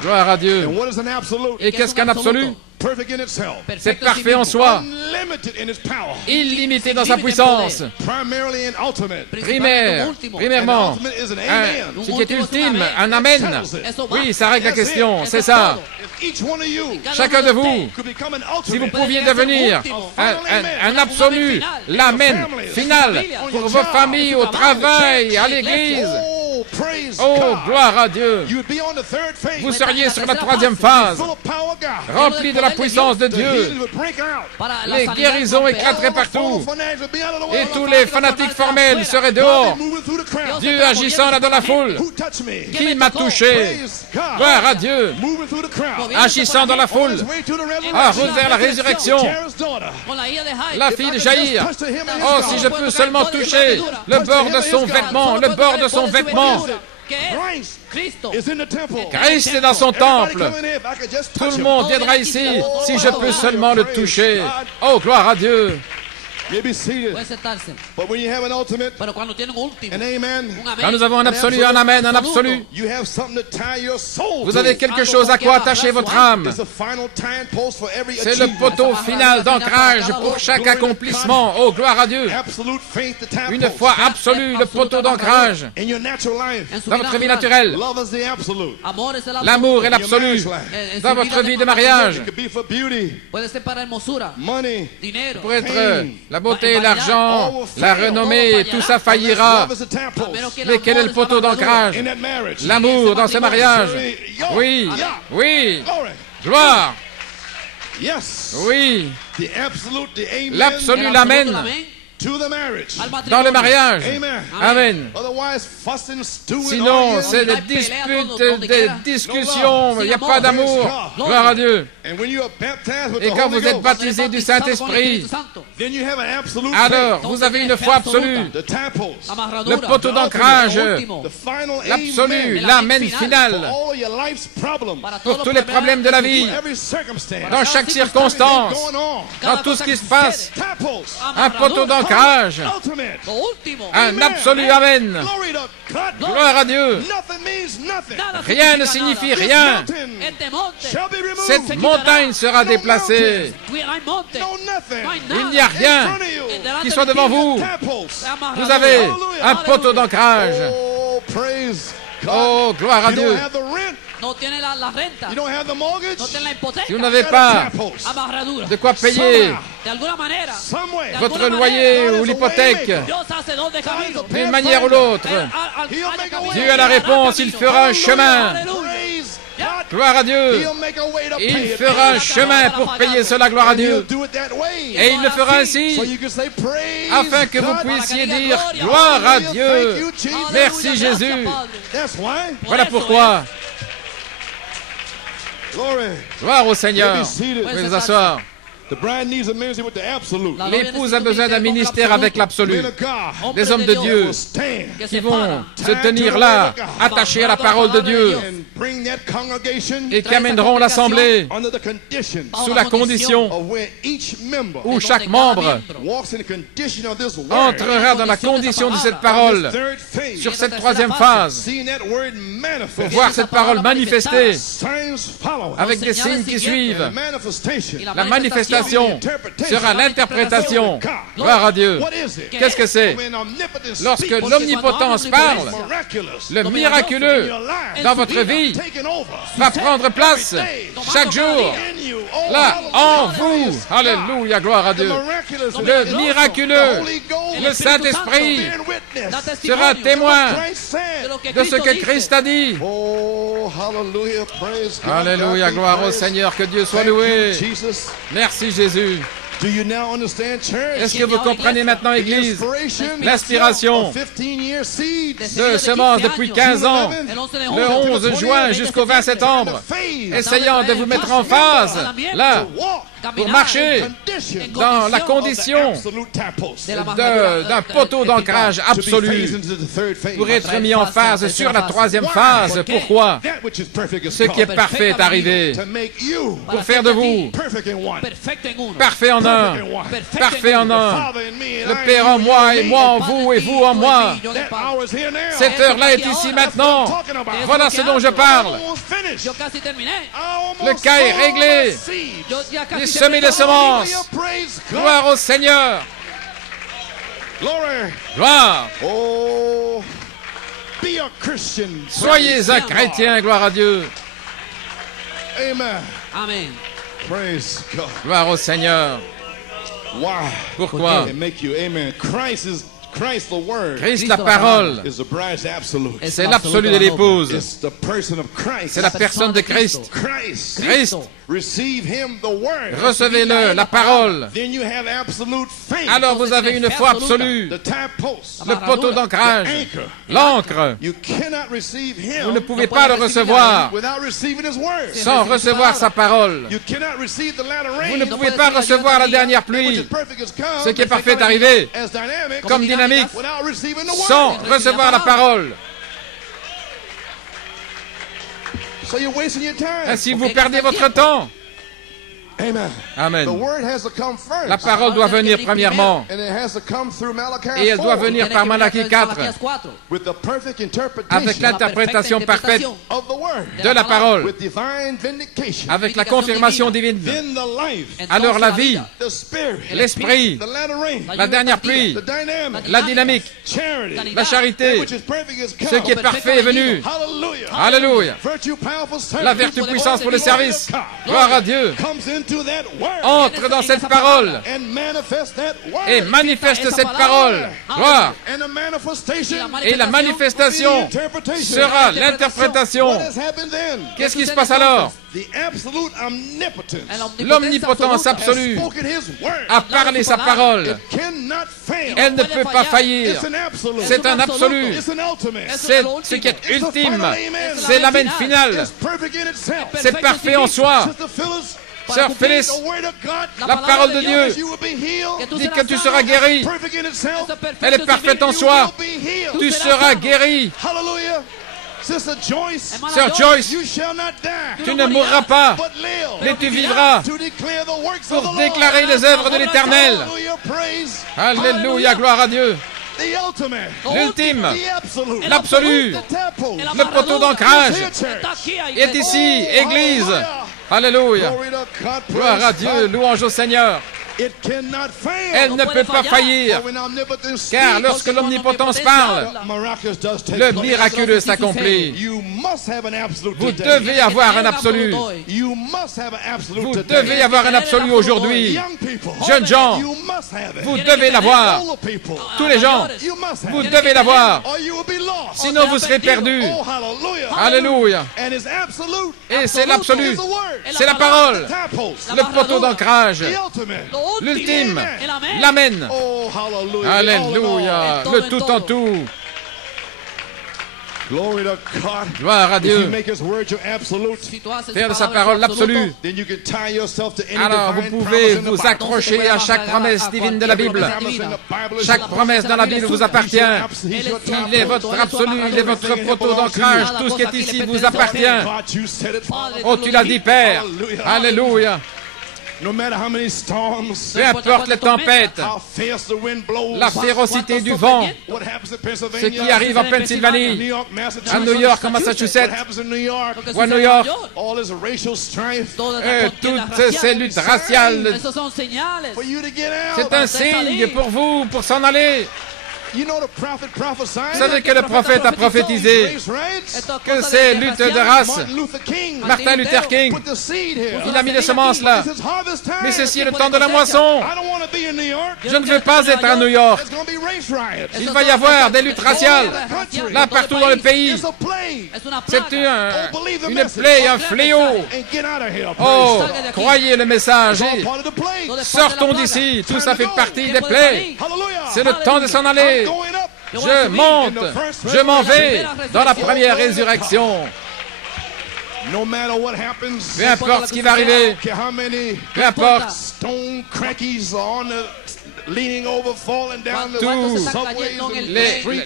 Gloire à Dieu. And what is an absolute? Et qu'est-ce qu'un absolu? Perfect in itself. C'est parfait en soi, Unlimited in its power. illimité dans sa puissance. Primarily and ultimate. Premièrement, Ultimate is an un- amen. ce qui est ultime, un amen. Oui, ça règle la question, c'est ça. If each one of you Chacun de vous, could become an si vous ultimate, pouviez devenir un absolu, l'amen final pour vos familles, au travail, à l'église. oh, praise Oh, God. gloire à Dieu. You'd be on the third phase. Vous seriez sur la troisième phase, Full of power, God. rempli de la puissance de The Dieu. healing would break out. Les guérisons éclateraient partout. Fanatics would be out of the way. Et tous les fanatiques formels seraient dehors. Moving through the crowd. Dieu agissant là dans la foule. Who touched me? Qui m'a touché? Praise God. Gloire à Dieu. Moving through the crowd. Agissant dans la On foule. his way to the resurrection. En route vers la résurrection. Jairus' daughter. La fille de Jaïr. Oh, si je peux seulement toucher le bord de son vêtement, le bord de son vêtement. Christ is in the temple. Christ est dans son temple. Everybody come in here, if I could just Tout touch le him. monde viendra ici si je peux seulement le toucher. Oh, gloire à Dieu. You be seated. Puede sentarse. But when you have an ultimate, Pero cuando tiene un último, an amen, un amén, Quand nous avons un absolu, un amen, un absolu, you have something to tie your soul vous to. avez quelque chose à quoi attacher votre âme. It's the final time post for every C'est le achievement. poteau final d'ancrage pour chaque accomplissement. Oh, gloire à Dieu. Absolute faith, the time Une post. foi absolue, le poteau d'ancrage. In your natural life, en su Dans vida votre vie natural. naturelle, love is the absolute. Amor es el absoluto. l'amour est In your l'absolu. marriage life, En su Dans votre vida vie de de mariage, it could be for beauty, Puede ser para hermosura, money, dinero. pour être la beauté, l'argent, la renommée, tout ça faillira. love is a time post. Mais quel est le poteau d'ancrage? In that marriage, L'amour dans ce mariage. Oui, oui, glory, gloire, yes, oui. the absolute, the amen, L'absolu, El l'amen. absoluto, el amén. dans le mariage. Amen. Amen. Otherwise, fussing, stewing, Sinon, arguing. c'est des disputes, des discussions, il n'y a pas d'amour. Gloire à Dieu. And when you are baptized with Et the quand Holy vous êtes Ghost, baptisé du Saint-Esprit, then you have an absolute alors faith. vous avez une foi absolue. The tadpoles, Le poteau d'ancrage, the final l'absolu, amen l'amen for final, all your life's problems, pour tous les problèmes de la vie, for every circumstance, dans chaque circonstance, going on. dans tout ce qui se passe. Tadpoles, Un poteau d'ancrage, ultimate. un absolu amen. Glory to God. Gloire à Dieu. Nothing means nothing. Rien ne signifie rien. Shall be removed. Cette montagne sera déplacée. No nothing. Il n'y a rien In front of you. qui soit devant vous. Tadpoles. Vous avez un poteau d'ancrage. Oh, praise God. Oh, gloire à You Dieu. don't have the rent. No tiene la renta, You don't have the mortgage. no tiene la hipoteca, Si vous n'avez pas Tadpoles. amarradura. de quoi payer De alguna manera, Some way. votre loyer ou l'hypothèque, Dios hace dos de camino. d'une manière ou l'autre, Dieu a la réponse, il fera un chemin. Praise God. Gloire à Dieu. He'll make a way to pay Il it. fera un chemin pour payer cela, gloire à And he'll Dieu. do it that way. Et il le fera ainsi, So you can say praise afin que vous God. puissiez dire gloire à Dieu. Merci Jésus. That's why. Voilà pourquoi. Glory. Gloire au Seigneur. Be seated. Vous pouvez vous asseoir. The bride needs a ministry with the absolute. L'épouse a besoin d'un ministère avec l'absolu. Men of God Des hommes de Dieu will stand qui vont se tenir là, attachés à la parole de Dieu, and bring that congregation et qui amèneront l'assemblée under the conditions sous la condition of where each member où chaque membre walks in the condition of this word. entrera dans la condition de cette parole, Third phase. sur cette troisième phase, Seeing that word manifest. pour voir cette parole manifestée Signs follow. avec des signes qui suivent. And the manifestation La manifestation sera l'interprétation. Gloire à Dieu. What is it? Qu'est-ce que c'est? When omnipotence Lorsque speaks, l'omnipotence parle, miraculous le miraculeux your life dans votre vie taking over. va prendre place chaque jour, In you. Oh, là, en hallelujah. vous. Praise God. Alléluia, gloire à The Dieu. miraculous Le is miraculeux, the Holy Ghost le Saint-Esprit bearing witness sera témoin Christ said. de ce que Christ a dit. Oh, hallelujah, praise God. Alléluia, God be gloire au praised. Seigneur, que Dieu soit Thank you, loué. Jesus. Merci Jésus. Do you now understand, church? Est-ce que vous comprenez maintenant, Église, l'inspiration of 15-year seeds. de semences depuis 15 ans, le 11 juin jusqu'au 20 septembre, essayant de vous mettre en phase, là, pour marcher dans la condition d'un poteau d'ancrage absolu, pour être mis en phase sur la troisième phase. Pourquoi? Ce qui est parfait est arrivé, pour faire de vous parfait en un, parfait en un, le Père en moi et moi en vous et vous en moi. Cette heure-là est ici maintenant. Voilà ce dont je parle. Yo casi terminé. Le cas est réglé. J'ai semé des semences. Gloire au Seigneur. Gloire. Oh, be a Christian. Soyez un chrétien, gloire à Dieu. Amen. Amen. Praise God. Gloire au Seigneur. Why? Pourquoi? It make you, amen. Christ, the word, Christ, la parole, is the bride's absolute. c'est l'absolu de l'épouse. It's the person of Christ. C'est la personne de Christ. Christ. Christ, Receive him, the word. recevez-le, la parole. Then you have absolute faith. Alors vous avez une foi absolue. The tap post. Le poteau d'ancrage, Anchor. l'ancre. You cannot receive him Vous ne pouvez pas le recevoir without receiving his word. sans recevoir sa parole. You cannot receive the latter Vous rain. ne pouvez pas recevoir la dernière which is pluie, perfect as come, ce qui est parfait est arrivé, as dynamic, comme dynamique, without receiving the sans word. recevoir la parole. So you're wasting your time. Ainsi, vous perdez votre temps. Amen. Amen. The word has to come first. La parole doit venir premièrement, And it has to come through Malachi et elle doit 4 venir par Malachie 4, with the perfect interpretation avec l'interprétation parfaite of the word, de la parole, with divine vindication. avec la confirmation divine. Then the life, Alors la vie, the spirit, l'esprit, the latter rain, la dernière pluie, the dynamic, la dynamique, charity, la charité, which is perfect as ce come. qui est parfait est venu. Hallelujah. Alléluia. Virtue, powerful service. La vertu puissance pour le service. Gloire à Dieu. Comes into Entre dans cette parole et manifeste cette parole. Gloire. Et la manifestation sera l'interprétation. Qu'est-ce qui se passe alors? L'omnipotence absolue a parlé sa parole. Elle ne peut pas faillir. C'est un absolu. C'est ce qui est ultime. C'est l'amen final. C'est parfait en soi. Sœur Phyllis, la parole de Dieu dit que tu seras guéri. Elle est parfaite en soi. Tu seras guéri. Sœur Joyce, tu ne mourras pas, mais tu vivras pour déclarer les œuvres de l'Éternel. Alléluia, gloire à Dieu. L'ultime, l'absolu, le poteau d'ancrage est ici, Église. Alléluia. Gloire à Dieu, louange au Seigneur. Elle ne peut pas faillir, car lorsque l'omnipotence parle, le miraculeux s'accomplit. Vous devez avoir un absolu. Vous devez avoir un absolu aujourd'hui. Jeunes gens, vous devez l'avoir. Tous les gens, vous devez l'avoir. Sinon vous serez perdus. Alléluia. Et c'est l'absolu. C'est la parole. Le poteau d'ancrage. L'ultime, l'amen. Alléluia, le tout en tout. Gloire à Dieu. Faire de sa parole l'absolu. Alors vous pouvez vous accrocher à chaque promesse divine de la Bible. Chaque promesse dans la Bible vous appartient. Il est votre absolu, il est votre poteau d'ancrage. Tout ce qui est ici vous appartient. Oh, tu l'as dit, Père. Alléluia. Peu importe les tempêtes, la férocité du vent, ce qui arrive en Pennsylvanie, à New York, en Massachusetts, ou à New York, toutes ces luttes raciales, c'est un signe pour vous, pour s'en aller. Vous savez que le prophète a prophétisé que ces luttes de race, Martin Luther King, il a mis les semences là. Mais ceci est le temps de la moisson. Je ne veux pas être à New York. Il va y avoir des luttes raciales là partout dans le pays. C'est une plaie, un fléau. Oh, croyez le message. Sortons d'ici. Tout ça fait partie des plaies. C'est le temps de s'en aller. Je monte, je m'en vais dans la première résurrection. Peu importe ce qui va arriver, peu importe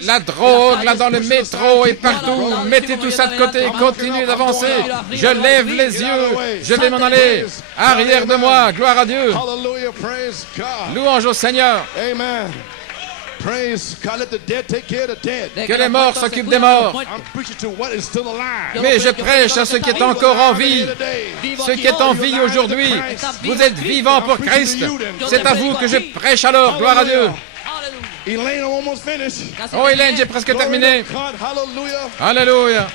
la drogue là dans le métro et partout, mettez tout ça de côté, continuez d'avancer. Je lève les yeux, je vais m'en aller. Arrière de moi, gloire à Dieu. Louange au Seigneur. Que les morts s'occupent des morts. Mais je prêche à ceux qui est encore en vie. Ceux qui est en vie aujourd'hui. Vous êtes vivants pour Christ. C'est à vous que je prêche alors. Gloire à Dieu. Oh, Hélène, j'ai presque terminé. Alléluia.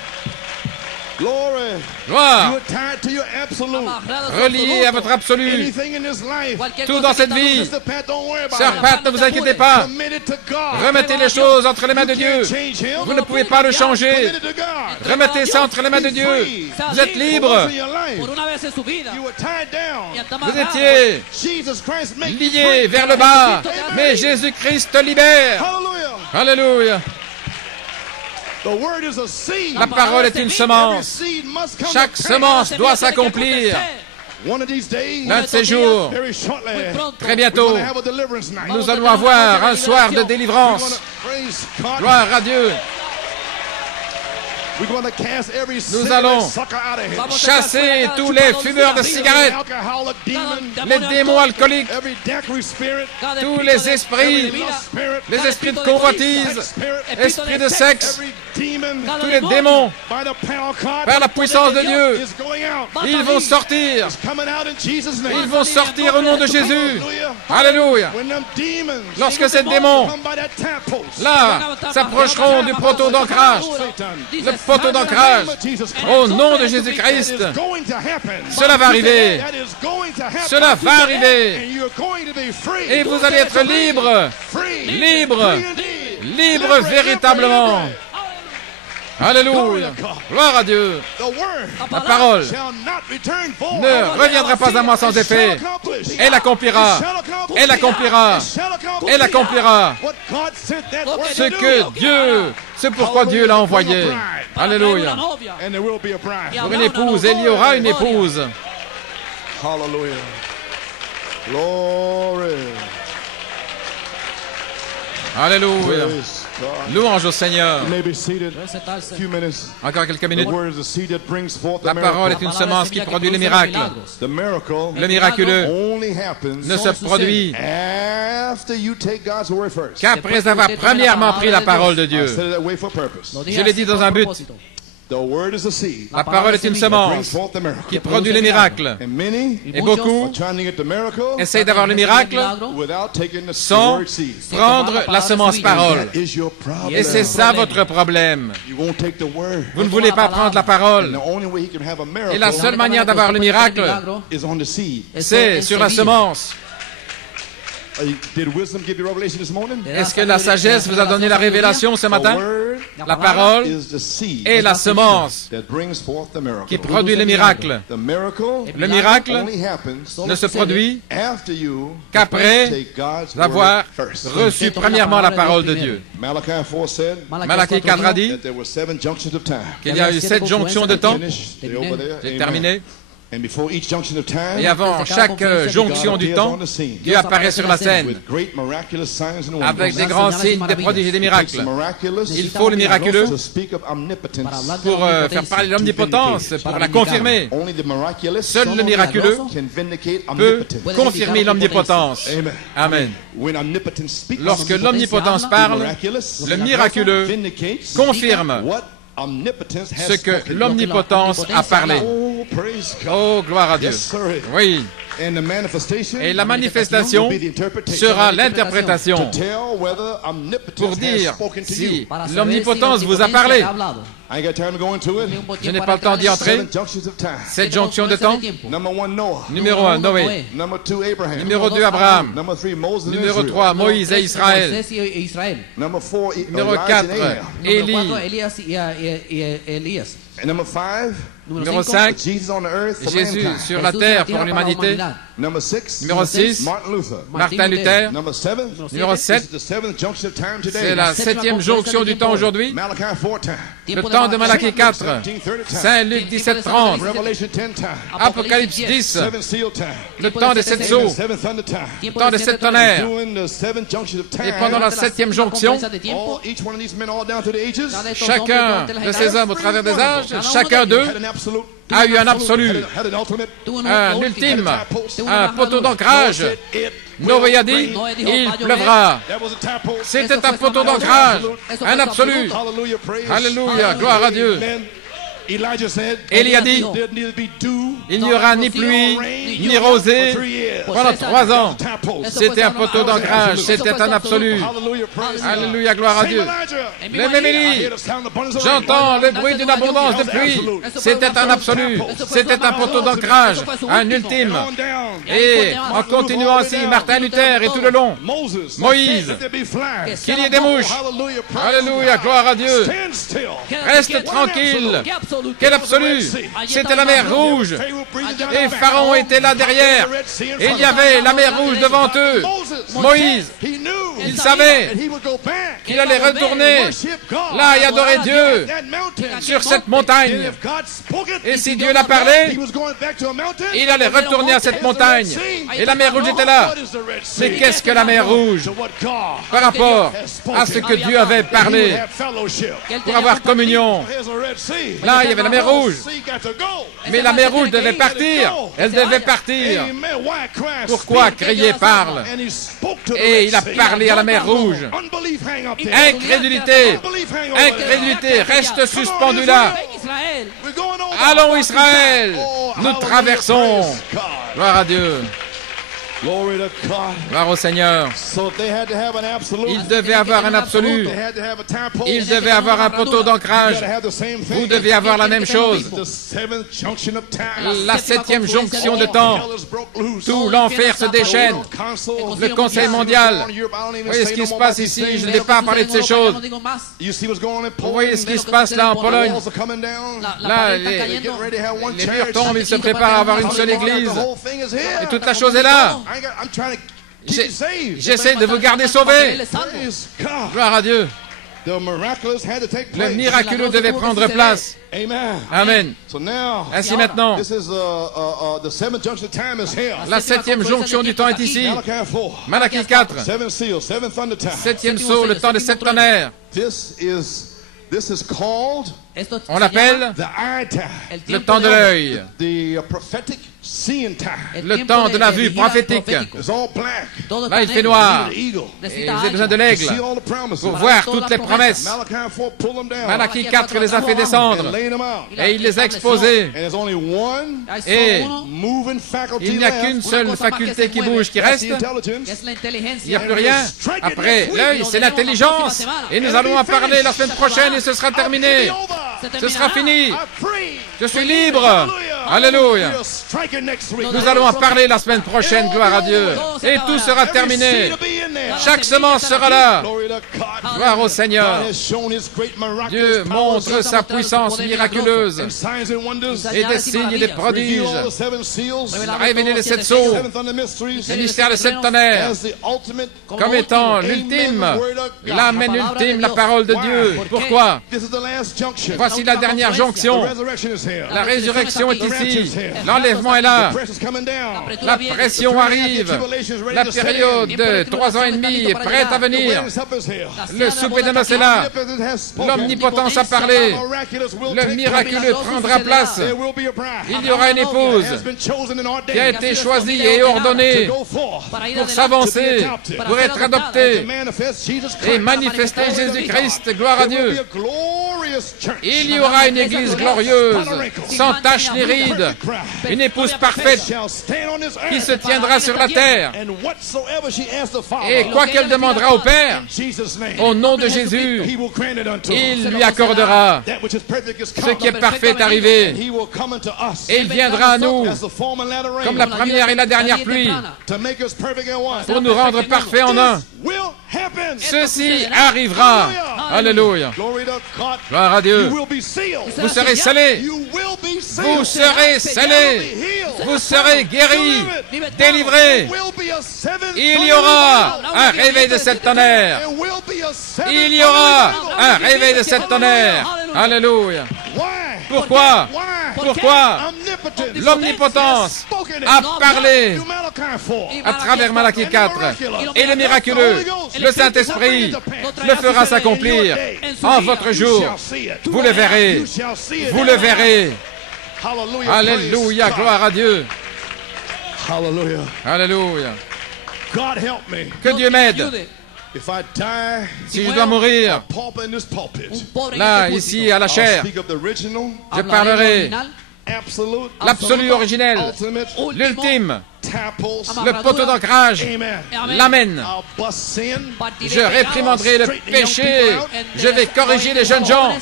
Gloire. Relié à votre absolu. Tout dans cette vie. Sœur Pat, ne vous inquiétez pas. Remettez les choses entre les mains de Dieu. Vous ne pouvez pas le changer. Remettez ça entre les mains de Dieu. Vous êtes libre. Vous étiez lié vers le bas. Mais Jésus-Christ libère. Alléluia. La parole est une semence. Chaque semence doit s'accomplir. L'un de ces jours, très bientôt, nous allons avoir un soir de délivrance. Gloire à Dieu. Nous allons chasser tous les fumeurs de cigarettes, les démons alcooliques, tous les esprits de convoitise, esprits de sexe, tous les démons, par la puissance de Dieu, ils vont sortir. Ils vont sortir au nom de Jésus. Alléluia. Lorsque ces démons, là, s'approcheront du poteau d'ancrage, le poteau d'ancrage. Au nom de Jésus-Christ, cela va arriver. Cela va arriver. Et vous allez être libre, libre, libre véritablement. Alléluia. Gloire à Dieu. La parole ne reviendra pas à moi sans effet. Elle accomplira. Elle accomplira. Elle accomplira. Ce que Dieu, c'est pourquoi Dieu l'a envoyé. Alléluia. Pour une épouse, il y aura une épouse. Hallelujah. Glory. Alléluia. Praise God. Louange au Seigneur. You may be seated. Puede sentarse. A few minutes. Encore quelques The minutes. word is the seed that brings forth the La parole miracle. est une semence qui produit les miracles. The miracle Le miraculeux only happens ne se produit after you take God's word first. qu'après avoir premièrement pris la parole de I Dieu. said it that way for purpose. Lo dije Je l'ai así dit dans con un but. propósito. The word is a seed La parole est une that brings semence forth the miracle. qui produit les miracles. And many Et beaucoup are trying to get the miracle essayent d'avoir le miracle without taking the sans word seed. prendre la semence parole. That is your problem. Et c'est ça votre problème. You won't take the word. Vous ne voulez pas prendre la And parole. the only way he can have a miracle Et la seule manière d'avoir le miracle, is on the seed. c'est sur la semence. Did wisdom give you revelation this morning? Est-ce que la sagesse vous a donné la révélation ce The matin? word La parole is the seed est la semence that brings forth the miracle. qui produit le miracle. The miracle Le miracle only happens ne se produit after you qu'après take God's d'avoir word first. reçu premièrement la parole de Dieu. Malachi 4 said Malachi 4 a dit that there were 7 junctions of time. qu'il y a eu 7 jonctions de temps. Finish. They're over there. J'ai Amen. terminé. And before each junction of time, Et avant chaque jonction du temps, Dieu apparaît sur la scène with great miraculous signs and wonders. avec des grands signes, des prodiges et des It takes miracles. the miraculous Il faut le miraculeux to speak of omnipotence. pour faire parler de l'omnipotence, pour la confirmer. Only the miraculous Seul le miraculeux can vindicate peut omnipotence. confirmer l'omnipotence. Amen. Amen. When omnipotence speaks, Lorsque l'omnipotence parle, le miraculeux vindicates confirme what omnipotence has ce que spoken. l'omnipotence a parlé. Oh, praise God. Oh, gloire à Dieu. Yes, sir. Oui. And the manifestation Et la manifestation will be the interpretation. sera To l'interprétation tell whether omnipotence pour has dire spoken to si you. l'omnipotence vous a parlé. I ain't got time to go into it. Je n'ai pas le temps d'y entrer. 7 junctions of time. 7 jonctions de temps. Number 1, Noah. Numéro 1, Noé. Number 2, Abraham. Numéro 2, Abraham. Number 3, Moses and Numéro Israel. 3, Moïse et Israël. Number 4, Numéro Elijah 4, and Ahab. Élie. Elías. And number 5, Numéro 5, Jesus on the earth for Jésus mankind. sur la terre pour l'humanité. Number 6, Numéro 6, Martin Luther. Martin Luther. Number 7, Numéro this 7, is the 7th junction of time today. c'est la 7e jonction du temps aujourd'hui. Malachi 4 time. Le temps de Malachie 4, Saint Luc 17, 30, Revelation 10 time. Apocalypse 10, 7 seal time. le temps des 7 sceaux, 7 thunder time. le temps des 7 tonnerres. During the 7 junctions of time. Et pendant la 7e jonction, Each one of these men all down through the ages chacun de ces hommes au travers des âges, chacun d'eux had an absolute, a eu un absolu, had an ultimate. un ultime, un poteau d'ancrage. Noé a dit, il pleuvra. That was a tap post. C'était un poteau d'ancrage, un absolu. Hallelujah, praise. Alléluia, gloire à Dieu. Amen. Elijah said, Élie a dit, there'd neither be dew il n'y aura ni pluie, ni rosée pendant 3 ans. tap post. C'était un poteau d'ancrage, c'était un absolu. Hallelujah, praise. Alléluia, gloire à Same Dieu. Elijah. Le même I Élie, hear the sound of abundance of j'entends rain. le bruit d'une abondance de pluie. C'était un absolu, c'était un poteau d'ancrage, un ultime. On down. Et en continuant ainsi, Martin Luther et tout le long, Moses. Moïse. Let there be flies. qu'il y ait des mouches. Hallelujah, praise. Alléluia, gloire à Dieu. Stand still. Reste tranquille. Quel absolu. C'était la mer Rouge. Pharaoh breathed down Et Pharaon était là derrière. Et il y avait la mer Rouge devant eux. Moïse, He knew il savait that he would go back qu'il allait retourner worship God là et adorer Dieu that mountain. sur cette And montagne. if God spoke it, Et si Dieu l'a parlé, he was going back to a mountain. il allait retourner à cette montagne. Et la mer Rouge était là. What is the Red Sea? Mais qu'est-ce que la mer Rouge To what God par rapport à ce que Dieu avait he would parlé have fellowship. pour avoir communion? Here's a Red Sea. Là, il y avait la mer Rouge. Sea got to go. Mais la mer Rouge devait partir. Elle devait partir. Amen. Why Christ Pourquoi speak? crier parle? And he spoke to the Et Red il a Sea. parlé à la mer Rouge. Unbelief hang up there. Incrédulité, Unbelief hang over there. incrédulité, reste suspendu là. Israël. We're going over. Allons Israël, Oh, nous hallelujah, traversons. praise God. Gloire à Dieu. Glory to God. Gloire au Seigneur. So they had to have an absolute. Il devait avoir un absolu. They had to have a time pole. Il devait avoir un poteau d'ancrage. You gotta have the same thing. Vous devez avoir la même chose. The seventh junction of time. La septième jonction de temps. Tout l'enfer se déchaîne. Le Conseil mondial. Vous voyez ce qui se passe ici? Je ne vais pas parler de ces choses. Vous voyez ce qui se passe là en Pologne? Là, les murs tombent, ils se préparent à avoir une seule église. Et toute la chose est là. J'essaie de vous garder sauvés. Gloire à Dieu. Le miraculeux devait prendre place. Amen. Ainsi maintenant, la septième jonction du temps est ici. Malachie 4. Septième sceau, le temps des sept tonnerres. On l'appelle le temps de l'œil, le temps de la vue prophétique. Là, il fait noir. Et vous avez besoin de l'aigle pour voir toutes les promesses. Malachie 4 les a fait descendre et il les a exposées. Et il n'y a qu'une seule faculté qui bouge, qui reste. Il n'y a plus rien. Après, l'œil, c'est l'intelligence. Et nous allons en parler la semaine prochaine et ce sera terminé. Ce sera fini. Je suis libre. Alléluia. Nous allons en parler la semaine prochaine, gloire à Dieu. Et tout sera terminé. Chaque semence sera là. Gloire au Seigneur. Dieu montre sa puissance miraculeuse et des signes et des prodiges. Il a révélé les sept sceaux, le mystère des sept tonnerres, comme étant l'ultime, l'amen ultime, la parole de Dieu. Pourquoi? Voici la dernière jonction. La résurrection est ici. L'enlèvement est là. La pression arrive. La période de 3 ans et demi est prête à venir. Le souper de noces est là. L'omnipotence a parlé. Le miraculeux prendra place. Il y aura une épouse qui a été choisie et ordonnée pour s'avancer, pour être adoptée et manifester Jésus-Christ. Gloire à Dieu. Il y aura une église glorieuse, sans tache ni ride, une épouse parfaite qui se tiendra sur la terre. Et quoi qu'elle demandera au Père, au nom de Jésus, il lui accordera. Ce qui est parfait est arrivé. Et il viendra à nous, comme la première et la dernière pluie, pour nous rendre parfaits en un. Ceci arrivera. Alléluia. Gloire à Dieu. Vous serez scellés. Vous serez scellés. Vous serez guéris, délivrés. Il y aura un réveil de sept tonnerres. Il y aura un réveil de sept tonnerres. Alléluia. Pourquoi? Pourquoi? L'omnipotence a parlé à travers Malachie 4 et le miraculeux, le Saint-Esprit, le fera s'accomplir en votre jour. Vous le verrez. Vous le verrez. Alléluia. Gloire à Dieu. Alléluia. Que Dieu m'aide. Si je dois mourir, là, ici, à la chair, je parlerai l'absolu originel, l'ultime, le poteau d'ancrage, l'amen. Je réprimanderai le péché, je vais corriger les jeunes gens,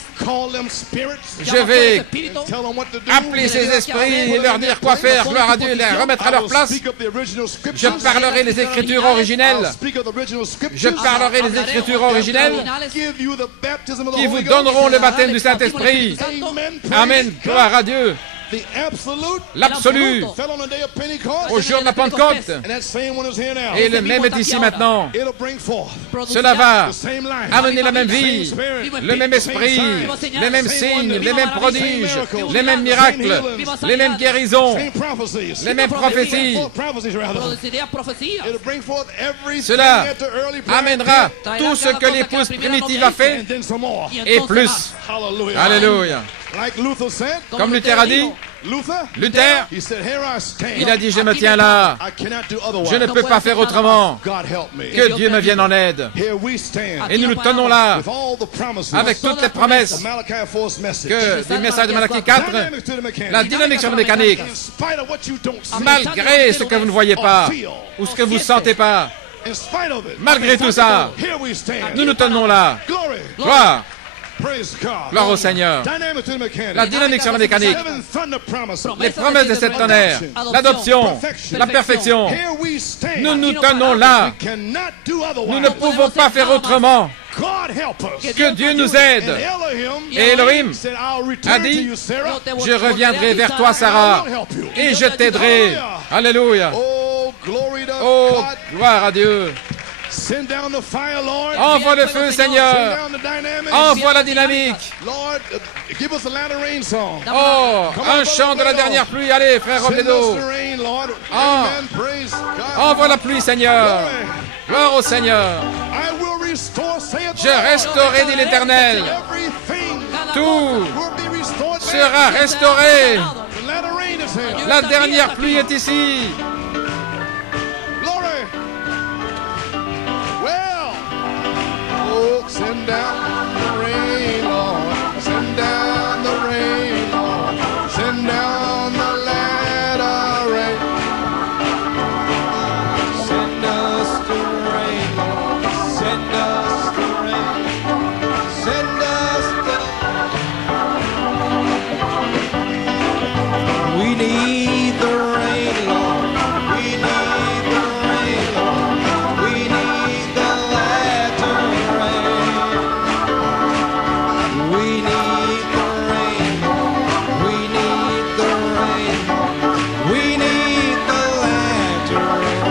je vais appeler ces esprits et leur dire quoi faire, gloire à Dieu, les remettre à leur place. Je parlerai les Écritures originelles, je parlerai les Écritures originelles qui vous donneront le baptême du Saint-Esprit. Amen, gloire à Dieu. L'absolu au jour de la Pentecôte. Et le même est ici maintenant. Cela va amener la même vie, le même esprit, les mêmes signes, les mêmes prodiges, les mêmes miracles, les mêmes guérisons, les mêmes prophéties. Cela amènera tout ce que l'épouse primitive a fait et plus. Alléluia. Comme Luther a dit, Luther, il a dit, je me tiens là. Je ne peux pas faire autrement. Que Dieu me vienne en aide. Et nous nous tenons là, avec toutes les promesses que du message de Malachie 4, la dynamique sur la mécanique, malgré ce que vous ne voyez pas, ou ce que vous ne sentez pas, malgré tout ça, nous nous tenons là. Gloire. Gloire au Seigneur. La dynamique sur la mécanique, les promesses de cette tonnerre, l'adoption, la perfection. Nous nous tenons là. Nous ne pouvons pas faire autrement. Que Dieu nous aide. Et Elohim a dit, je reviendrai vers toi, Sarah, et je t'aiderai. Alléluia. Oh, gloire à Dieu. Envoie le feu, Seigneur. Envoie la dynamique. Oh, un chant de la dernière pluie. Allez, frère Robledo. Envoie la pluie, Seigneur. Gloire au Seigneur. Je restaurerai, dit l'Éternel. Tout sera restauré. La dernière pluie est ici. Send down the rain, Lord. Send down the rain, Lord. Send down the latter rain. Send us the rain, Lord. Send us the rain. Send us the... We need the rain, Lord. We need the rain, Lord. We need the latter rain. We need the rain, we need the rain, we need the latter rain.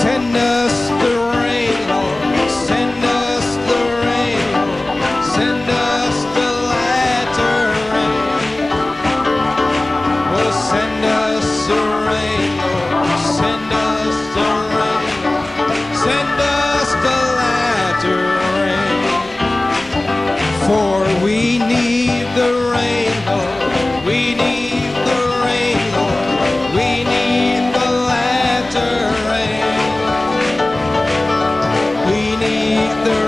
Send us the rain, Lord, send us the rain, Lord. Send us the latter rain. Oh, send us the rain, Lord, send us the rain, Lord. Send us the latter rain. For we need the rain, Lord. We need the rain, Lord. We need the latter rain. We need the